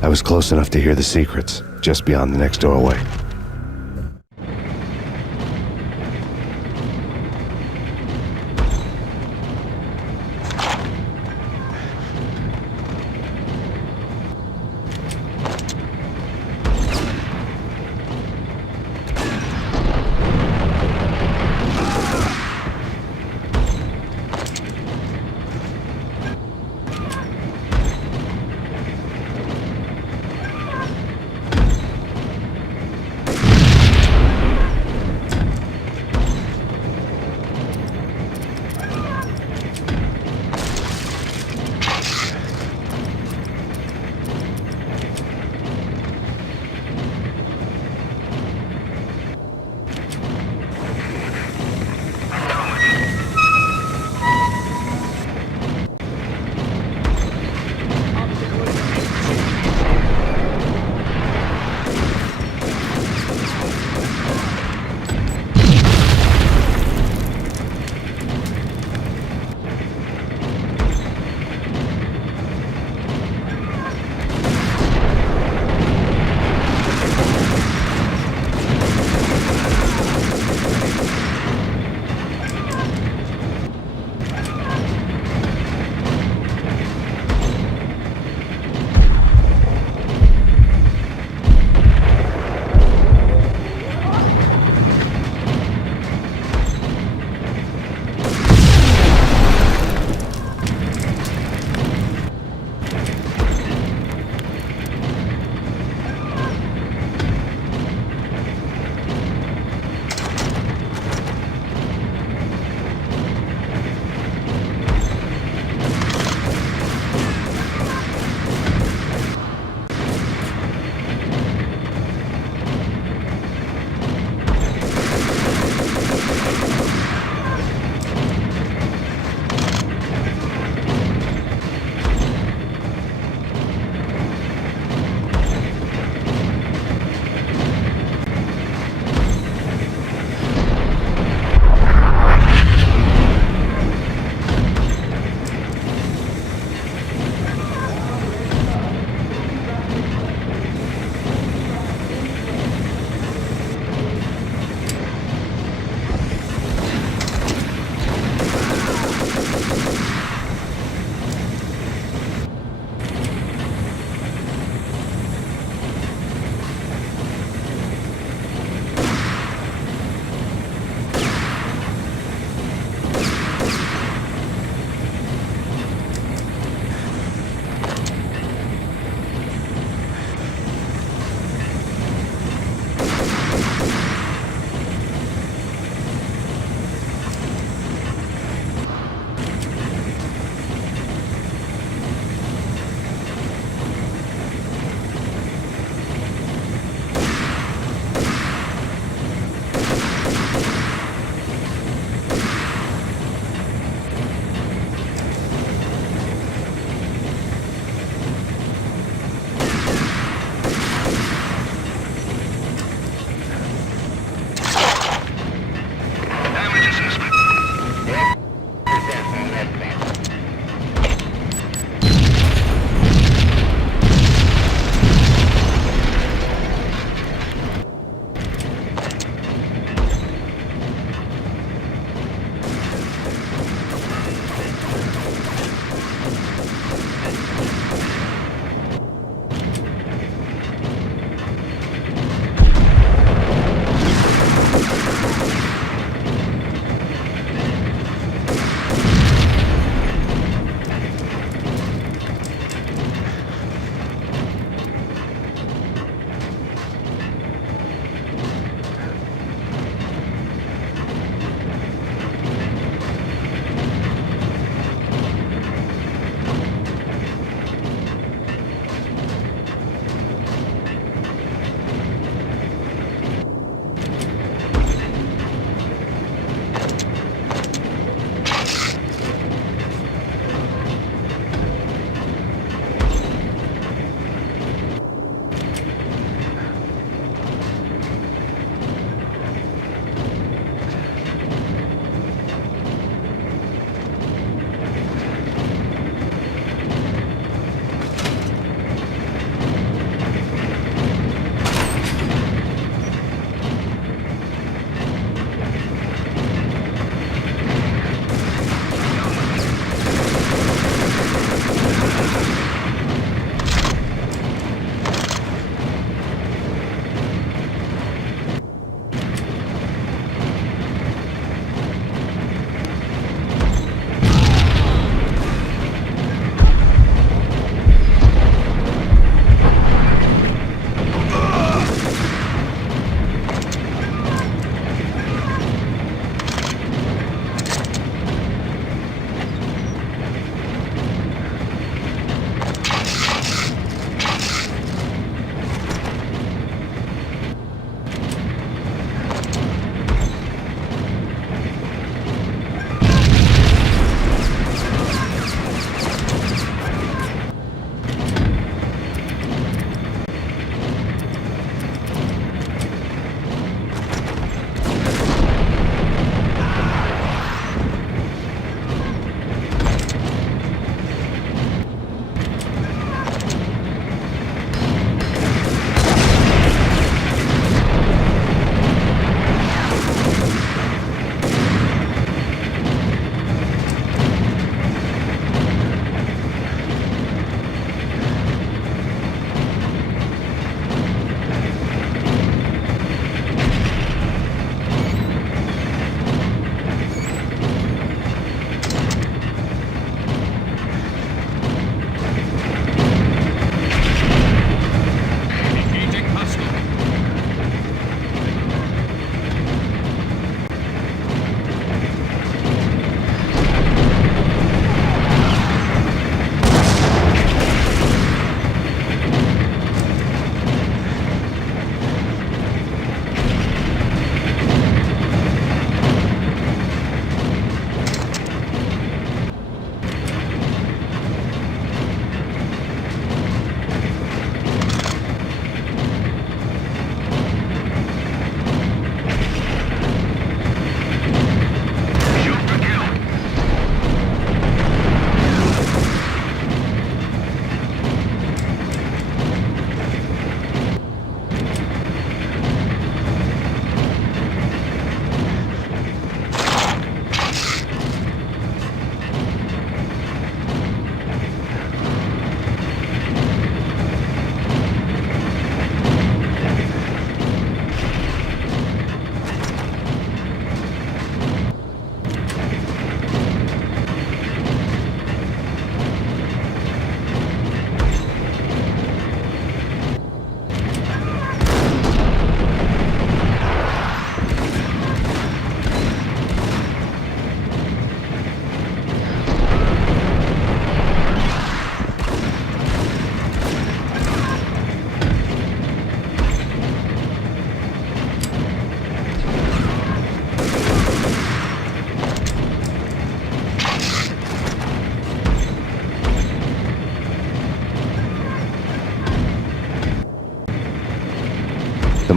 I was close enough to hear the secrets, just beyond the next doorway.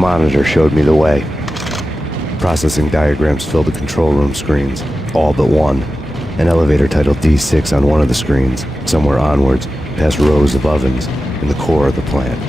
monitor showed me the way. Processing diagrams filled the control room screens, all but one. An elevator titled D6 on one of the screens, somewhere onwards, past rows of ovens, in the core of the plant.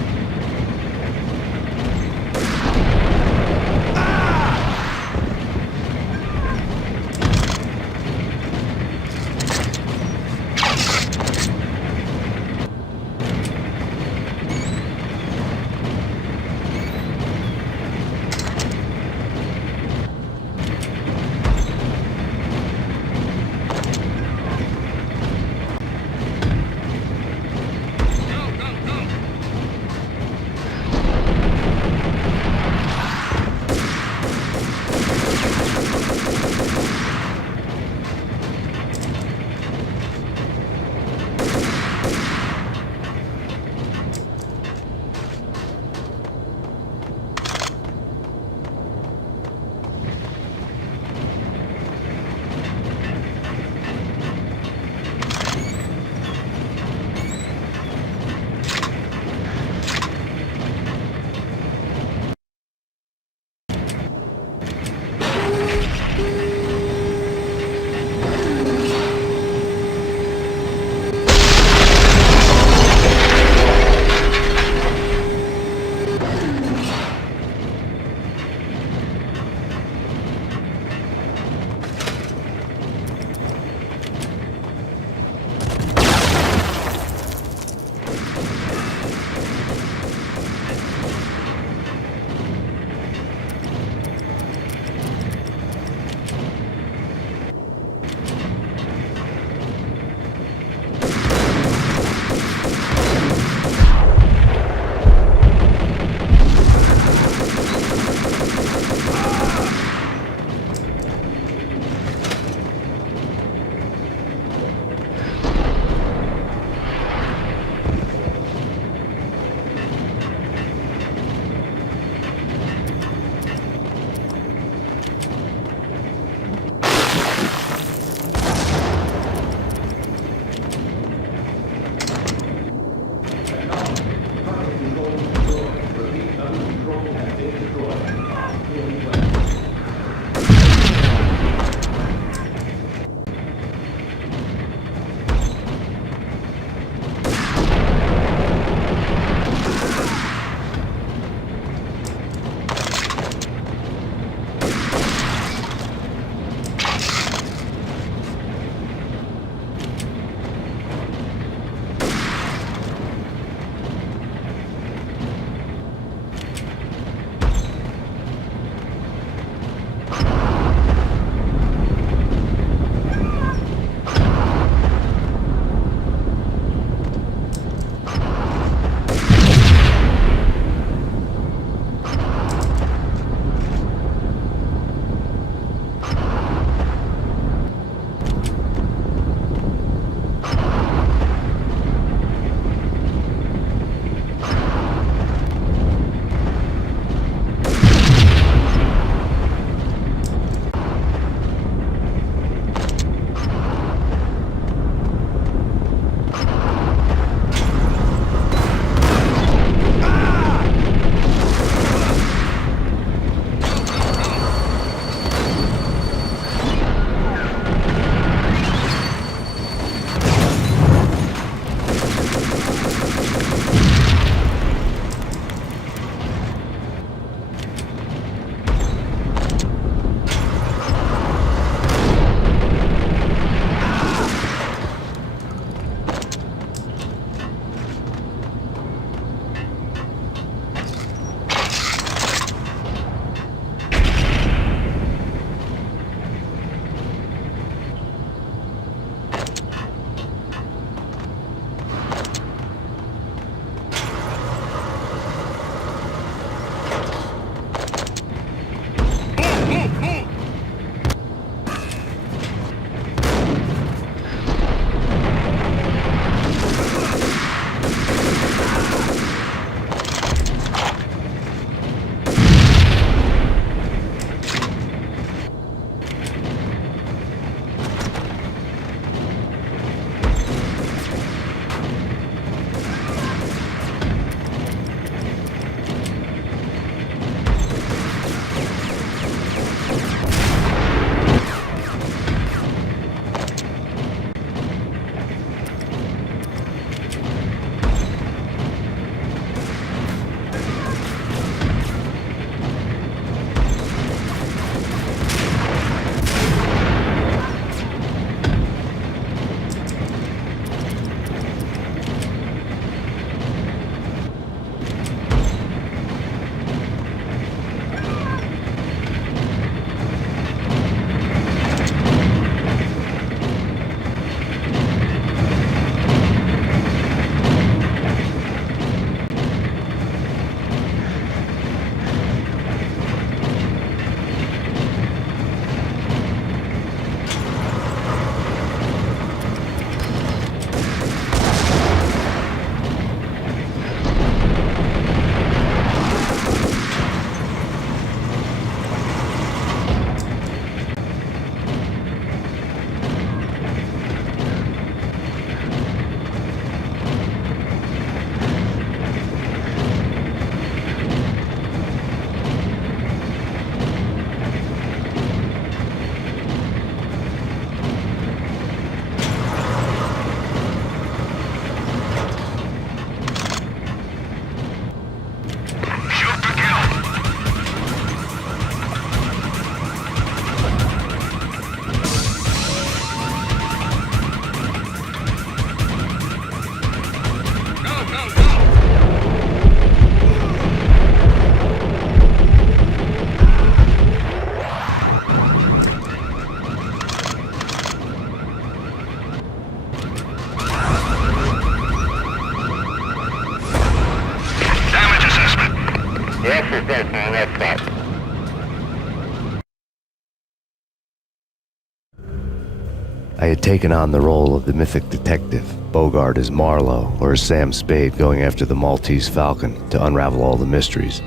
I had taken on the role of the mythic detective, Bogart as Marlowe or as Sam Spade going after the Maltese Falcon to unravel all the mysteries.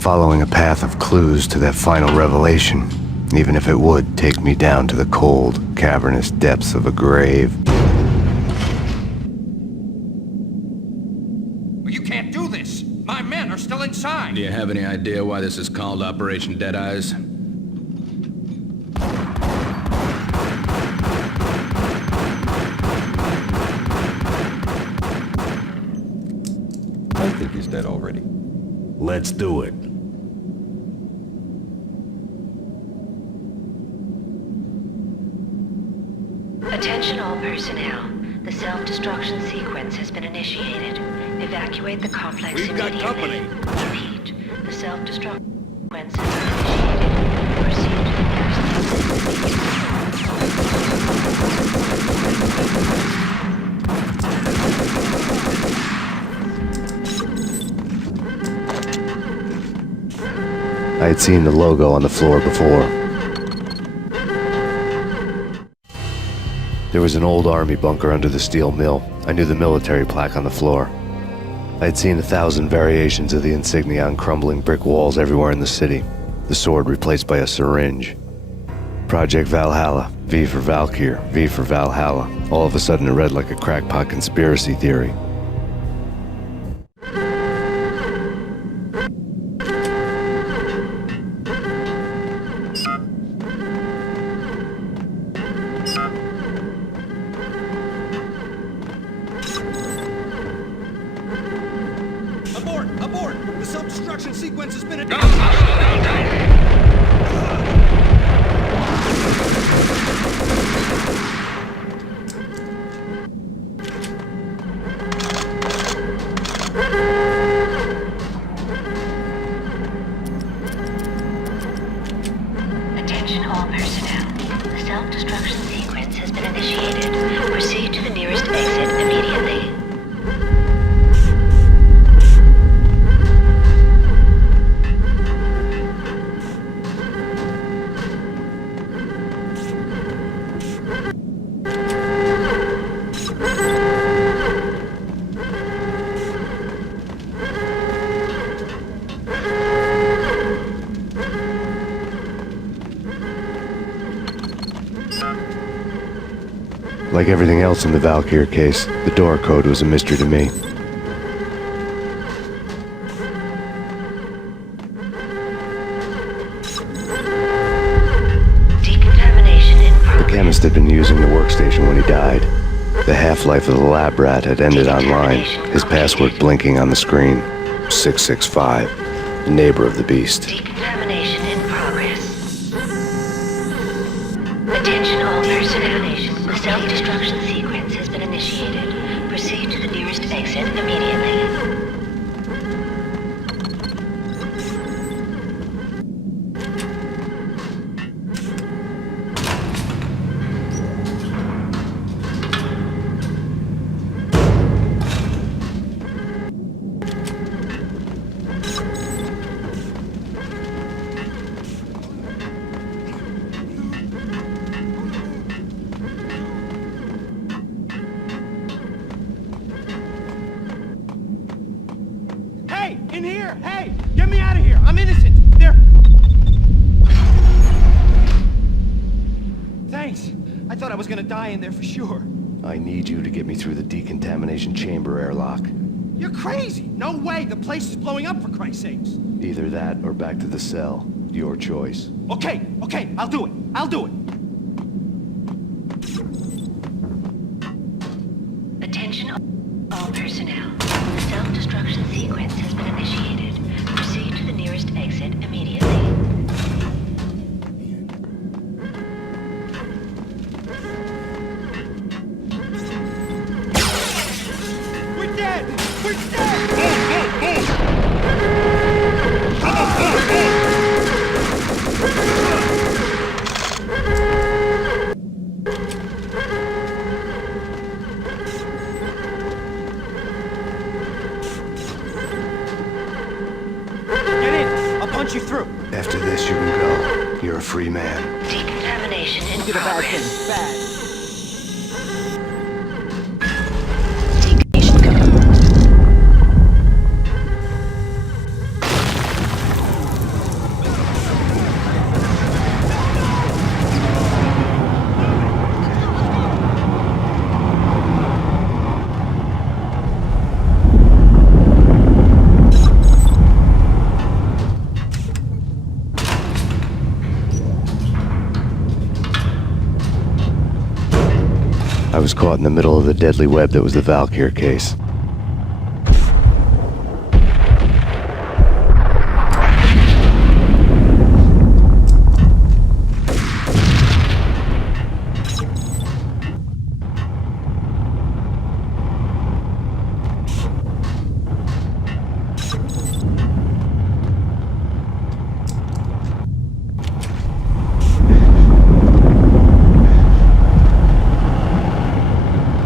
Following a path of clues to that final revelation, even if it would take me down to the cold, cavernous depths of a grave. You can't do this! My men are still inside! Do you have any idea why this is called Operation Dead Eyes? I think he's dead already. Let's do it. Attention all personnel. The self-destruction sequence has been initiated. Evacuate the complex We've got immediately. company. Repeat. The self-destruction sequence has been initiated. Proceed to the nearest I had seen the logo on the floor before. There was an old army bunker under the steel mill. I knew the military plaque on the floor. I had seen 1,000 variations of the insignia on crumbling brick walls everywhere in the city. The sword replaced by a syringe. Project Valhalla, V for Valkyr, V for Valhalla. All of a sudden it read like a crackpot conspiracy theory. Abort! The self-destruction sequence has been... Attention all personnel. The self-destruction sequence has been initiated. Proceed to the nearest exit immediately. Like everything else in the Valkyr case, the door code was a mystery to me. Decontamination in progress. The chemist had been using the workstation when he died. The half-life of the lab rat had ended online, his password blinking on the screen. 665, the neighbor of the beast. Decontamination in progress. Attention all personnel. The self-destruction sequence has been initiated. Proceed to the nearest exit immediately. In here! Hey! Get me out of here! I'm innocent! They're... Thanks. I thought I was gonna die in there for sure. I need you to get me through the decontamination chamber airlock. You're crazy! No way! The place is blowing up, for Christ's sakes! Either that or back to the cell. Your choice. Okay, I'll do it. Attention all personnel. The self-destruction sequence has been initiated. Proceed to the nearest exit immediately. We're dead! punch you through. After this, you can go. You're a free man. Decontamination in Get a bad progress. thing. Bad. I was caught in the middle of the deadly web that was the Valkyr case.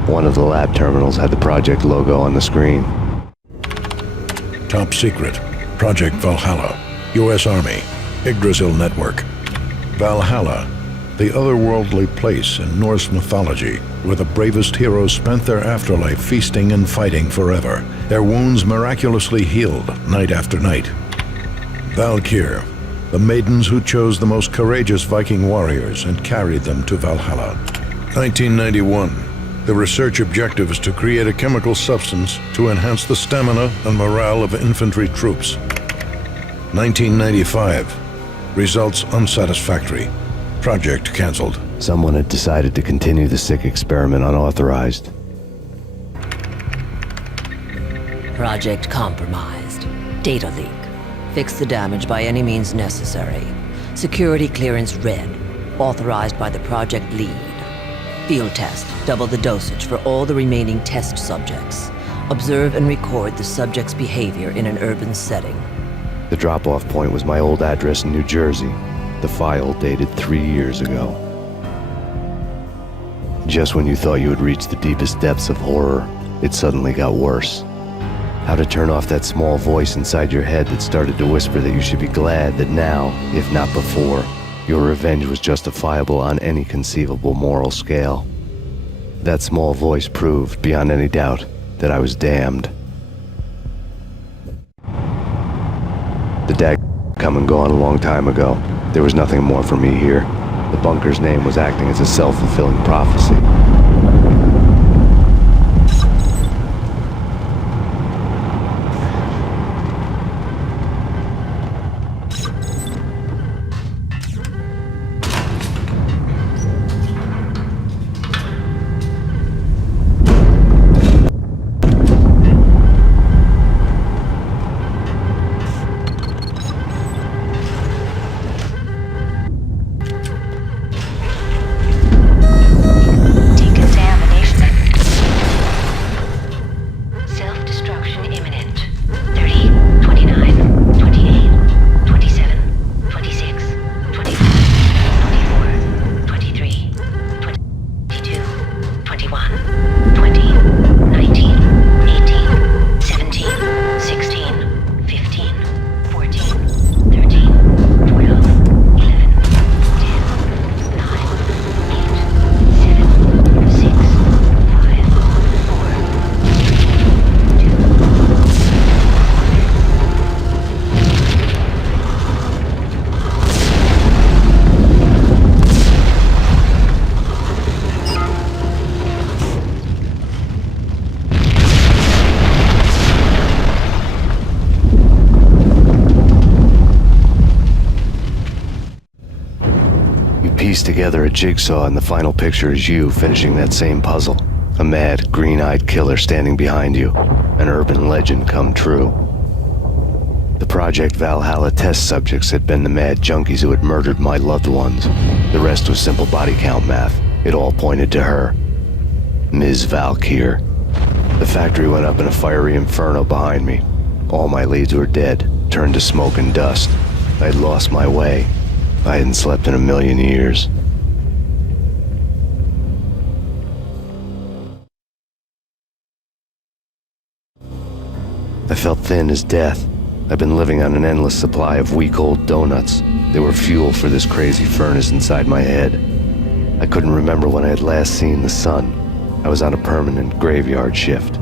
One of the lab terminals had the project logo on the screen. Top secret. Project Valhalla. U.S. Army. Yggdrasil Network. Valhalla. The otherworldly place in Norse mythology where the bravest heroes spent their afterlife feasting and fighting forever. Their wounds miraculously healed night after night. Valkyr. The maidens who chose the most courageous Viking warriors and carried them to Valhalla. 1991. The research objective is to create a chemical substance to enhance the stamina and morale of infantry troops. 1995. Results unsatisfactory. Project cancelled. Someone had decided to continue the sick experiment unauthorized. Project compromised. Data leak. Fix the damage by any means necessary. Security clearance red. Authorized by the project lead. Field test. Double the dosage for all the remaining test subjects. Observe and record the subject's behavior in an urban setting. The drop-off point was my old address in New Jersey. The file dated 3 years ago. Just when you thought you had reached the deepest depths of horror, it suddenly got worse. How to turn off that small voice inside your head that started to whisper that you should be glad that now, if not before, your revenge was justifiable on any conceivable moral scale. That small voice proved, beyond any doubt, that I was damned. The dag come and gone a long time ago. There was nothing more for me here. The bunker's name was acting as a self-fulfilling prophecy. Piece together a jigsaw, and the final picture is you finishing that same puzzle. A mad, green-eyed killer standing behind you. An urban legend come true. The Project Valhalla test subjects had been the mad junkies who had murdered my loved ones. The rest was simple body count math. It all pointed to her. Ms. Valkyr. The factory went up in a fiery inferno behind me. All my leads were dead, turned to smoke and dust. I'd lost my way. I hadn't slept in a million years. I felt thin as death. I'd been living on an endless supply of week-old donuts. They were fuel for this crazy furnace inside my head. I couldn't remember when I had last seen the sun. I was on a permanent graveyard shift.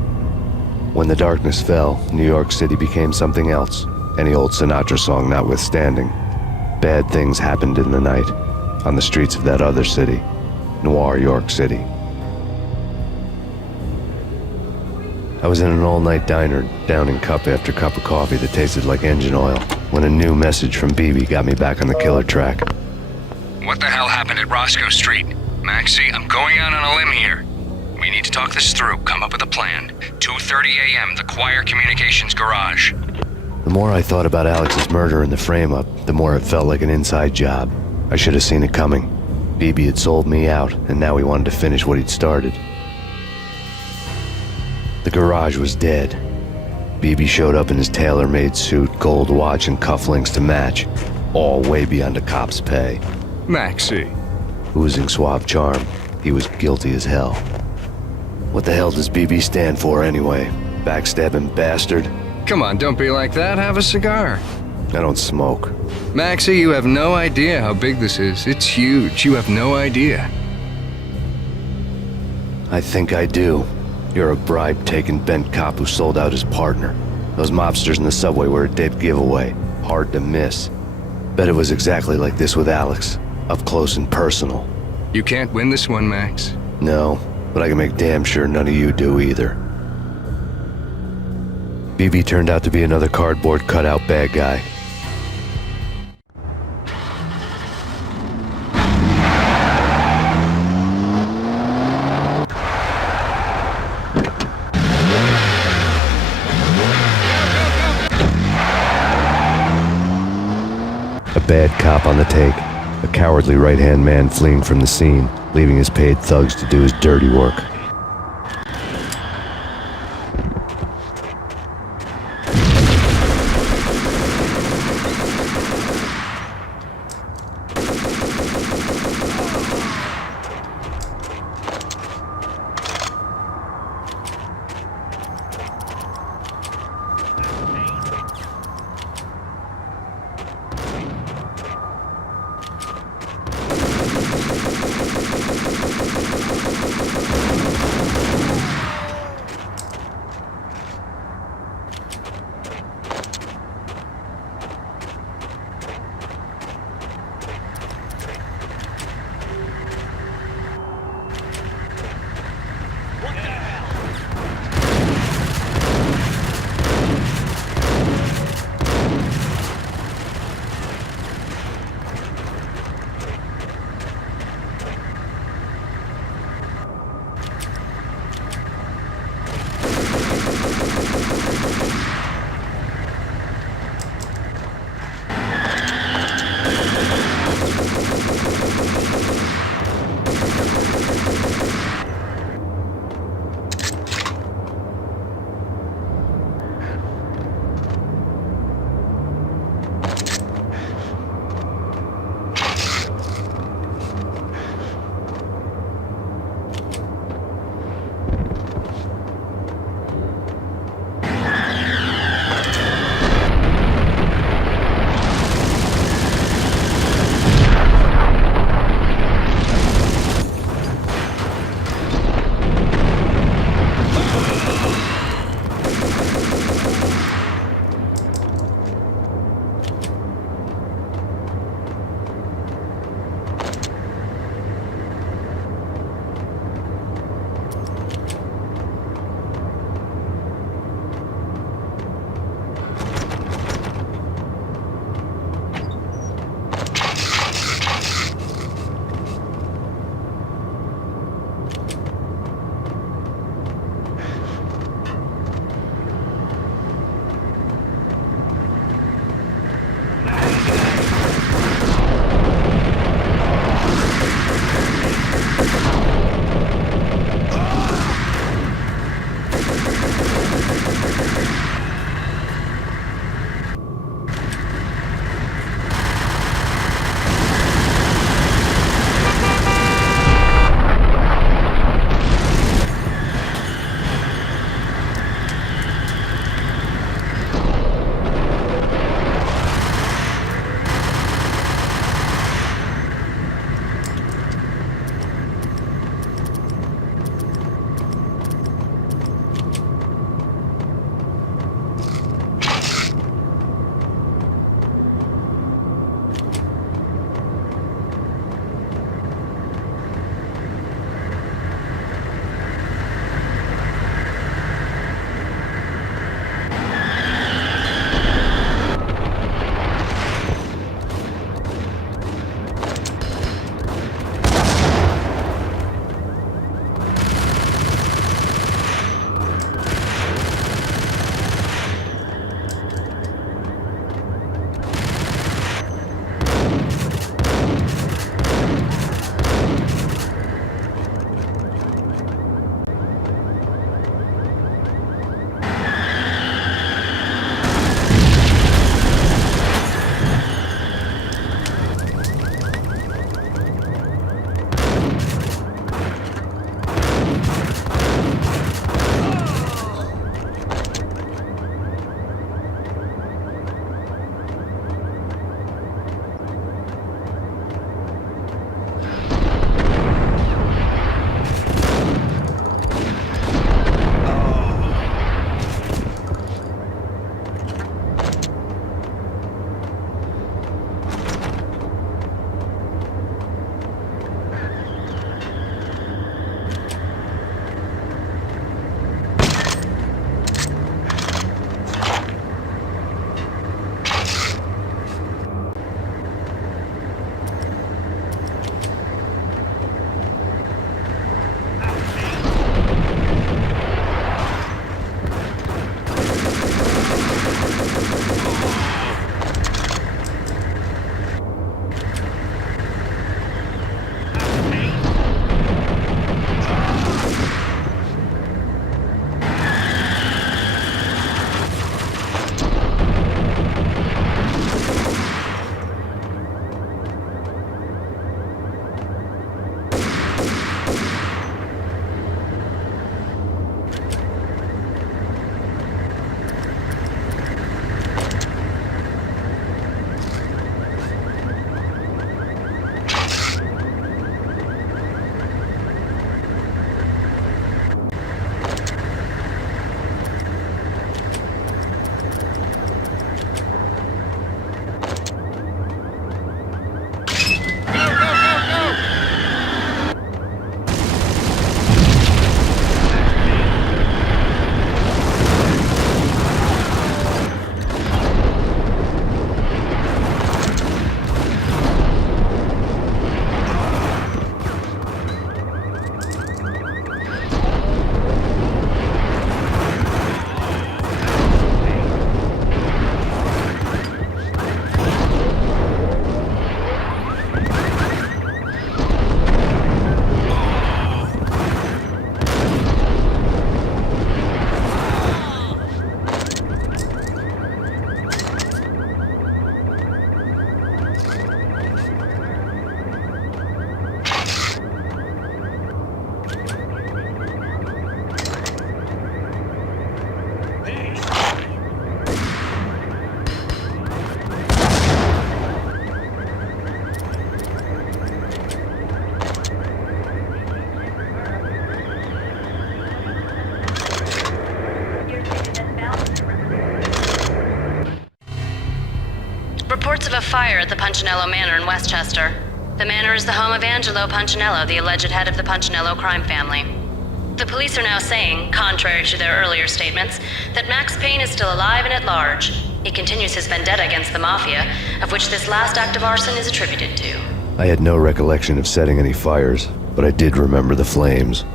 When the darkness fell, New York City became something else, any old Sinatra song notwithstanding. Bad things happened in the night, on the streets of that other city, Noir York City. I was in an all-night diner, downing cup after cup of coffee that tasted like engine oil, when a new message from BB got me back on the killer track. What the hell happened at Roscoe Street? Maxie, I'm going out on a limb here. We need to talk this through, come up with a plan. 2:30 a.m., the Choir Communications Garage. The more I thought about Alex's murder and the frame-up, the more it felt like an inside job. I should have seen it coming. BB had sold me out, and now he wanted to finish what he'd started. The garage was dead. BB showed up in his tailor-made suit, gold watch, and cufflinks to match, all way beyond a cop's pay. Maxie. Oozing suave charm, he was guilty as hell. What the hell does BB stand for anyway? Backstabbing bastard? Come on, don't be like that. Have a cigar. I don't smoke. Maxie, you have no idea how big this is. It's huge. You have no idea. I think I do. You're a bribe-taking bent cop who sold out his partner. Those mobsters in the subway were a dead giveaway. Hard to miss. Bet it was exactly like this with Alex. Up close and personal. You can't win this one, Max. No, but I can make damn sure none of you do either. BB turned out to be another cardboard cutout bad guy. A bad cop on the take, a cowardly right-hand man fleeing from the scene, leaving his paid thugs to do his dirty work. of fire at the Punchinello Manor in Westchester. The manor is the home of Angelo Punchinello, the alleged head of the Punchinello crime family. The police are now saying, contrary to their earlier statements, that Max Payne is still alive and at large. He continues his vendetta against the Mafia, of which this last act of arson is attributed to. I had no recollection of setting any fires, but I did remember the flames.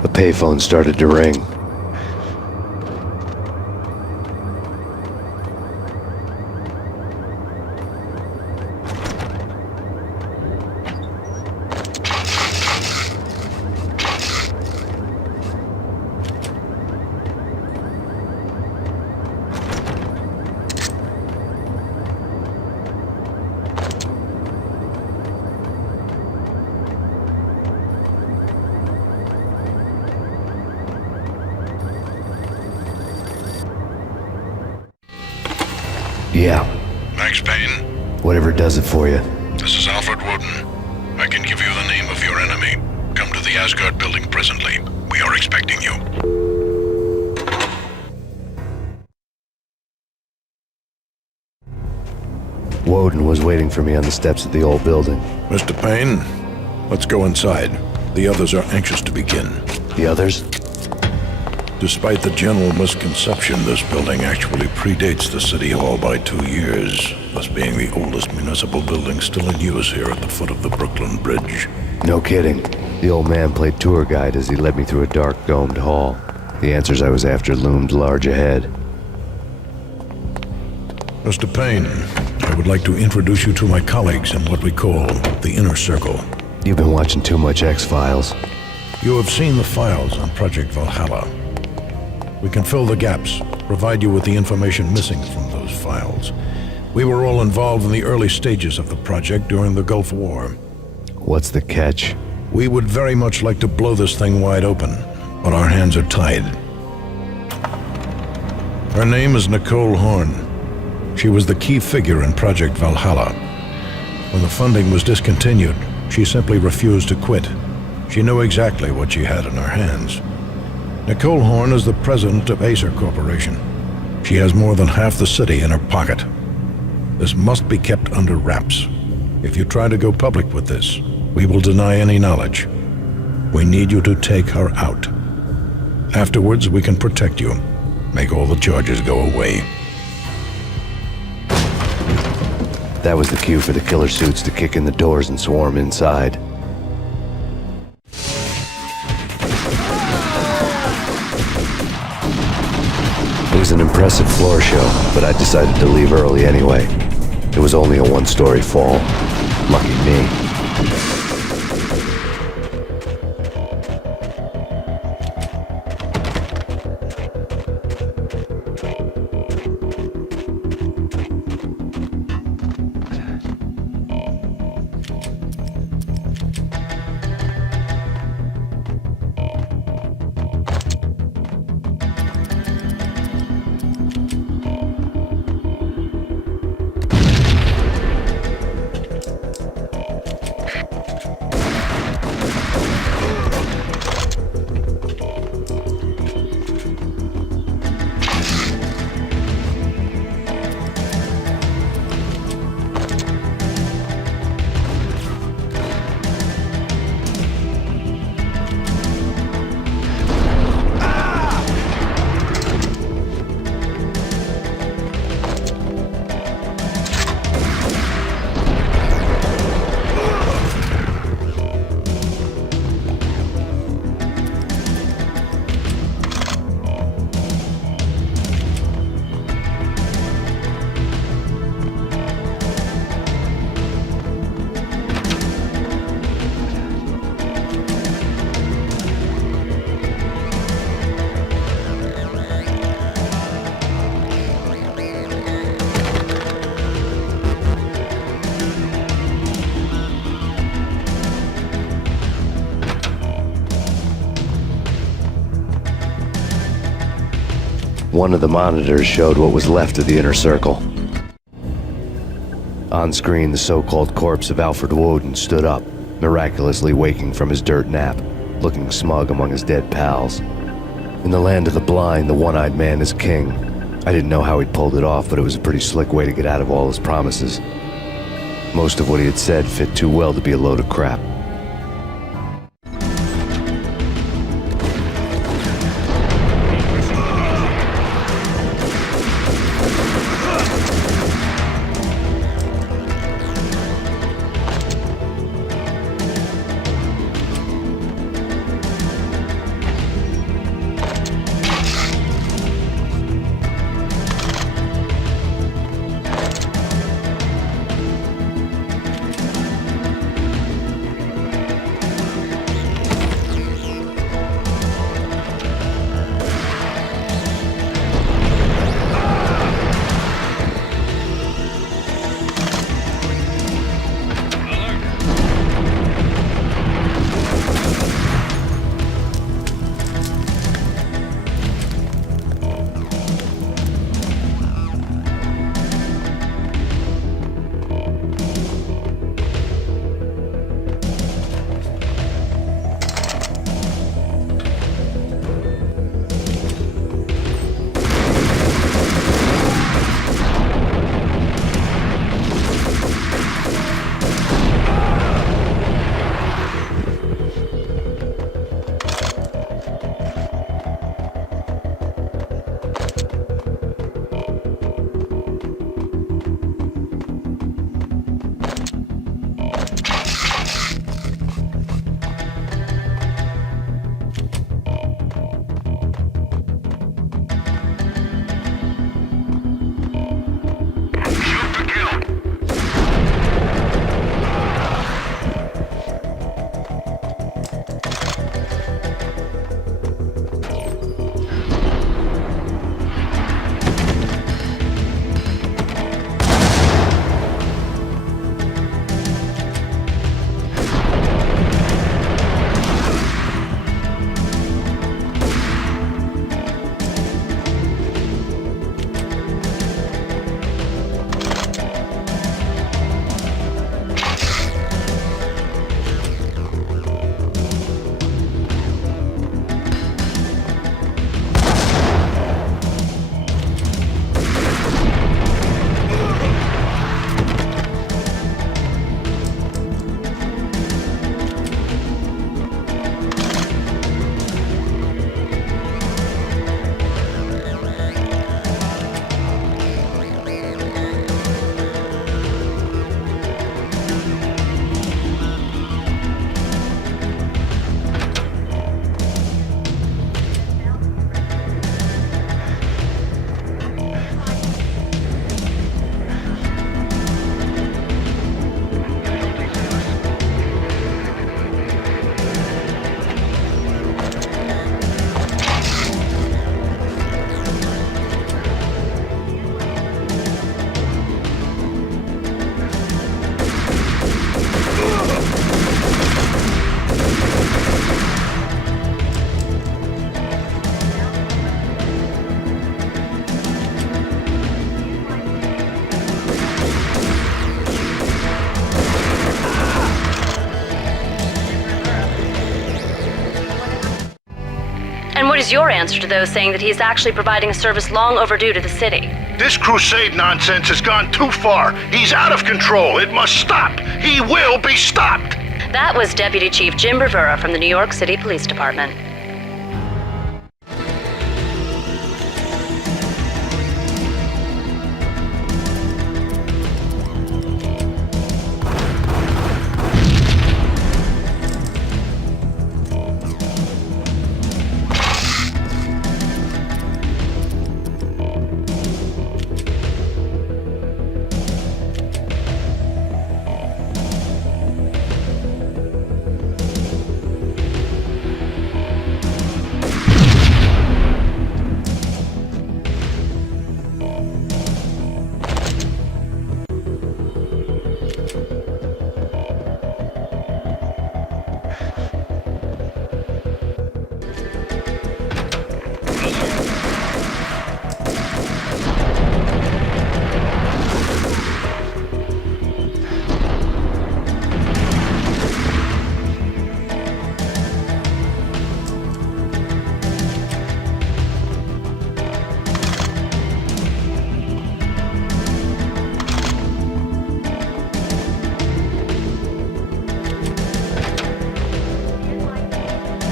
The payphone started to ring. Yeah. Max Payne? Whatever does it for you. This is Alfred Woden. I can give you the name of your enemy. Come to the Asgard building presently. We are expecting you. Woden was waiting for me on the steps of the old building. Mr. Payne, let's go inside. The others are anxious to begin. The others? Despite the general misconception, this building actually predates the City Hall by 2 years, thus being the oldest municipal building still in use here at the foot of the Brooklyn Bridge. No kidding. The old man played tour guide as he led me through a dark domed hall. The answers I was after loomed large ahead. Mr. Payne, I would like to introduce you to my colleagues in what we call the Inner Circle. You've been watching too much X-Files. You have seen the files on Project Valhalla. We can fill the gaps, provide you with the information missing from those files. We were all involved in the early stages of the project during the Gulf War. What's the catch? We would very much like to blow this thing wide open, but our hands are tied. Her name is Nicole Horn. She was the key figure in Project Valhalla. When the funding was discontinued, she simply refused to quit. She knew exactly what she had in her hands. Nicole Horn is the president of Acer Corporation. She has more than half the city in her pocket. This must be kept under wraps. If you try to go public with this, we will deny any knowledge. We need you to take her out. Afterwards, we can protect you. Make all the charges go away. That was the cue for the killer suits to kick in the doors and swarm inside. It was an impressive floor show, but I decided to leave early anyway. It was only a one-story fall. Lucky me. One of the monitors showed what was left of the Inner Circle. On screen, the so-called corpse of Alfred Woden stood up, miraculously waking from his dirt nap, looking smug among his dead pals. In the land of the blind, the one-eyed man is king. I didn't know how he'd pulled it off, but it was a pretty slick way to get out of all his promises. Most of what he had said fit too well to be a load of crap. is your answer to those saying that he's actually providing a service long overdue to the city? This crusade nonsense has gone too far. He's out of control. It must stop. He will be stopped. That was Deputy Chief Jim Rivera from the New York City Police Department.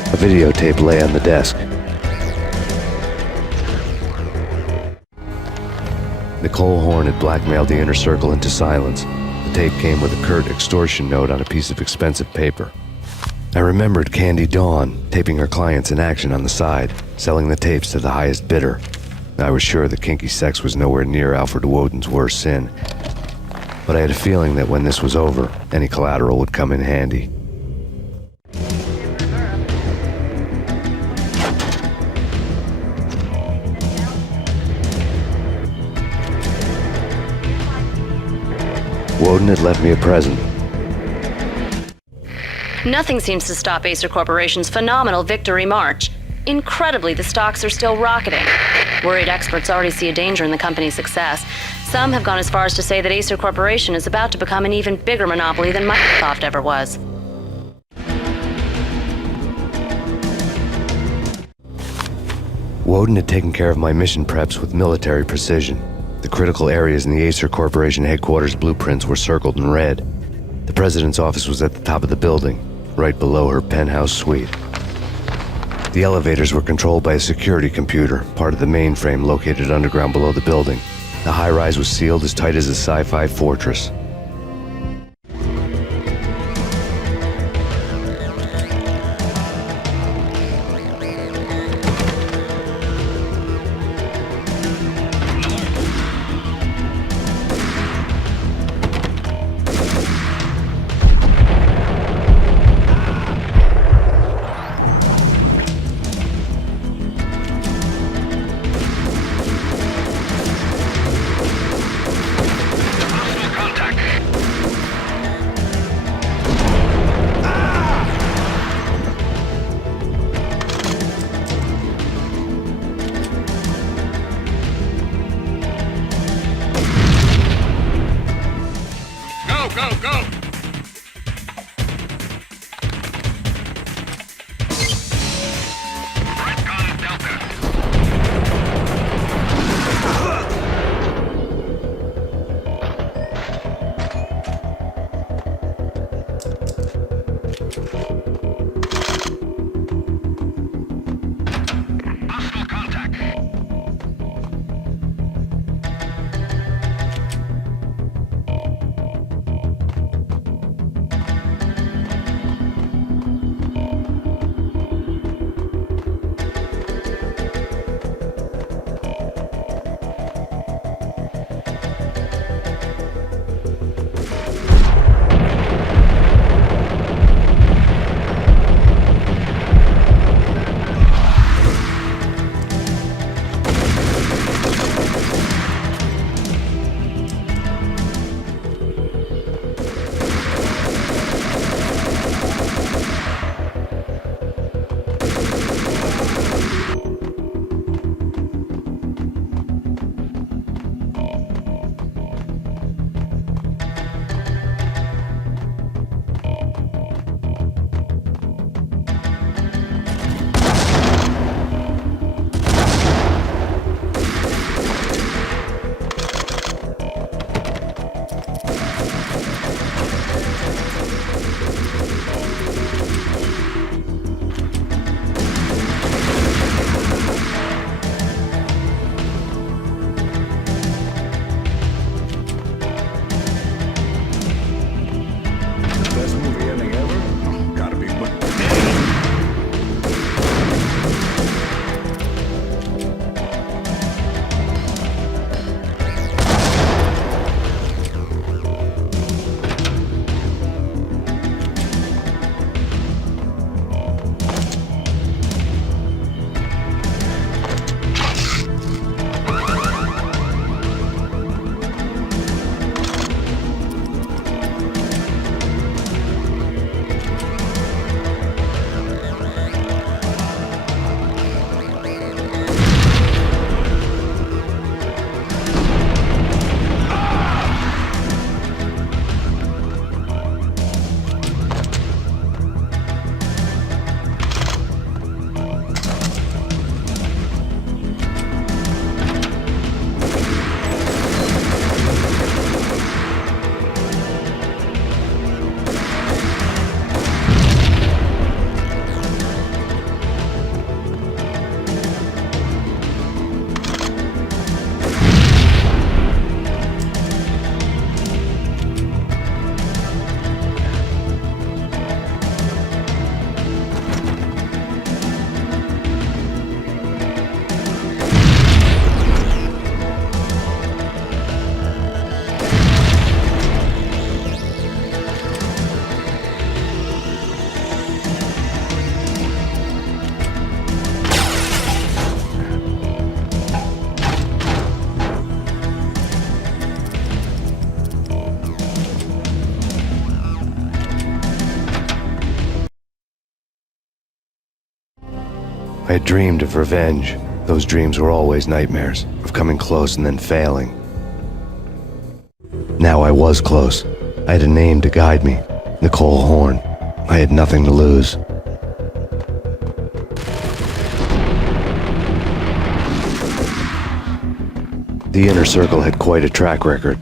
A videotape lay on the desk. Nicole Horn had blackmailed the inner circle into silence. The tape came with a curt extortion note on a piece of expensive paper. I remembered Candy Dawn taping her clients in action on the side, selling the tapes to the highest bidder. I was sure that kinky sex was nowhere near Alfred Woden's worst sin, but I had a feeling that when this was over, any collateral would come in handy. Woden had left me a present. Nothing seems to stop Acer Corporation's phenomenal victory march. Incredibly, the stocks are still rocketing. Worried experts already see a danger in the company's success. Some have gone as far as to say that Acer Corporation is about to become an even bigger monopoly than Microsoft ever was. Woden had taken care of my mission preps with military precision. The critical areas in the Acer Corporation headquarters blueprints were circled in red. The president's office was at the top of the building, right below her penthouse suite. The elevators were controlled by a security computer, part of the mainframe located underground below the building. The high-rise was sealed as tight as a sci-fi fortress. I had dreamed of revenge. Those dreams were always nightmares, of coming close and then failing. Now I was close. I had a name to guide me, Nicole Horn. I had nothing to lose. The Inner Circle had quite a track record.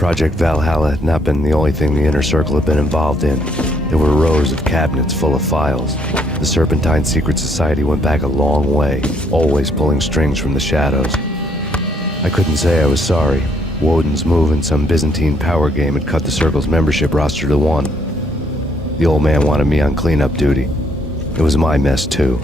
Project Valhalla had not been the only thing the Inner Circle had been involved in. There were rows of cabinets full of files. The Serpentine Secret Society went back a long way, always pulling strings from the shadows. I couldn't say I was sorry. Woden's move in some Byzantine power game had cut the Circle's membership roster to 1. The old man wanted me on cleanup duty. It was my mess, too.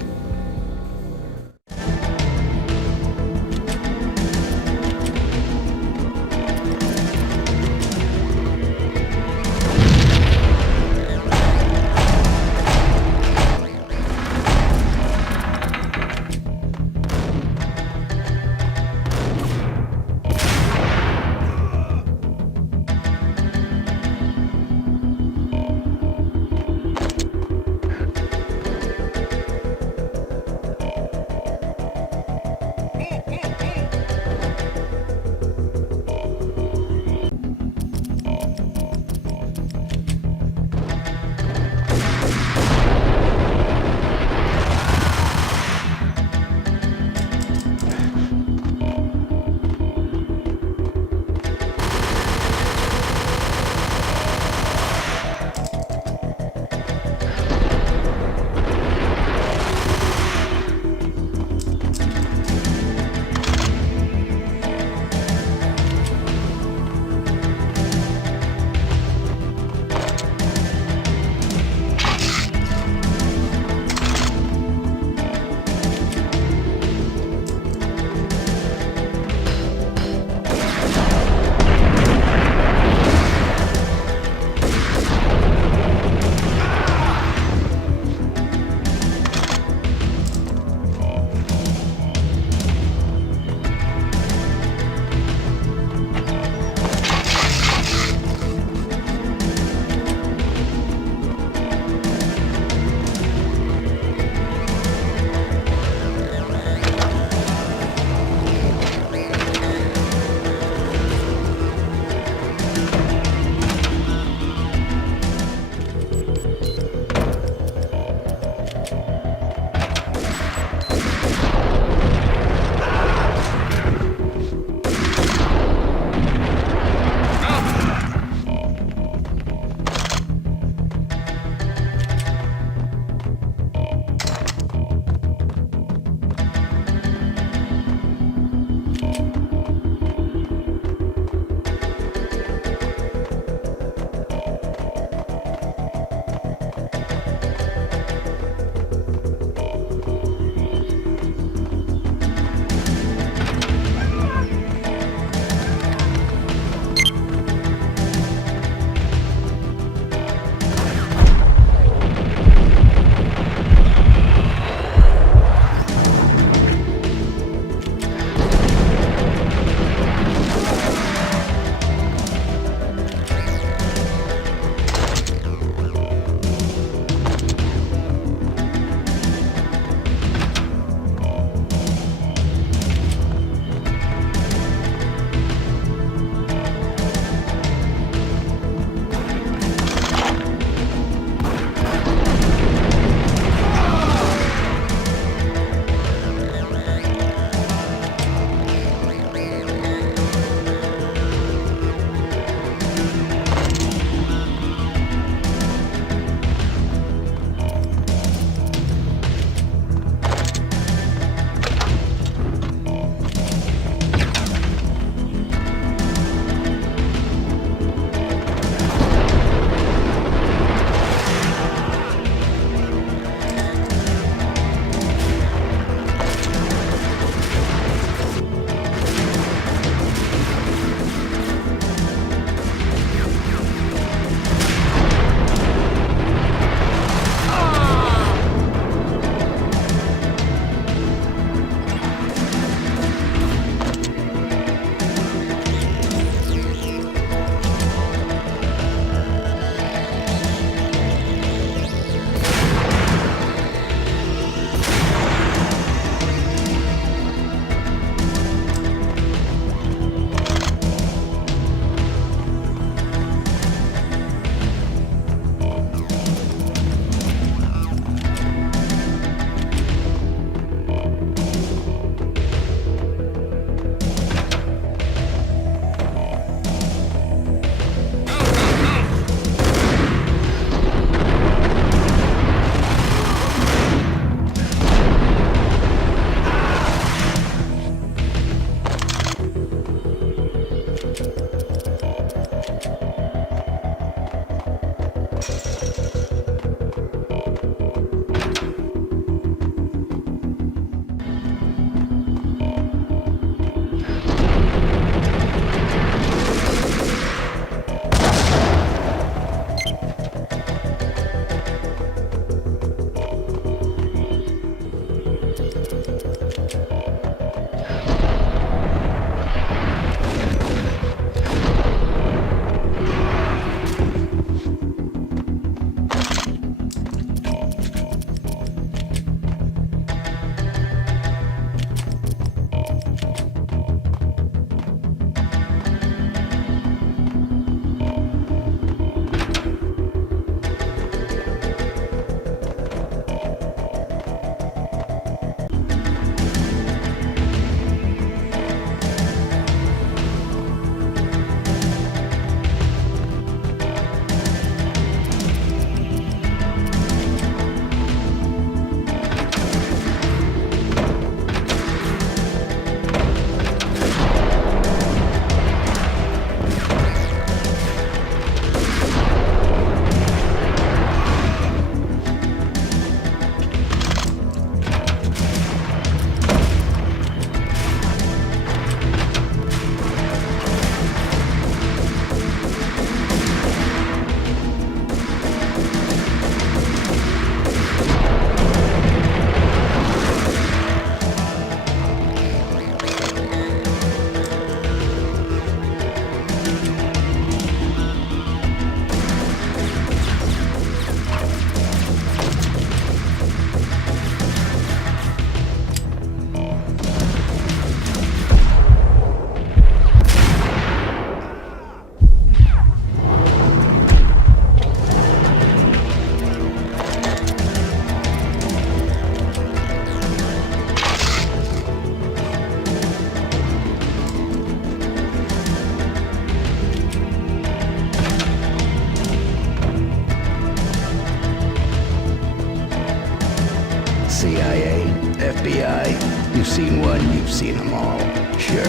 CIA, FBI. You've seen one, you've seen them all. Sure,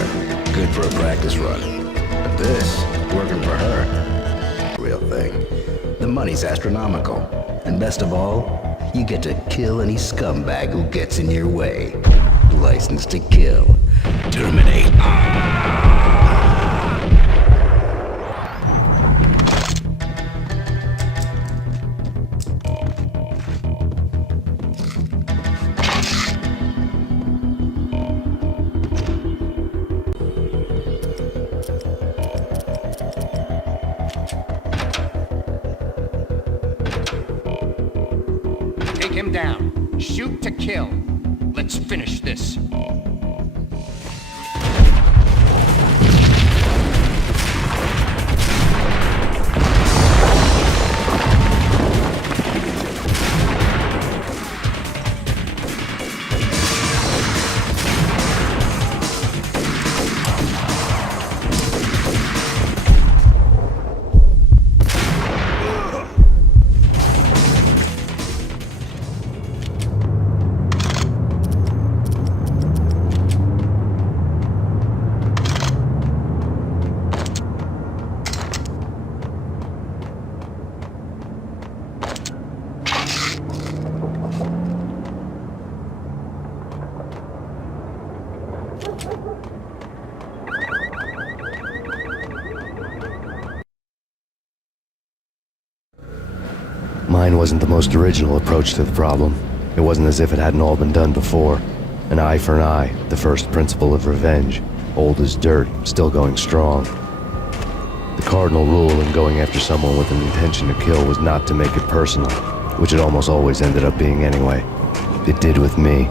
good for a practice run. But this, working for her, real thing. The money's astronomical. And best of all, you get to kill any scumbag who gets in your way. License to kill. Terminate. Take him down. Shoot to kill. Let's finish this. Mine wasn't the most original approach to the problem. It wasn't as if it hadn't all been done before. An eye for an eye, the first principle of revenge. Old as dirt, still going strong. The cardinal rule in going after someone with an intention to kill was not to make it personal, which it almost always ended up being anyway. It did with me.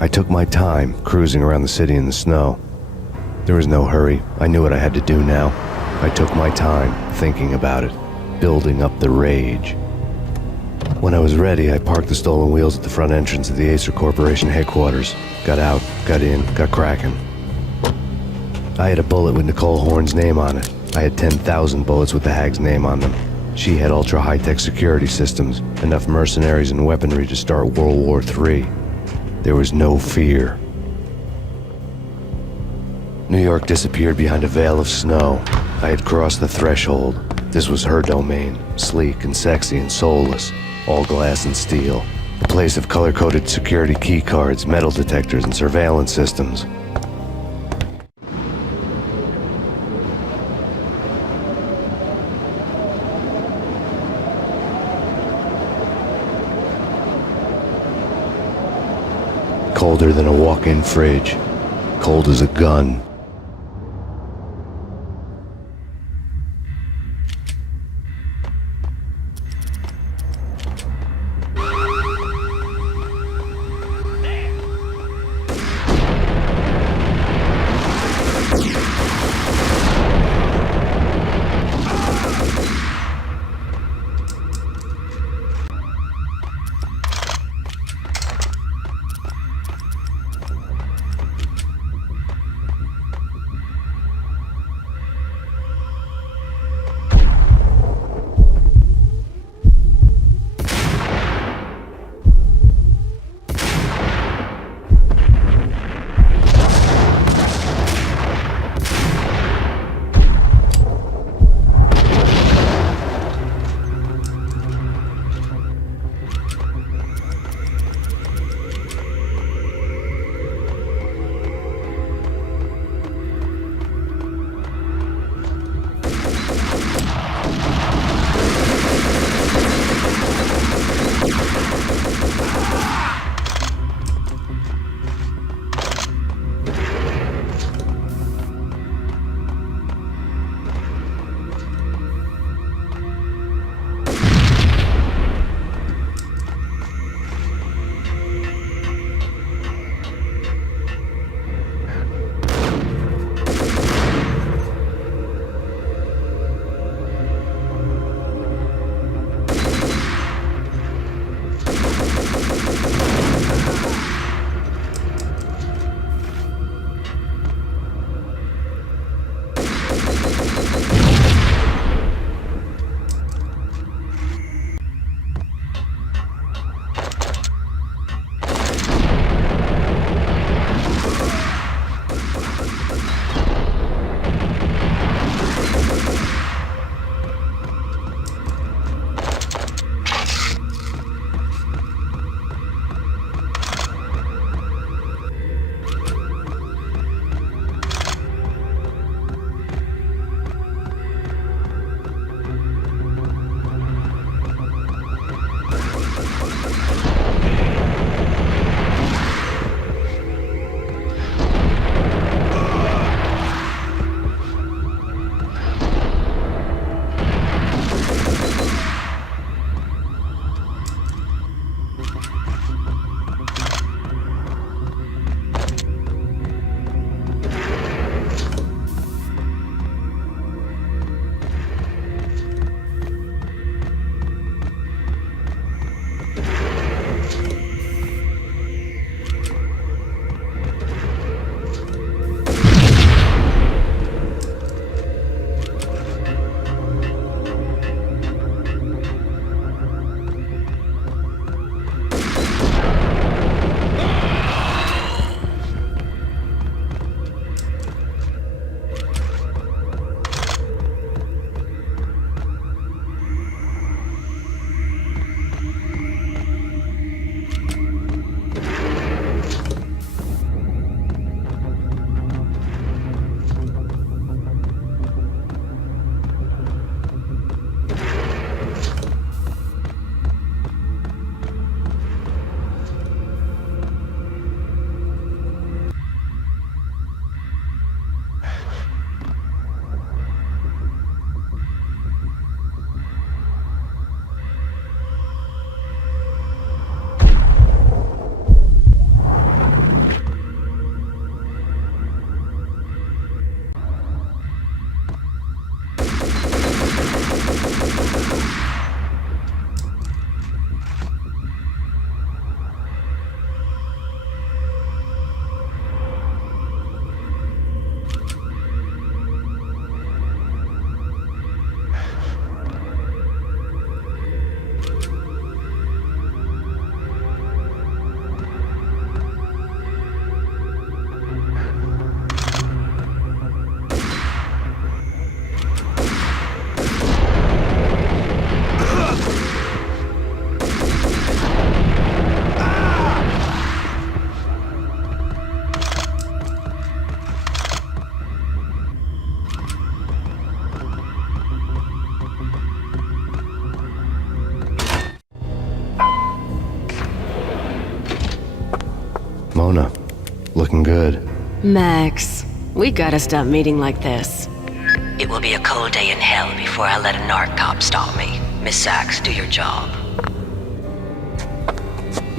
I took my time, cruising around the city in the snow. There was no hurry. I knew what I had to do now. I took my time, thinking about it, building up the rage. When I was ready, I parked the stolen wheels at the front entrance of the Acer Corporation headquarters. Got out, got in, got cracking. I had a bullet with Nicole Horn's name on it. I had 10,000 bullets with the hag's name on them. She had ultra-high-tech security systems, enough mercenaries and weaponry to start World War III. There was no fear. New York disappeared behind a veil of snow. I had crossed the threshold. This was her domain, sleek and sexy and soulless, all glass and steel. A place of color-coded security keycards, metal detectors, and surveillance systems. Colder than a walk-in fridge. Cold as a gun. Mona. Looking good. Max, we gotta stop meeting like this. It will be a cold day in hell before I let a narc cop stop me. Miss Sachs, do your job.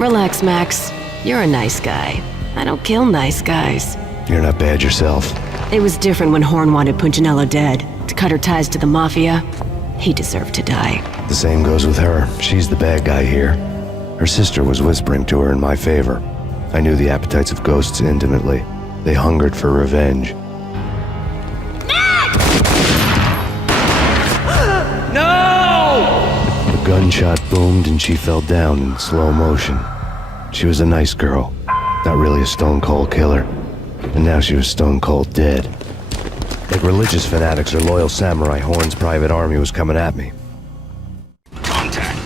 Relax, Max. You're a nice guy. I don't kill nice guys. You're not bad yourself. It was different when Horn wanted Punchinello dead. To cut her ties to the Mafia, he deserved to die. The same goes with her. She's the bad guy here. Her sister was whispering to her in my favor. I knew the appetites of ghosts intimately. They hungered for revenge. No! The gunshot boomed and she fell down in slow motion. She was a nice girl, not really a stone-cold killer. And now she was stone-cold dead. Like religious fanatics or loyal samurai, Horn's private army was coming at me. Contact.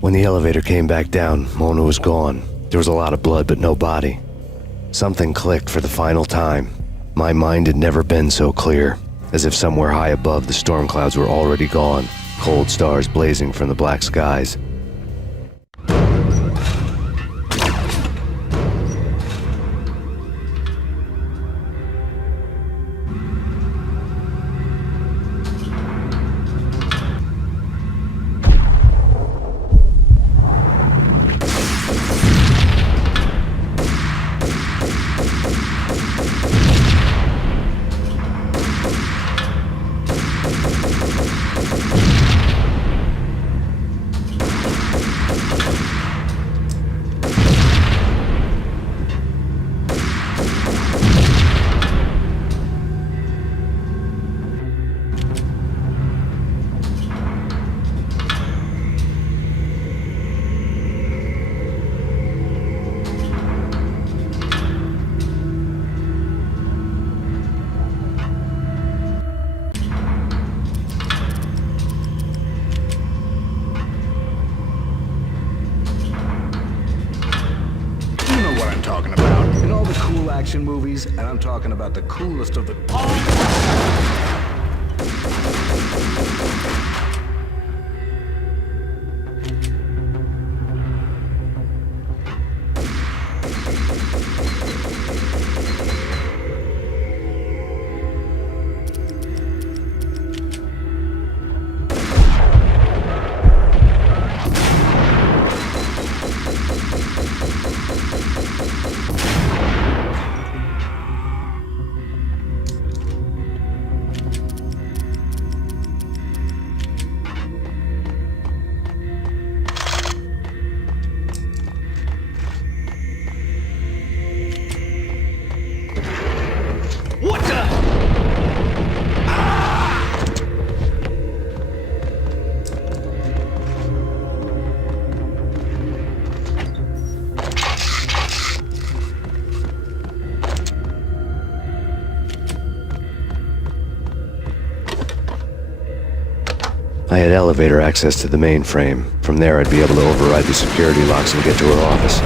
When the elevator came back down, Mona was gone. There was a lot of blood, but no body. Something clicked for the final time. My mind had never been so clear, as if somewhere high above the storm clouds were already gone, cold stars blazing from the black skies. Talking about in all the cool action movies, and I'm talking about the coolest of the I had elevator access to the mainframe. From there, I'd be able to override the security locks and get to her office.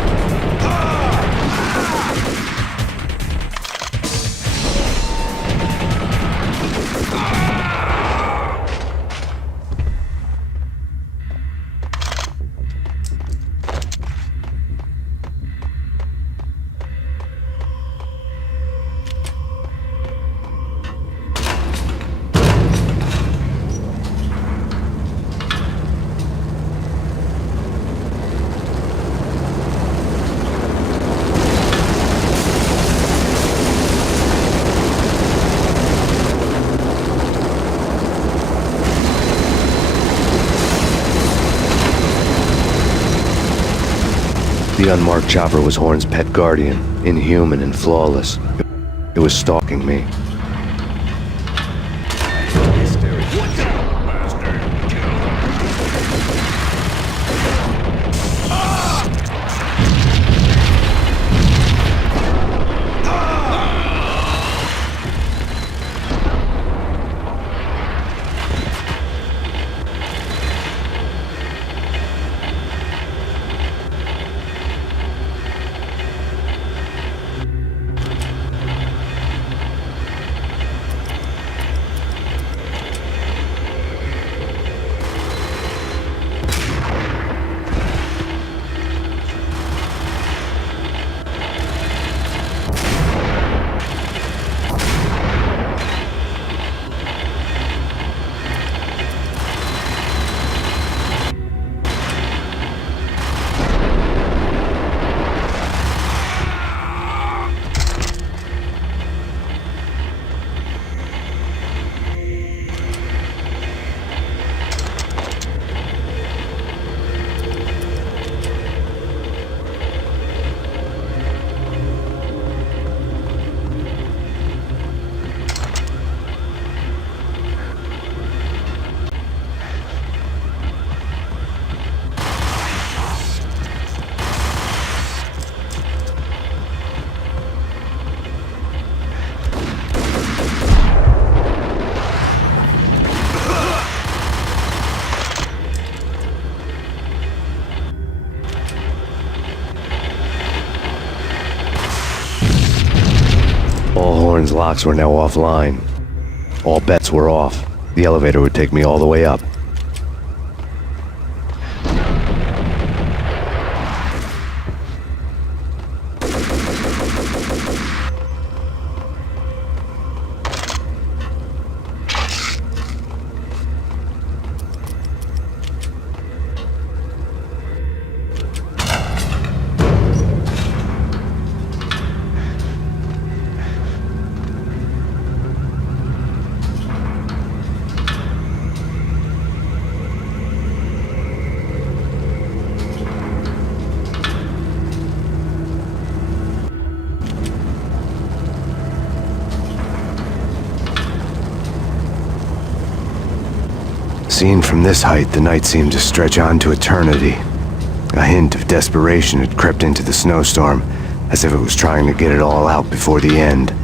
The unmarked chopper was Horn's pet guardian, inhuman and flawless. It was stalking me. All Horn's locks were now offline. All bets were off. The elevator would take me all the way up. Seen from this height, the night seemed to stretch on to eternity. A hint of desperation had crept into the snowstorm, as if it was trying to get it all out before the end.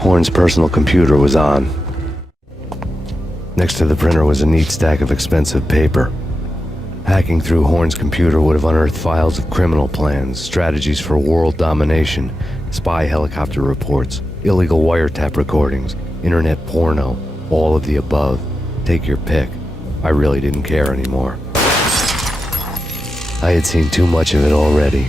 Horn's personal computer was on. Next to the printer was a neat stack of expensive paper. Hacking through Horn's computer would have unearthed files of criminal plans, strategies for world domination, spy helicopter reports, illegal wiretap recordings, internet porno, all of the above. Take your pick. I really didn't care anymore. I had seen too much of it already.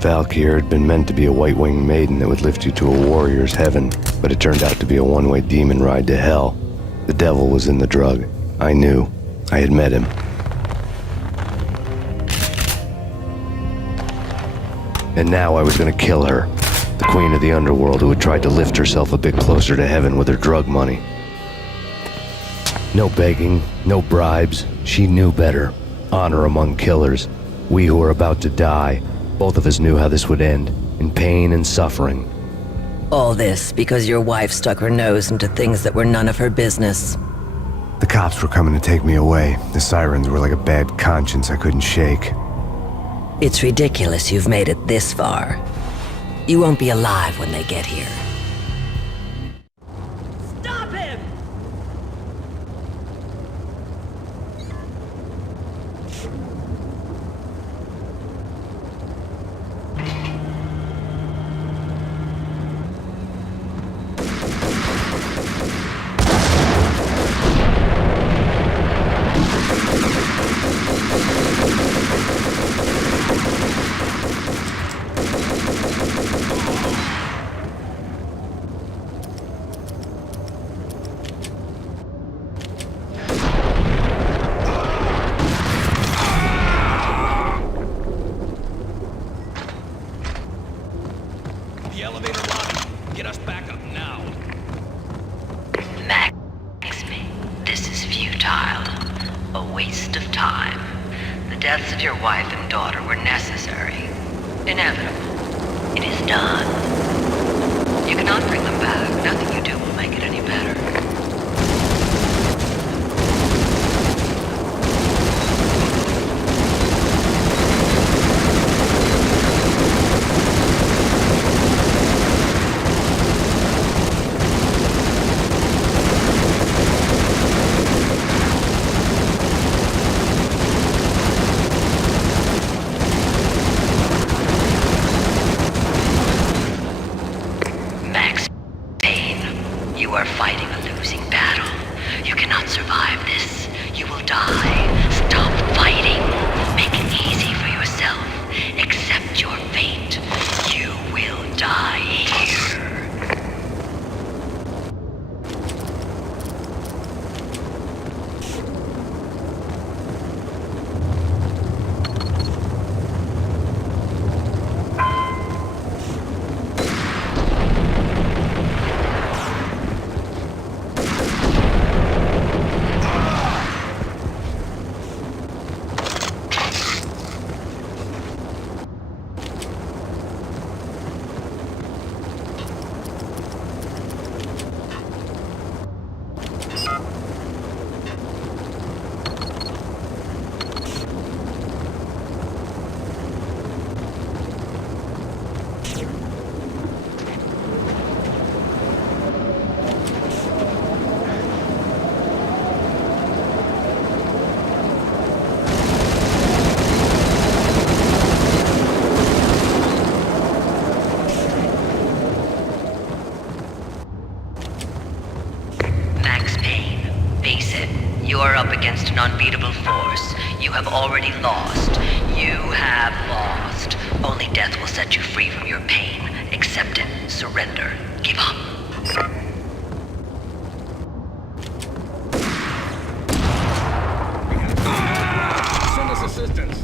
Valkyr had been meant to be a white-winged maiden that would lift you to a warrior's heaven, but it turned out to be a one-way demon ride to hell. The devil was in the drug. I knew. I had met him. And now I was gonna kill her. The queen of the underworld who had tried to lift herself a bit closer to heaven with her drug money. No begging, no bribes. She knew better. Honor among killers. We who were about to die. Both of us knew how this would end, in pain and suffering. All this because your wife stuck her nose into things that were none of her business. The cops were coming to take me away. The sirens were like a bad conscience I couldn't shake. It's ridiculous you've made it this far. You won't be alive when they get here. Stop him! The elevator lobby. Get us back up now. Max Payne, this is futile. A waste of time. The deaths of your wife and daughter were necessary. Inevitable. It is done. You cannot bring them back. Nothing you do will make it any better. Max Payne, you are fighting a losing battle. You cannot survive this. You will die. Stop fighting. Make it easy for yourself. Accept your fate. You will die here. Max Payne, face it. You are up against an unbeatable force. You have already lost. You have lost. Only death will set you free from your pain. Accept it. Surrender. Give up. Send us assistance.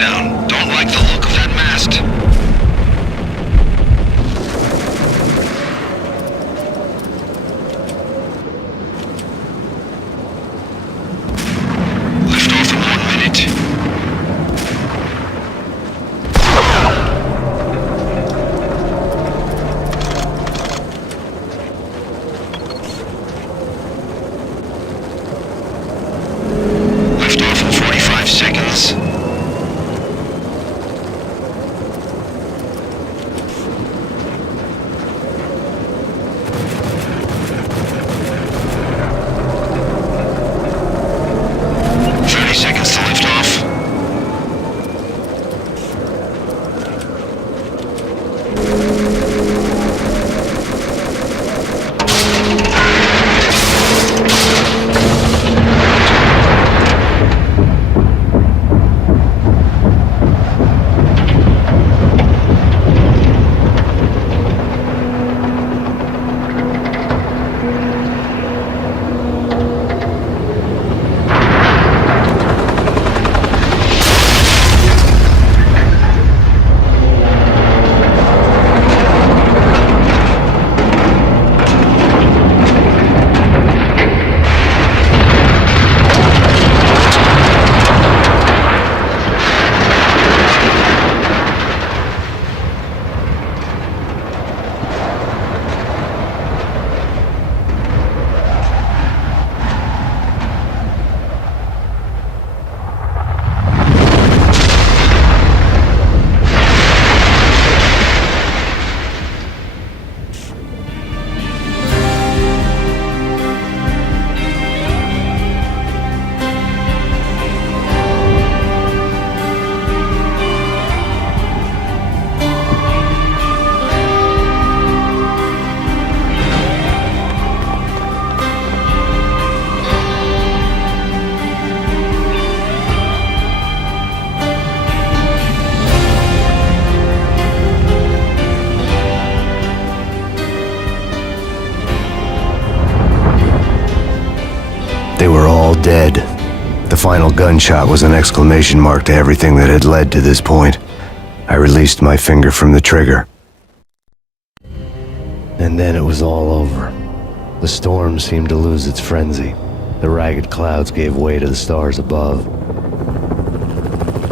down. Don't like the look of that mast. Lift off in 1 minute. Lift off in 45 seconds. They were all dead. The final gunshot was an exclamation mark to everything that had led to this point. I released my finger from the trigger. And then it was all over. The storm seemed to lose its frenzy. The ragged clouds gave way to the stars above.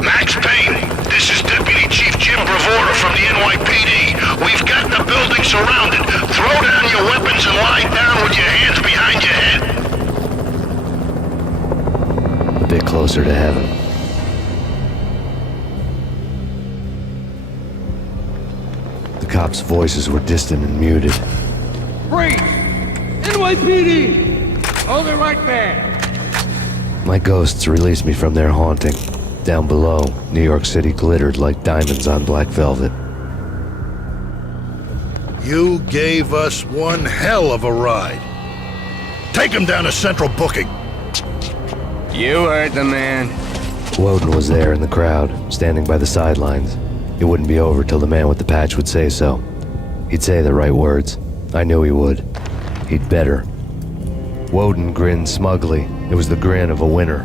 Max Payne, this is Deputy Chief Jim Bravura from the NYPD. We've got the building surrounded. Throw down your weapons and lie down with your hands behind your head. A bit closer to heaven. The cops' voices were distant and muted. Freeze! NYPD! Hold it right there! My ghosts released me from their haunting. Down below, New York City glittered like diamonds on black velvet. You gave us one hell of a ride. Take him down to Central Booking. You heard the man. Woden was there in the crowd, standing by the sidelines. It wouldn't be over till the man with the patch would say so. He'd say the right words. I knew he would. He'd better. Woden grinned smugly. It was the grin of a winner.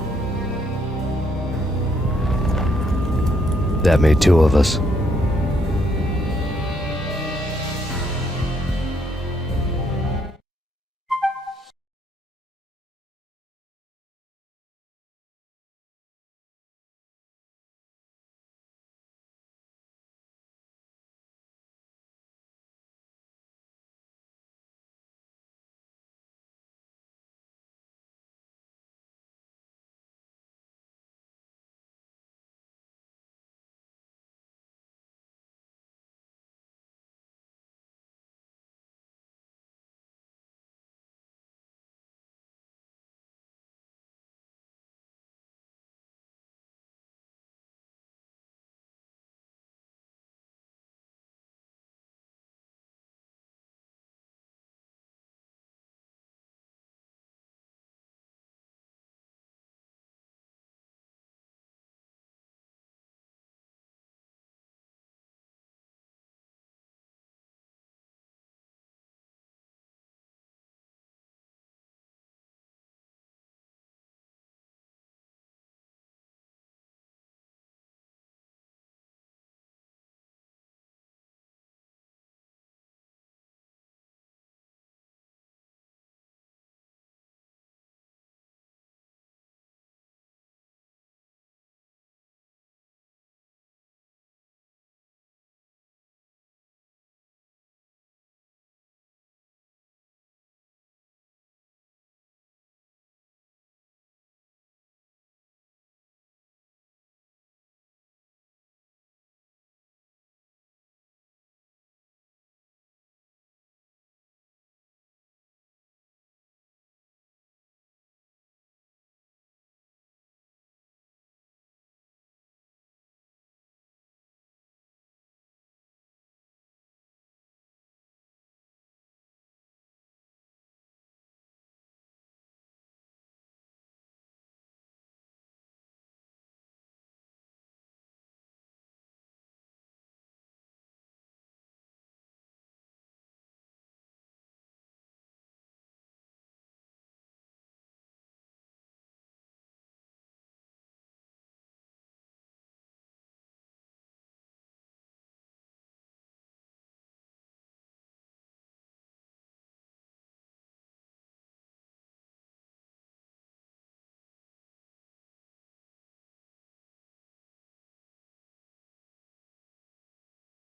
That made two of us.